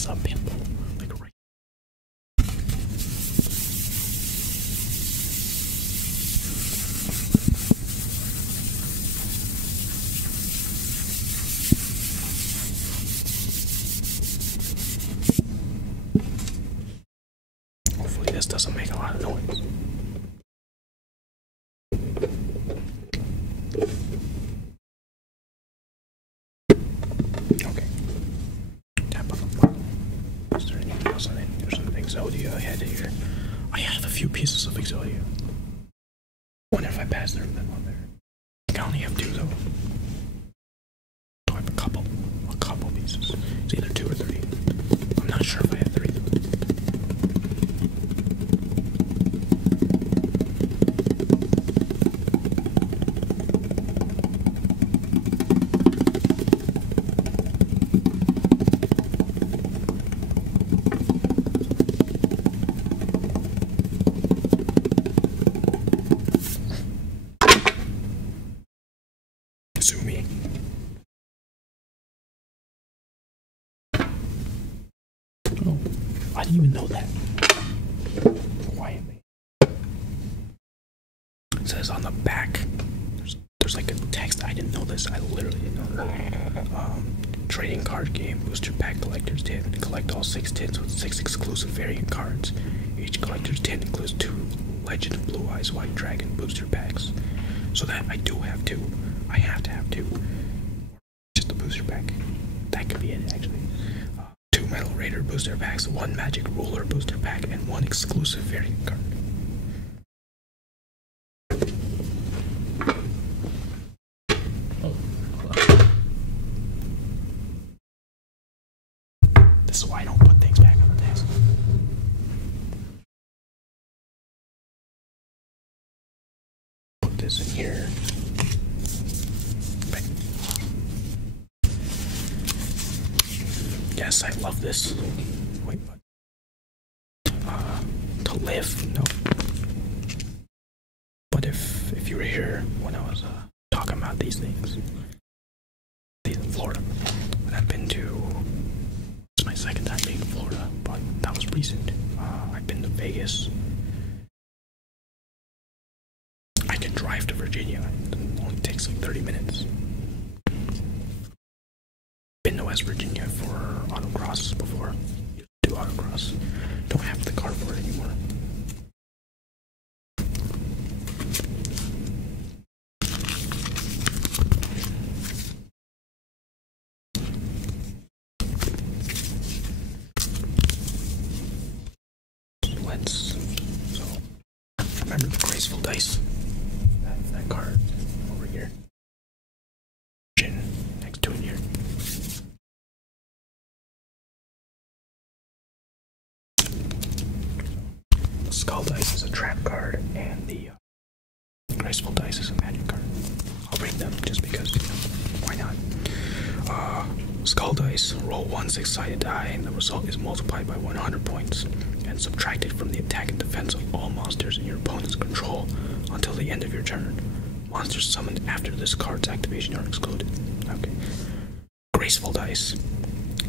has a pimple, like right. Hopefully this doesn't make a lot of noise. Okay. Tap on the bottom. Is there anything else on it? There's some Exodia ahead here. I have a few pieces of Exodia. I wonder if I pass them on there. I can only have 2 though. So I have a couple pieces. It's either 2 or 3. I'm not sure if I have 3 though. Zoomy. Oh, I didn't even know that. Quietly. It says on the back, there's like a text. I didn't know this. I literally didn't know that. Trading card game, booster pack collector's tin. Collect all 6 tins with 6 exclusive variant cards. Each collector's tin includes 2 Legend of Blue Eyes White Dragon booster packs. So that I do have 2. I have to have 2. Just a booster pack. That could be it, actually. 2 Metal Raider booster packs, 1 Magic Ruler booster pack, and 1 exclusive variant card. Oh, this is why I don't put things back on the desk. Put this in here. Yes, I love this. Wait, what? To live? No. But if you were here when I was talking about these things, these in Florida, and I've been to. It's my 2nd time being in Florida, but that was recent. I've been to Vegas. I can drive to Virginia. It only takes like 30 minutes. Been to West Virginia for autocross before. Used to do autocross. Don't have the car for it anymore. So remember the graceful dice? That card over here. Next to it here. The skull dice is a trap card, and the graceful dice is a magic card. I'll bring them just because, why not? Skull dice, roll 1 6-sided die, and the result is multiplied by 100 points, and subtracted from the attack and defense of all monsters in your opponent's control until the end of your turn. Monsters summoned after this card's activation are excluded. Okay. Graceful dice.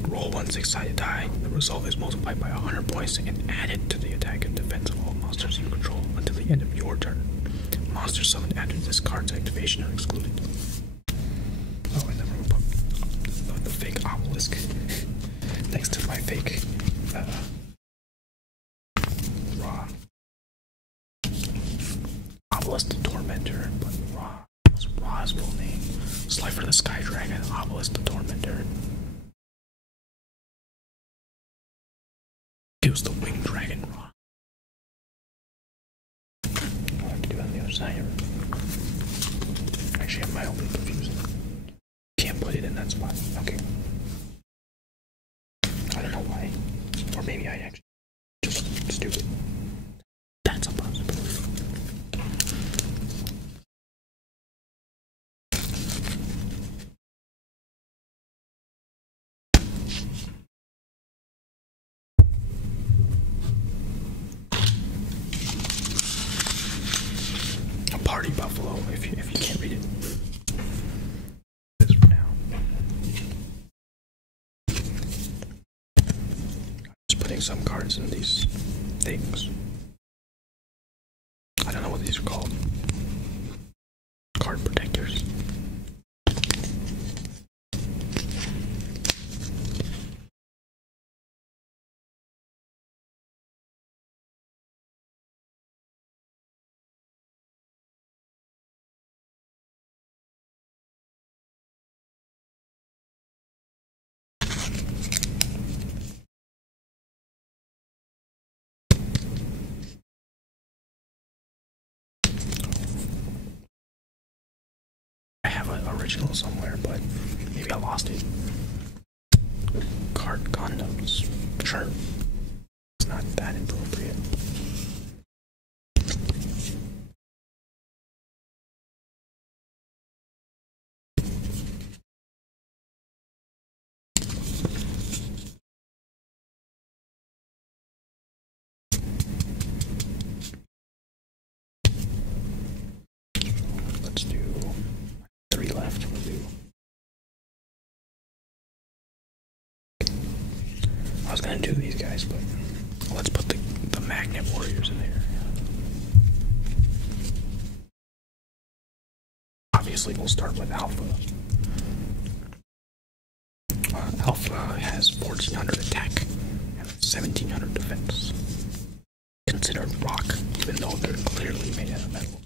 Roll 1 6-sided die. The result is multiplied by 100 points and added to the attack and defense of all monsters you control until the end of your turn. Monsters summoned after this card's activation are excluded. Oh, and then we're gonna put the fake obelisk next to my fake raw obelisk the Tormentor, but raw. What's Raw's full name? Slifer the Sky Dragon, obelisk the Tormentor. Use the Winged Dragon Raw. I'll have to do it on the other side here. Actually, I'm mildly confused. Can't put it in that spot. Okay. I don't know why. Or maybe I actually just stupid. That's a possibility. A party buffalo, if you can't read it. This for now. putting some cards in these things. I don't know what these are called. Card protectors. I have an original somewhere, but maybe I lost it. Card condoms. Sure. It's not that appropriate. Let's do 3 left. We'll do. I was gonna do these guys, but let's put the magnet warriors in there. Obviously, we'll start with Alpha. Alpha has 1400 attack and 1700 defense. Considered rock, even though they're clearly made out of metal.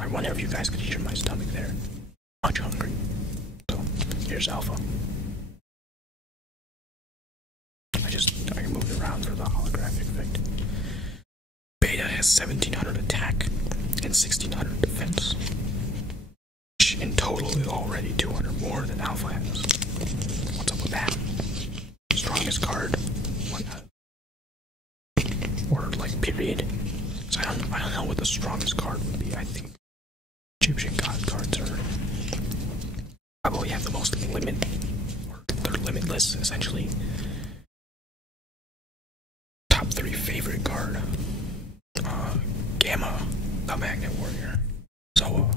I wonder if you guys could hear my stomach there. Much hungry. So, here's Alpha. I moved it around for the holographic effect. Beta has 1700 attack and 1600 defense. Which in total is already 200 more than Alpha has. What's up with that? Strongest card. Or like period. So I don't know what the strongest card would be. I think Egyptian god cards are probably have the most limit, or they're limitless essentially. Top 3 favorite card. Gamma, the Magnet Warrior. So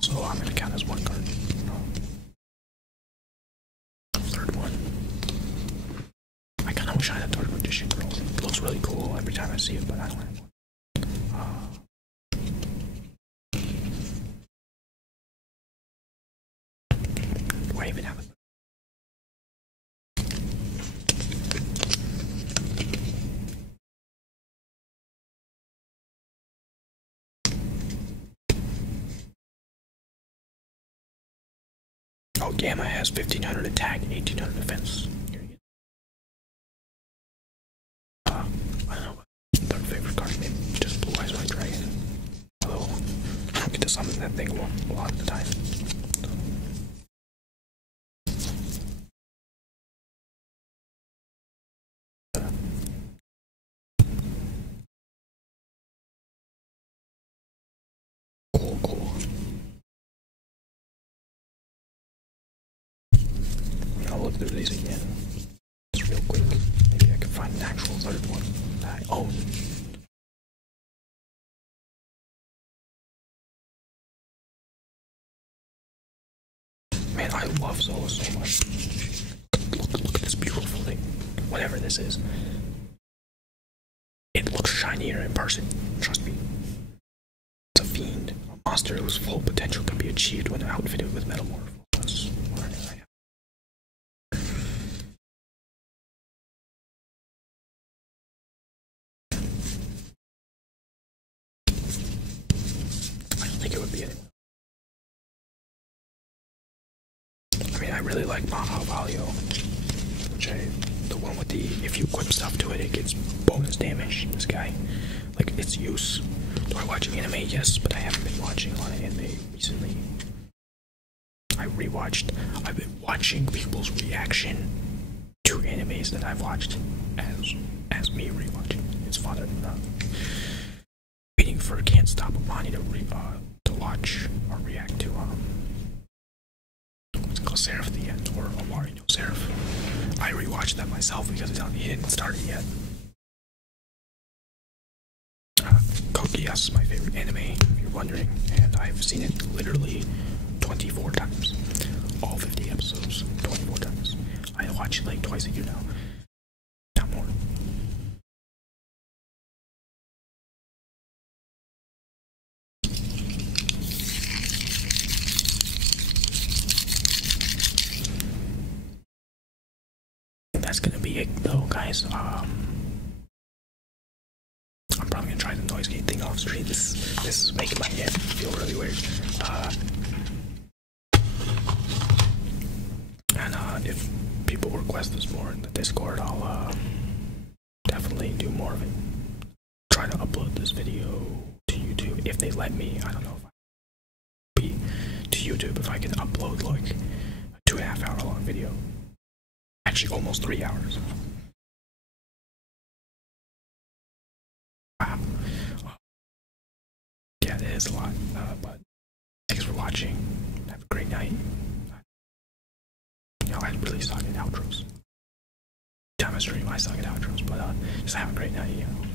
so I'm gonna count as one card. Third one. I kinda wish I had a Dark Magician Girl. It looks really cool every time I see it, but I don't have one. Do I even have it? Oh, Gamma has 1500 attack, 1800 defense. Here you go. I don't know what third favorite card, maybe just Blue Eyes White Dragon. Although, I don't get to summon that thing a lot of the time. Cool. I'll look through these again. Just real quick. Maybe I can find an actual third one that I own. Man, I love Solo so much. Look at this beautiful thing. Whatever this is. It looks shinier in person. Trust me. It's a fiend. A monster whose full potential can be achieved when outfitted with metamorphosis. I don't think it would be anyone. I mean, I really like Maha Valio, which the one with the, if you equip stuff to it, it gets bonus damage. This guy, like, its use. Do I watch anime? Yes, but I haven't been watching a lot of anime recently. I've been watching people's reaction to animes that I've watched as me rewatching. It's fun. Waiting for Can't Stop Amani to watch or react to what's it called, Seraph the End, or Amari no Seraph. I rewatched that myself because he didn't start it yet. Code Geass is my favorite anime. If you're wondering, and I've seen it literally 24 times. All 50 episodes, 24 times. I watch it like twice a year now. Not more. That's gonna be it though, guys. I'm probably gonna try the noise gate thing off stream. This is making my head feel really weird. And if people request this more in the Discord, I'll definitely do more of it. Try to upload this video to YouTube if they let me. I don't know if I be to YouTube if I can upload like a 2.5 hour long video. Actually, almost 3 hours. Wow. Yeah, it is a lot. But thanks for watching. Have a great night. You know, I really suck at outros. Time I stream, I suck at outros. But just have a great night. You know.